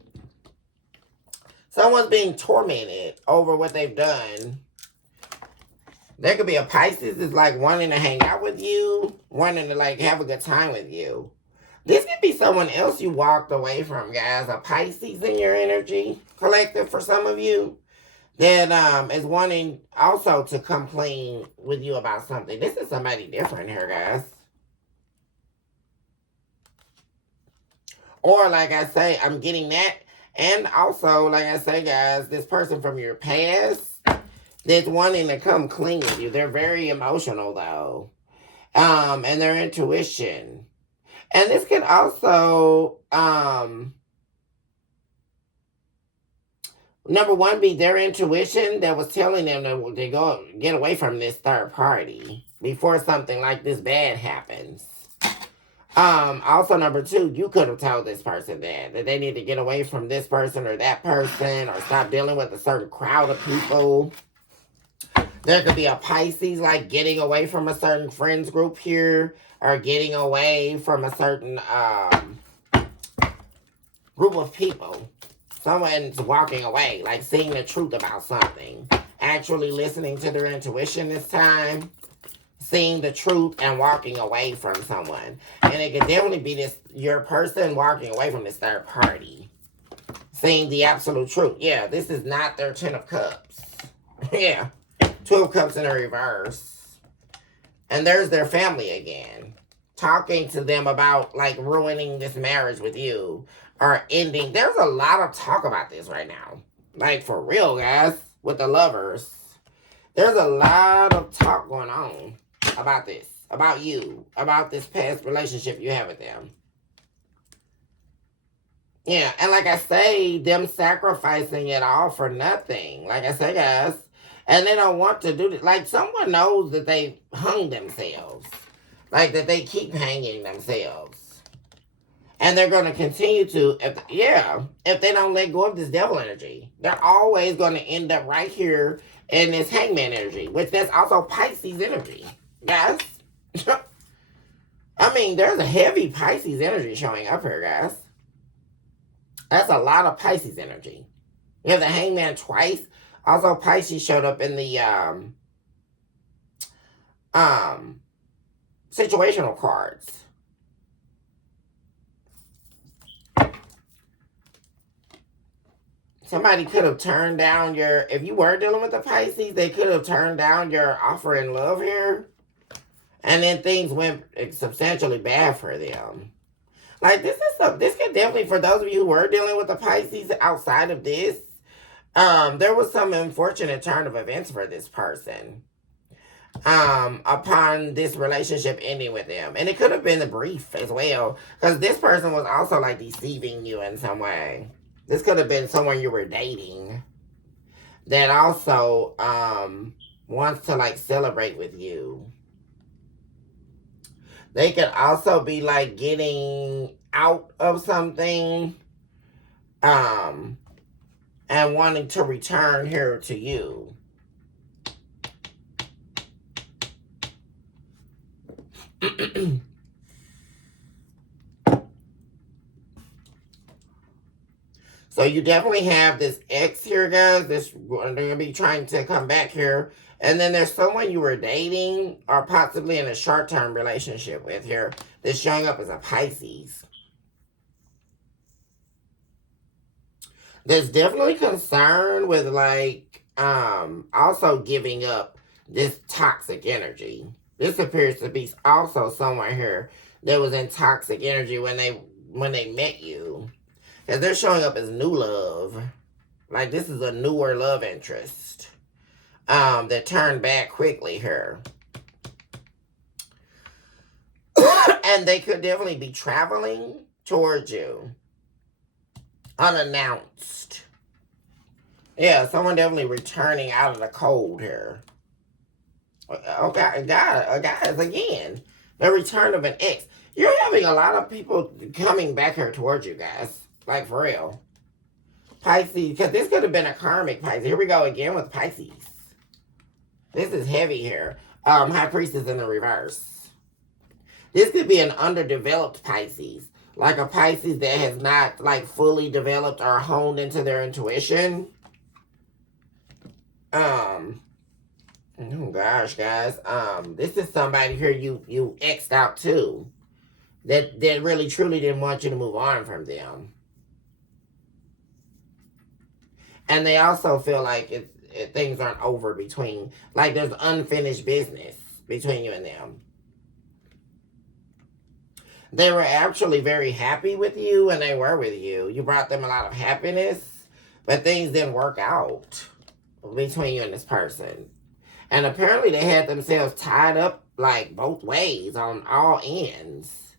someone's being tormented over what they've done. There could be a Pisces that's like wanting to hang out with you, wanting to like have a good time with you. This could be someone else you walked away from, guys. A Pisces in your energy collective for some of you that is wanting also to come clean with you about something. This is somebody different here, guys. Or like I say, I'm getting that. And also, like I say, guys, this person from your past that's wanting to come clean with you. They're very emotional, though. And their intuition. And this can also, number one, be their intuition that was telling them to go get away from this third party before something like this bad happens. Also, number two, you could have told this person that they need to get away from this person or that person or stop dealing with a certain crowd of people. There could be a Pisces like getting away from a certain friends group here or getting away from a certain group of people. Someone's walking away, like seeing the truth about something. Actually listening to their intuition this time. Seeing the truth and walking away from someone. And it could definitely be this your person walking away from this third party. Seeing the absolute truth. Yeah, this is not their 10 of cups. Yeah. 2 of cups in a reverse. And there's their family again. Talking to them about like ruining this marriage with you. Or ending. There's a lot of talk about this right now. Like for real, guys. With the lovers. There's a lot of talk going on about this, about you, about this past relationship you have with them. Yeah, and like I say, them sacrificing it all for nothing. Like I say, guys, and they don't want to do it. Like someone knows that they hung themselves, like that they keep hanging themselves, and they're going to continue to. If they don't let go of this devil energy, they're always going to end up right here in this hangman energy, which that's also Pisces energy. Guys, I mean, there's a heavy Pisces energy showing up here, guys. That's a lot of Pisces energy. You have the hangman twice. Also, Pisces showed up in the situational cards. Somebody could have turned down your, if you were dealing with the Pisces, they could have turned down your offer in love here. And then things went substantially bad for them. Like this could definitely, for those of you who were dealing with the Pisces outside of this, there was some unfortunate turn of events for this person. Upon this relationship ending with them. And it could have been brief as well. Because this person was also like deceiving you in some way. This could have been someone you were dating that also wants to like celebrate with you. They could also be like getting out of something and wanting to return here to you. So you definitely have this ex here, guys. They're going to be trying to come back here. And then there's someone you were dating or possibly in a short-term relationship with here that's showing up as a Pisces. There's definitely concern with like also giving up this toxic energy. This appears to be also someone here that was in toxic energy when they met you. Because they're showing up as new love. Like this is a newer love interest. That turned back quickly here. And they could definitely be traveling towards you. Unannounced. Yeah, someone definitely returning out of the cold here. Okay, guys, again, the return of an ex. You're having a lot of people coming back here towards you, guys. Like, for real. Pisces, because this could have been a karmic Pisces. Here we go again with Pisces. This is heavy here. High Priestess in the reverse. This could be an underdeveloped Pisces. Like a Pisces that has not, like, fully developed or honed into their intuition. Oh gosh, guys. This is somebody here you X'd out too. That really truly didn't want you to move on from them. And they also feel like things aren't over between, like there's unfinished business between you and them. They were actually very happy with you and they were with you. You brought them a lot of happiness, but things didn't work out between you and this person. And apparently they had themselves tied up like both ways on all ends.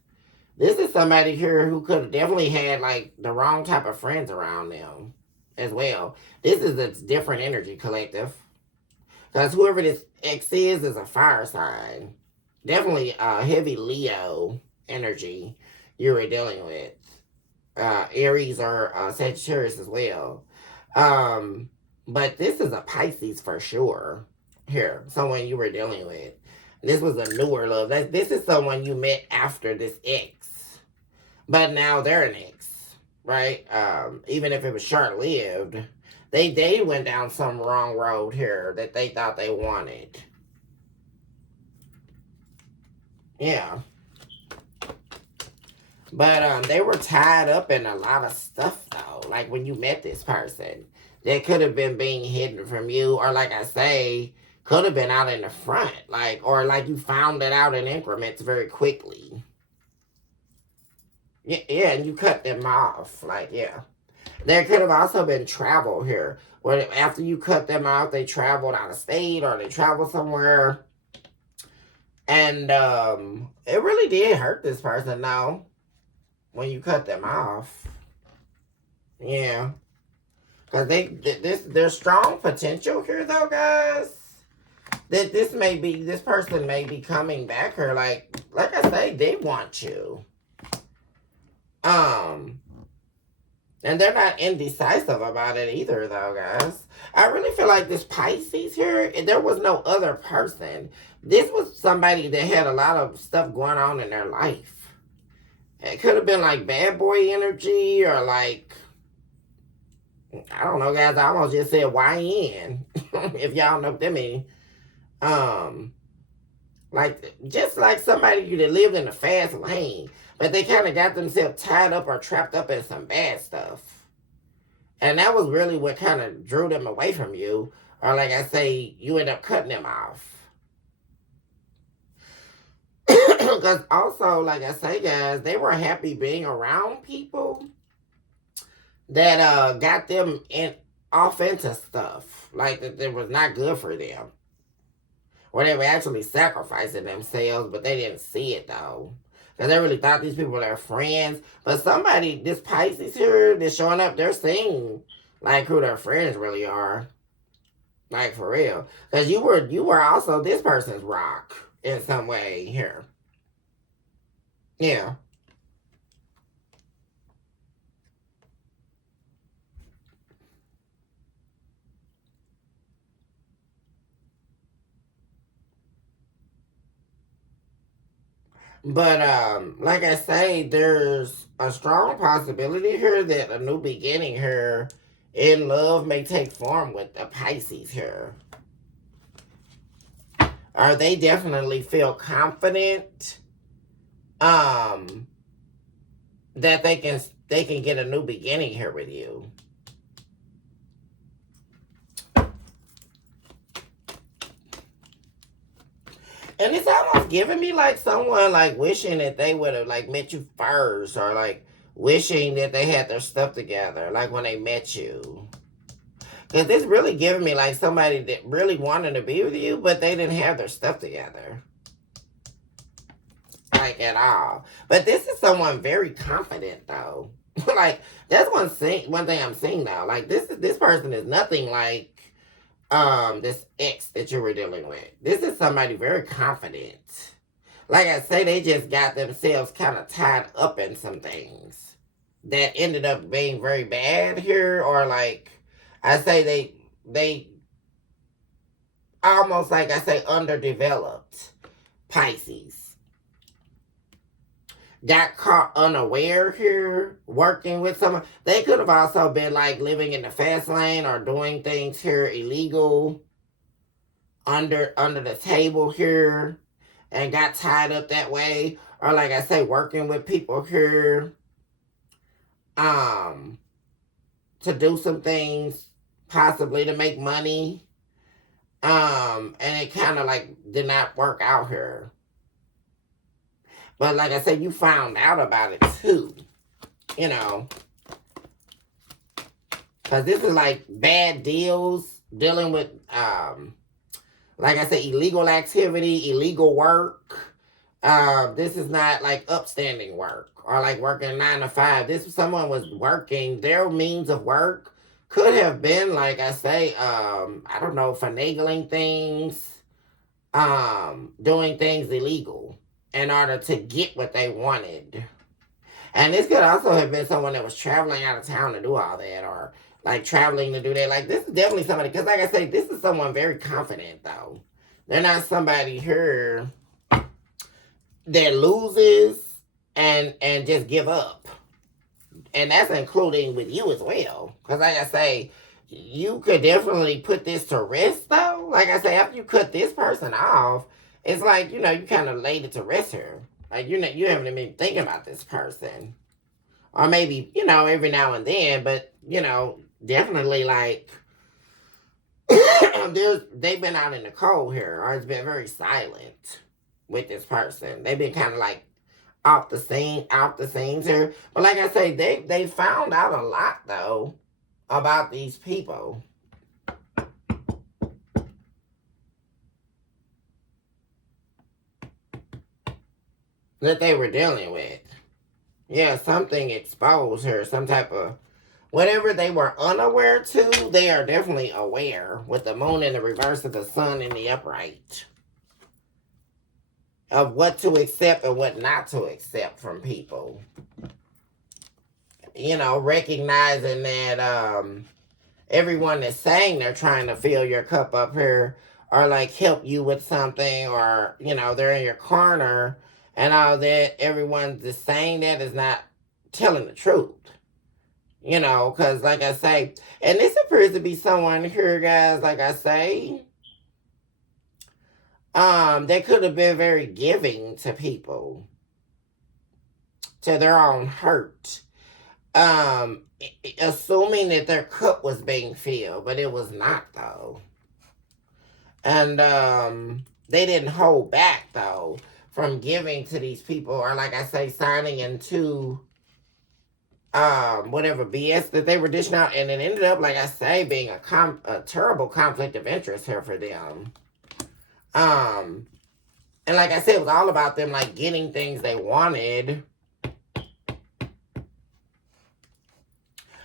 This is somebody here who could have definitely had like the wrong type of friends around them as well. This is a different energy collective. Because whoever this ex is a fire sign. Definitely a heavy Leo energy you were dealing with. Aries or Sagittarius as well. But this is a Pisces for sure. Here, someone you were dealing with. This was a newer love. This is someone you met after this ex. But now they're an ex. right? Even if it was short lived, they went down some wrong road here that they thought they wanted. Yeah. But they were tied up in a lot of stuff though. Like when you met this person, that could have been being hidden from you, or like I say, could have been out in the front, or like you found it out in increments very quickly. Yeah, yeah, and you cut them off. Like, yeah. There could have also been travel here, where after you cut them off, they traveled out of state or they traveled somewhere, and it really did hurt this person now when you cut them off. Yeah, because there's strong potential here though, guys. That this person may be coming back here. Like I say, they want you. Um, and they're not indecisive about it either, though, guys. I really feel like this Pisces here, there was no other person. This was somebody that had a lot of stuff going on in their life. It could have been like bad boy energy, or like, I don't know, guys. I almost just said YN, if y'all know what that means. Just like somebody that lived in a fast lane, but they kind of got themselves tied up or trapped up in some bad stuff. And that was really what kind of drew them away from you. Or like I say, you end up cutting them off. Because also, like I say, guys, they were happy being around people that got them off into stuff. Like that was not good for them. Or they were actually sacrificing themselves, but they didn't see it though. Because they really thought these people were their friends. But somebody, this Pisces here, that's showing up, they're seeing like who their friends really are. Like for real. Because you were also this person's rock in some way here. Yeah. But like I say, there's a strong possibility here that a new beginning here in love may take form with the Pisces here. Or they definitely feel confident um that they can get a new beginning here with you. And it's almost giving me like someone like wishing that they would have like met you first, or like wishing that they had their stuff together, like when they met you. Because it's really giving me like somebody that really wanted to be with you, but they didn't have their stuff together. Like at all. But this is someone very confident though. Like that's one thing I'm seeing now. Like this person is nothing like this ex that you were dealing with. This is somebody very confident. Like I say, they just got themselves kind of tied up in some things that ended up being very bad here, or like I say they almost like I say underdeveloped Pisces. Got caught unaware here, working with someone. They could have also been like living in the fast lane or doing things here illegal under the table here, and got tied up that way. Or like I say, working with people here to do some things, possibly to make money. And it kind of like did not work out here. But like I said, you found out about it too, you know. Because this is like bad deals, dealing with, like I said, illegal activity, illegal work. This is not like upstanding work or like working 9 to 5. This someone was working, their means of work could have been, like I say, I don't know, finagling things, doing things illegal in order to get what they wanted. And this could also have been someone that was traveling out of town to do all that, or like traveling to do that. Like this is definitely somebody, because like I say, this is someone very confident though. They're not somebody here that loses and just give up. And that's including with you as well. Because like I say, you could definitely put this to rest though. Like I say, after you cut this person off, it's like, you kind of laid it to rest here. Like you haven't been thinking about this person. Or maybe, every now and then, but definitely like they've been out in the cold here, or it's been very silent with this person. They've been kind of like off the scenes here. But like I say, they found out a lot though about these people that they were dealing with. Yeah, something exposed her, some type of whatever they were unaware to, they are definitely aware with the moon in the reverse of the sun in the upright of what to accept and what not to accept from people. Recognizing that everyone that's saying they're trying to fill your cup up here or like help you with something, or they're in your corner and all that, everyone's just saying that is not telling the truth. Because like I say, and this appears to be someone here, guys, like I say, they could have been very giving to people, to their own hurt. Assuming that their cup was being filled, but it was not though. And they didn't hold back though from giving to these people, or like I say, signing into whatever BS that they were dishing out, and it ended up, like I say, being a terrible conflict of interest here for them. And like I said, it was all about them like getting things they wanted.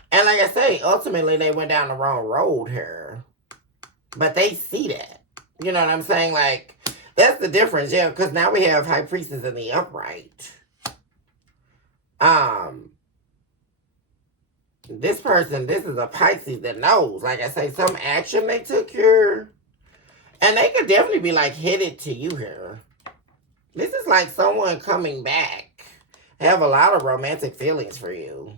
And like I say, ultimately they went down the wrong road here. But they see that. You know what I'm saying? Like, that's the difference, yeah, because now we have High Priestess in the upright. This person, this is a Pisces that knows, like I say, some action they took here. And they could definitely be like headed to you here. This is like someone coming back. Have a lot of romantic feelings for you.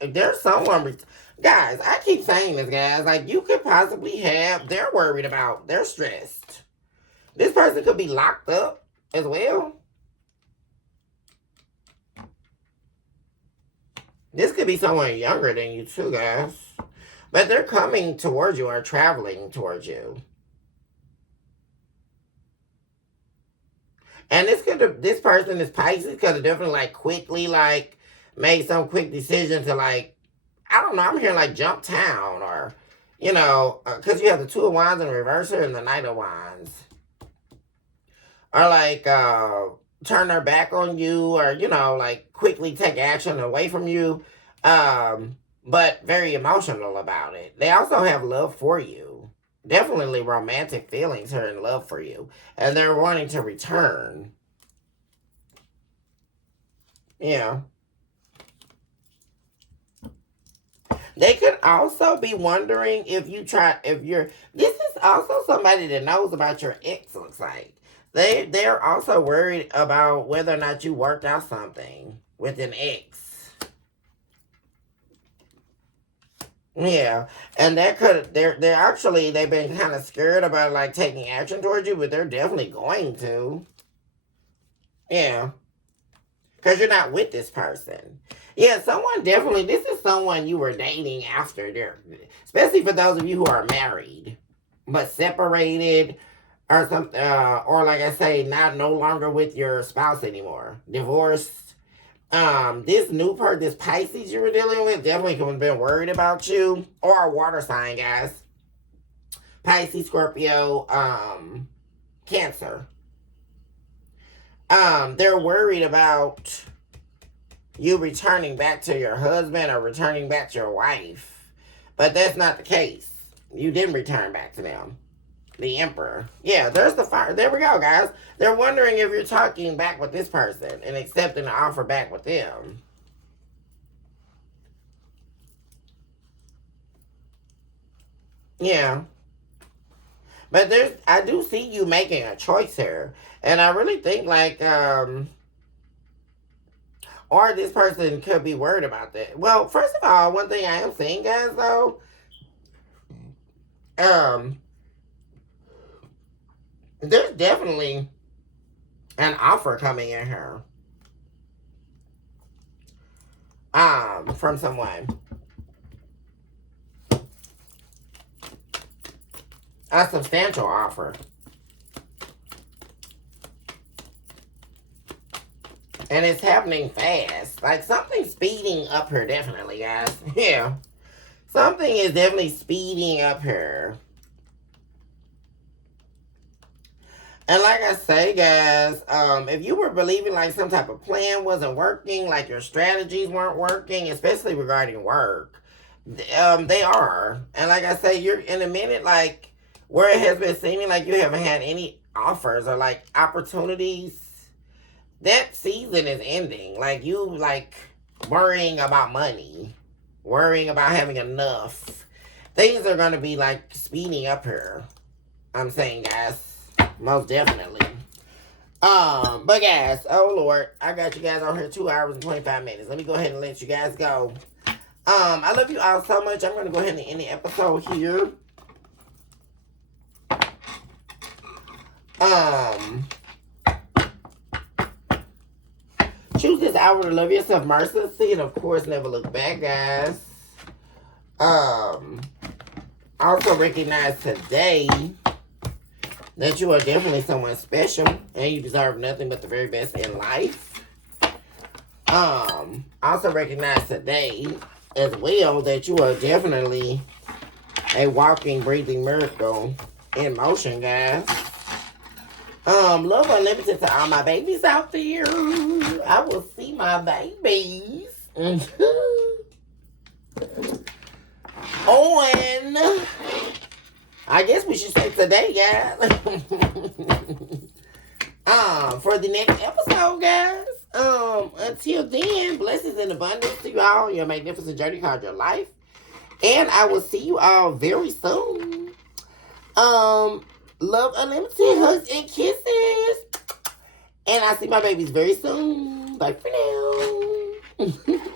There's someone, guys, I keep saying this, guys, like you could possibly have, they're worried about, they're stressed. This person could be locked up as well. This could be someone younger than you too, guys. But they're coming towards you or traveling towards you. And this person, this Pisces, could have definitely like quickly like made some quick decision to like, I don't know, I'm hearing like jump town, or, because you have the Two of Wands in reverse and the Knight of Wands. Or like turn their back on you, or, like quickly take action away from you. But very emotional about it. They also have love for you. Definitely romantic feelings here and love for you. And they're wanting to return. Yeah. They could also be wondering if this is also somebody that knows about your ex, looks like. They're also worried about whether or not you worked out something with an ex. Yeah, and they've been kind of scared about like taking action towards you, but they're definitely going to. Yeah, because you're not with this person. Yeah, this is someone you were dating after especially for those of you who are married, but separated, or something, or like I say, no longer with your spouse anymore, divorced. This Pisces you were dealing with definitely could have been worried about you, or a water sign, guys. Pisces, Scorpio, Cancer. They're worried about you returning back to your husband or returning back to your wife, but that's not the case. You didn't return back to them. The Emperor. Yeah, there's the fire. There we go, guys. They're wondering if you're talking back with this person and accepting the offer back with them. Yeah. But I do see you making a choice here. And I really think like, Or this person could be worried about that. Well, first of all, one thing I am saying, guys, though, there's definitely an offer coming in here. From someone. A substantial offer. And it's happening fast. Like, something's speeding up here, definitely, guys. Yeah. Something is definitely speeding up here. And like I say, guys, if you were believing like some type of plan wasn't working, like your strategies weren't working, especially regarding work, they are. And like I say, you're in a minute, like, where it has been seeming like you haven't had any offers or like opportunities, that season is ending. Like, you like worrying about money, worrying about having enough. Things are going to be like speeding up here. I'm saying, guys. Most definitely. But guys, oh Lord, I got you guys on here 2 hours and 25 minutes. Let me go ahead and let you guys go. I love you all so much. I'm gonna go ahead and end the episode here. Choose this hour to love yourself mercilessly and of course never look back, guys. Also recognize today that you are definitely someone special and you deserve nothing but the very best in life. Also recognize today as well that you are definitely a walking, breathing miracle in motion, guys. Love unlimited to all my babies out there. I will see my babies on, I guess we should say today, guys. For the next episode, guys. Until then, blessings and abundance to you all. Your magnificent journey called your life. And I will see you all very soon. Love unlimited hugs and kisses. And I see my babies very soon. Bye for now.